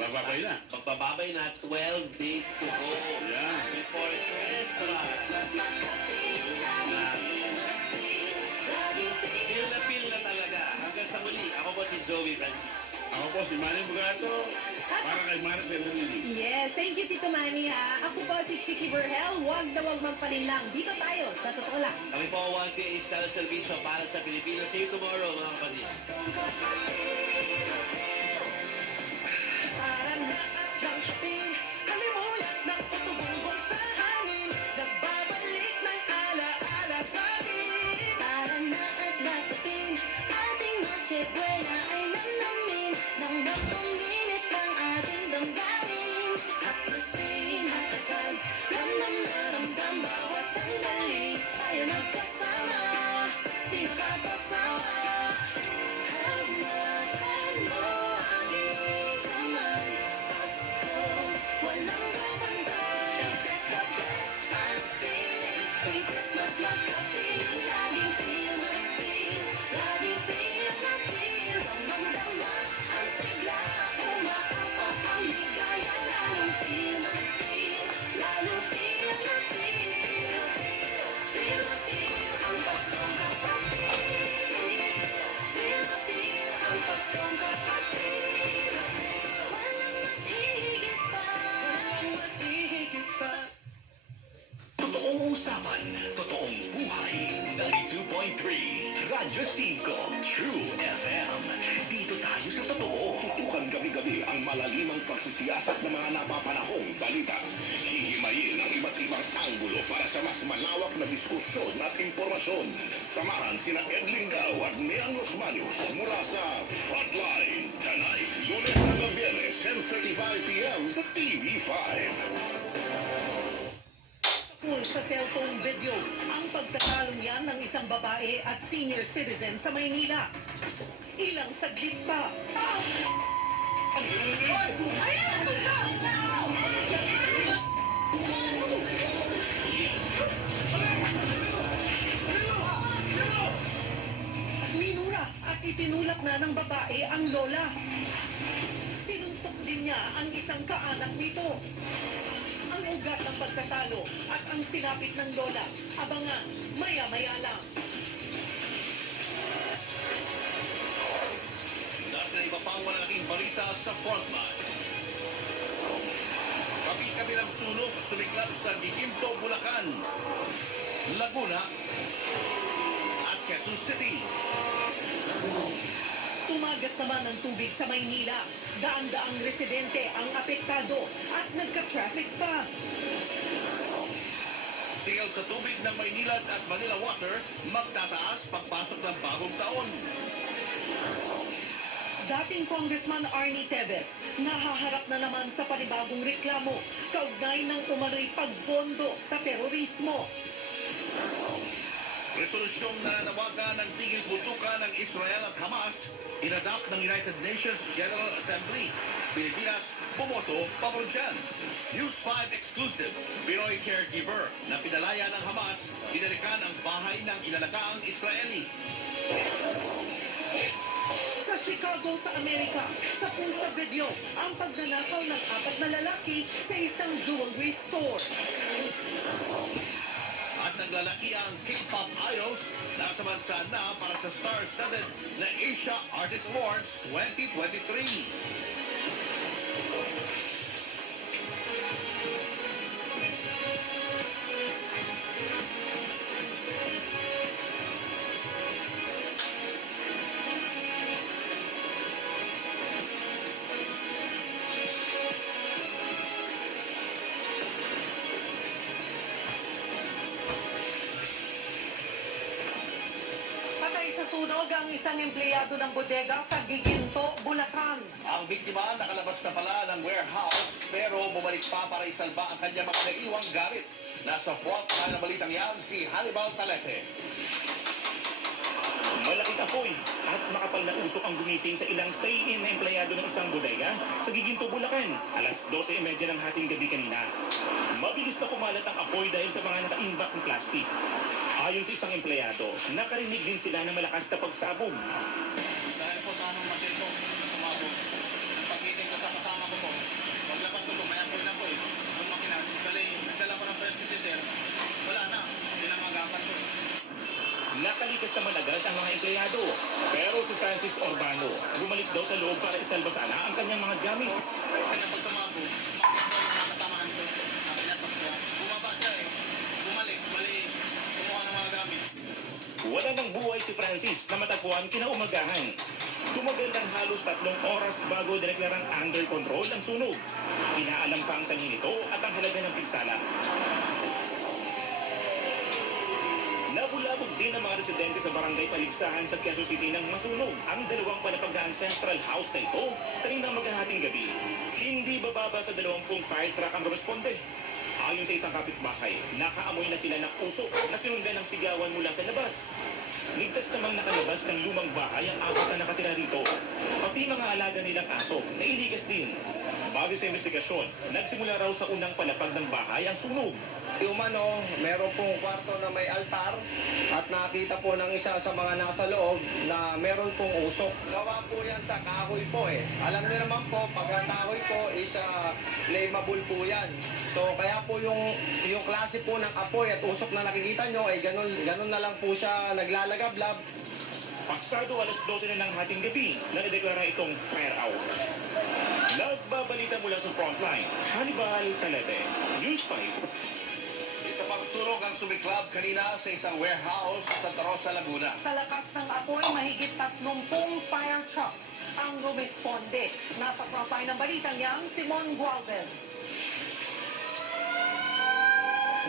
Bababay na. magbababay na 12 days to go before Christmas. Feel na talaga. Hanggang sa muli, ako po si Joey Francis. Ako po si Manny Bugato, para kay Marcel Rilli. Yes, thank you Tito Manny ha. Ako po si Chiki Burhel, huwag na huwag magpalinlang. Dito tayo, sa totoo lang. Kami po ang 1PA Style Service para sa Pilipinas. See you tomorrow, mga kapatid. Parang lakas ng shopee, halimuyak ng tutubong sa hangin, nagbabalik ng alaala sa akin. Parang naadlas sa pin, ating noche buena ay namnamin, nang mas uminit ng ating damdamin. Hapusin, hatagan, ramdam na ramdam bawat sandali, tayo nagkasama, di nakakasawa. Hamakan mo aking kamay, Pasko, walang kapantay. That's the best I'm feeling. Tuwing Christmas magkapiling, laging feel na feel, laging feel na feel. Damang-dama ang sigla, umaapak ang ligaya, lalong feel na feel, lalong feel na feel. Feel na feel ang Paskong kapatid. Feel na feel ang Paskong kapatid. Walang mas higit pa, walang mas higit pa. Totoong usapan, totoong buhay. 92.3 Radyo 5 True FM. Dito tayo sa totoo. Tutukan gabi-gabi ang malalimang pagsisiyasat ng mga napapanahong balita. Hihimayin ang iba't ibang anggulo para sa mas malawak na diskusyon at impormasyon. Samahan sina Ed Lingao at Miang Los Baños mula sa Frontline. Tonight, Lunes hanggang Biyernes, 10:35 p.m. sa TV5. Full sa cellphone video ang pagtatalo niya ng isang babae at senior citizen sa Maynila. Ilang saglit pa. Minura at itinulak na ng babae ang lola. Sinuntok din niya ang isang kaanak nito. Ang ugat ng pagtatalo at ang sinapit ng lola, abangan, maya-maya lang. Lahat na iba pang malaking balita sa Frontline. Kami ng sunog sumiklab sa Giginto, Bulacan, Laguna, at Quezon City. Tumagas naman ang tubig sa Maynila. Daan-daang residente ang apektado at nagka-traffic pa. Tingal sa tubig ng Maynila at Manila Water, magtataas pagpasok ng bagong taon. Dating Congressman Arnie Teves, nahaharap na naman sa panibagong reklamo kaugnay ng umano'y pagbondo sa terorismo. Resolusyong nananawagan ng tigil putukan ng Israel at Hamas, inadapt ng United Nations General Assembly. Pilipinas, pumoto, pabor dyan. News 5 exclusive, Pinoy caregiver na pinalaya ng Hamas, dinalikan ang bahay ng inalagaang Israeli. Sa Chicago sa Amerika, sa pulsa video, ang pagnanakaw ng 4 na lalaki sa isang jewelry store. At naglalaki ang K-pop idols nasa bansa na para sa star-studded na Asia Artist Awards 2023. Nasunog ang isang empleyado ng bodega sa Giginto, Bulacan. Ang biktima nakalabas na pala ng warehouse pero bumalik pa para isalba ang kanyang mga naiwang gamit. Nasa front line ng balitang yan si Hannibal Talete. Malaking apoy at makapal na usok ang gumising sa ilang stay-in na empleyado ng isang bodega sa Giginto, Bulacan. Alas 12:30 ng hating gabi kanina. Mabilis na kumalat ang apoy dahil sa mga naka-imbak ng plastic. Ayon sa isang empleyado, nakarinig din sila ng malakas na pagsabog. Dahil po sa anong masin po, sumabog. Pagising ko sa kasama ko po, paglabas ko po, may apoy na po eh. Yung makina, nagdala ko ng first sir, wala na, pinamagapan ko eh. Nakalikas naman agad ang mga empleyado. Pero si Francis Urbano, bumalik daw sa loob para isalba sana ang kanyang mga gamit. Kaya pag sumabog, umakit po yung nakasamahan ko. Pinatok siya. Bumaba siya eh. Bumalik, bali, kumuha ng mga gamit. Wala nang buhay si Francis na matagpuan kinaumagahan. Tumagal ng halos 3 oras bago deklarang under control ang sunog. Inaalam pa ang sanhi nito at ang halaga ng pinsala. Nabulabog din ang mga residente sa barangay Paligsahan sa Quezon City nang masunog ang dalawang panapagaan Central House na ito kaninang maghahating gabi. Hindi bababa sa 20 fire truck ang responde. Ayon sa isang kapitbahay, nakaamoy na sila ng usok na sinundan ng sigawan mula sa labas. Ligtas namang nakalabas ng lumang bahay ang 4 na nakatira dito. Pati mga alaga nilang aso na ilikas din. Base sa investigasyon, nagsimula raw sa unang palapag ng bahay ang sunog. Umano, meron pong kwarto na may altar at nakita po ng isa sa mga nasa loob na meron pong usok. Gawa po yan sa kahoy po eh. Alam niyo naman po, pag ang kahoy po is flammable po yan. So kaya po yung klase po ng apoy at usok na nakikita nyo ay ganun na lang po siya naglalagablab. Pasado alas 12 na ng hating gabi na nadeklara itong fire out. Nagbabalita mula sa frontline, Hannibal Talete, News 5. Isa pang sunog ang sumiklab kanina sa isang warehouse sa Santa Rosa, Laguna. Sa lakas ng apoy, mahigit 30 fire trucks ang rumisponde. Nasa frontline ng balitang yan, Simon Gualvez.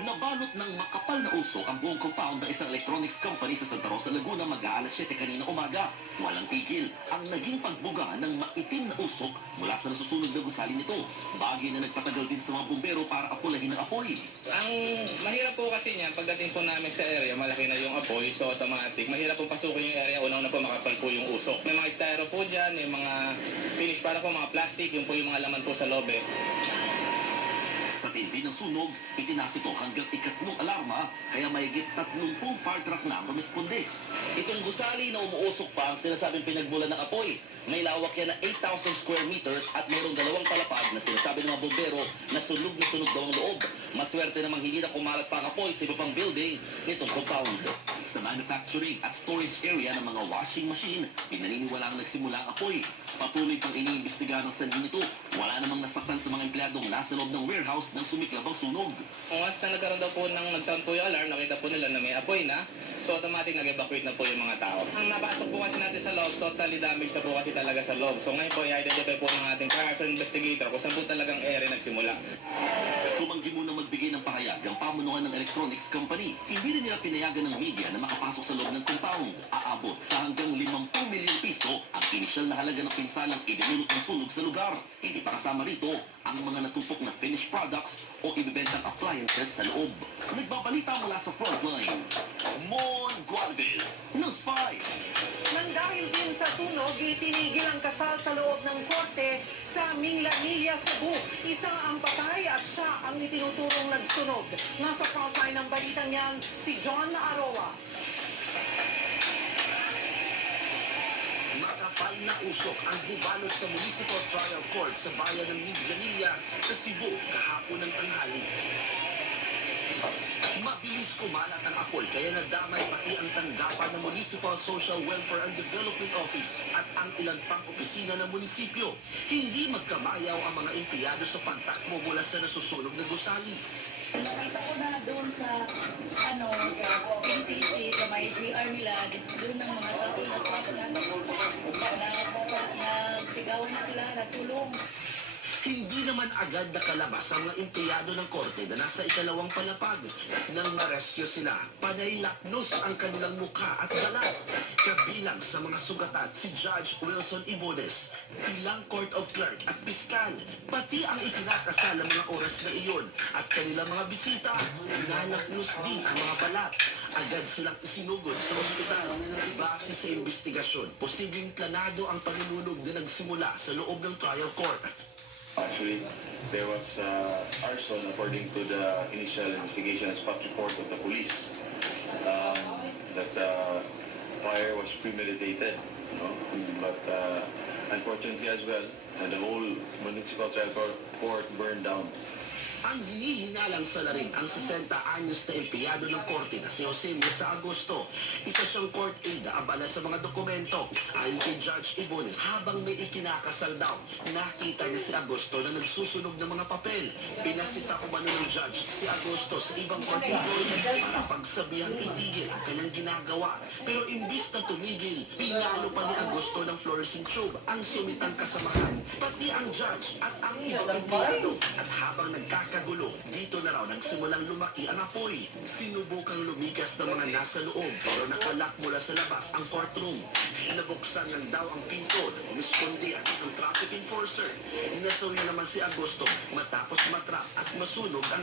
Nabalot ng makapal na usok ang buong compound ng isang electronics company sa Santa Rosa, Laguna mag-aalas 7 kanina umaga. Walang tigil ang naging pagbuga ng maitim na usok mula sa nasusunog na gusali nito. Bagay na nagpatagal din sa mga bumbero para apulahin ang apoy. Ang mahirap po kasi niyan, pagdating po namin sa area, malaki na yung apoy, so automatic. Mahirap po pasukin yung area, unang na po makapal po yung usok. May mga styro po dyan, yung mga finish para po mga plastic, yung po yung mga laman po sa loob eh. Sa tindi ng sunog, itinasito hanggang ikatlong alarma, kaya mahigit 30 fire truck na rumisponde. Itong gusali na umuusok pa ang sinasabing pinagmulan ng apoy. May lawak yan na 8,000 square meters at mayroong 2 palapag na sinasabi ng mga bombero na sunog daw ang loob. Maswerte namang hindi na kumalat pa ang apoy sa iba pang building nitong compound. Sa manufacturing at storage area ng mga washing machine, pinaniniwalang nagsimula ang apoy. Patuloy pang iniimbestigahan ang sanhi nito. Wala namang nasaktan sa mga empleyadong nasa loob ng warehouse nang sumiklab ang sunog. Once na nagkaroon daw po nag-sound po yung alarm, nakita po nila na may apoy na, so automatic nag-evacuate na po yung mga tao. Ang napasok po kasi natin sa loob, totally damaged na po kasi talaga sa loob. So ngayon po, i-identify po ng ating fire investigator kung saan po talagang area nagsimula. Tumanggi muna magbigay ng pahayag ang pamunuan ng electronics company. Hindi rin nila pinayagan ng media na makapasok sa loob ng compound. Aabot sa hanggang 50 milyong piso ang inisyal na halaga ng pinsalang idinulot ng sunog sa lugar. Hindi pa kasama rito ang mga natupok na finished products o ibibentang appliances sa loob. Nagbabalita mula sa frontline, Mon Gualvez, News 5. Nang dahil din sa sunog, itinigil ang kasal sa loob ng korte sa Minglanilla, Cebu. Isa ang patay at siya ang itinuturong nagsunog. Nasa frontline ng balitang yan, si John Aroa. Makapal na usok ang bubalot sa Municipal Trial Court sa bayan ng Minglanilla sa Cebu kahapon ng tanghali. Mabilis kumalat ang apoy kaya nadamay pati ang tanggapan ng Municipal Social Welfare and Development Office at ang ilan pang opisina ng munisipyo. Hindi magkamayaw ang mga empleyado sa pagtakbo mula sa nasusunog na gusali. Nakita ko na doon sa sa NTC, sa may CR nila, doon ng mga tao na nagsigawan na sila, nagtulong. Hindi naman agad nakalabas ang mga empleyado ng korte na nasa ikalawang palapag. Nang ma-rescue sila, panay lapnos ang kanilang mukha at balat. Kabilang sa mga sugatan si Judge Wilson Ibones, ilang court of clerk at piskal, pati ang ikinakasal ng mga oras na iyon at kanilang mga bisita. Nalapnos din ang mga balat. Agad silang isinugod sa ospital. Base sa investigasyon, posibleng planado ang panunulog na nagsimula sa loob ng trial court. Actually, there was arson according to the initial investigation and spot report of the police. That fire was premeditated, but unfortunately as well, the whole municipal trial court burned down. Ang hinihinalang salarin ang 60 anyos na empleyado ng korte na si Jose Mesa Agosto. Isa siyang court aide na abala sa mga dokumento. Ayon kay Judge Ibones, habang may ikinakasal daw, nakita niya si Agosto na nagsusunog ng mga papel. Pinasita umano ng judge si Agosto sa ibang court employee para pagsabihang itigil ang kanyang ginagawa. Pero imbis na tumigil, pinalo pa ni Agosto ng fluorescent tube ang sumitang kasamahan, pati ang judge at ang ibang empleyado. At habang nagkakagulo, dito na raw nagsimulang lumaki ang apoy. Sinubukang lumikas ng mga nasa loob pero nakalak mula sa labas ang courtroom. Nabuksan lang daw ang pinto na umisponde ang isang traffic enforcer. Nasawi naman si Agosto matapos matrap at masunog ang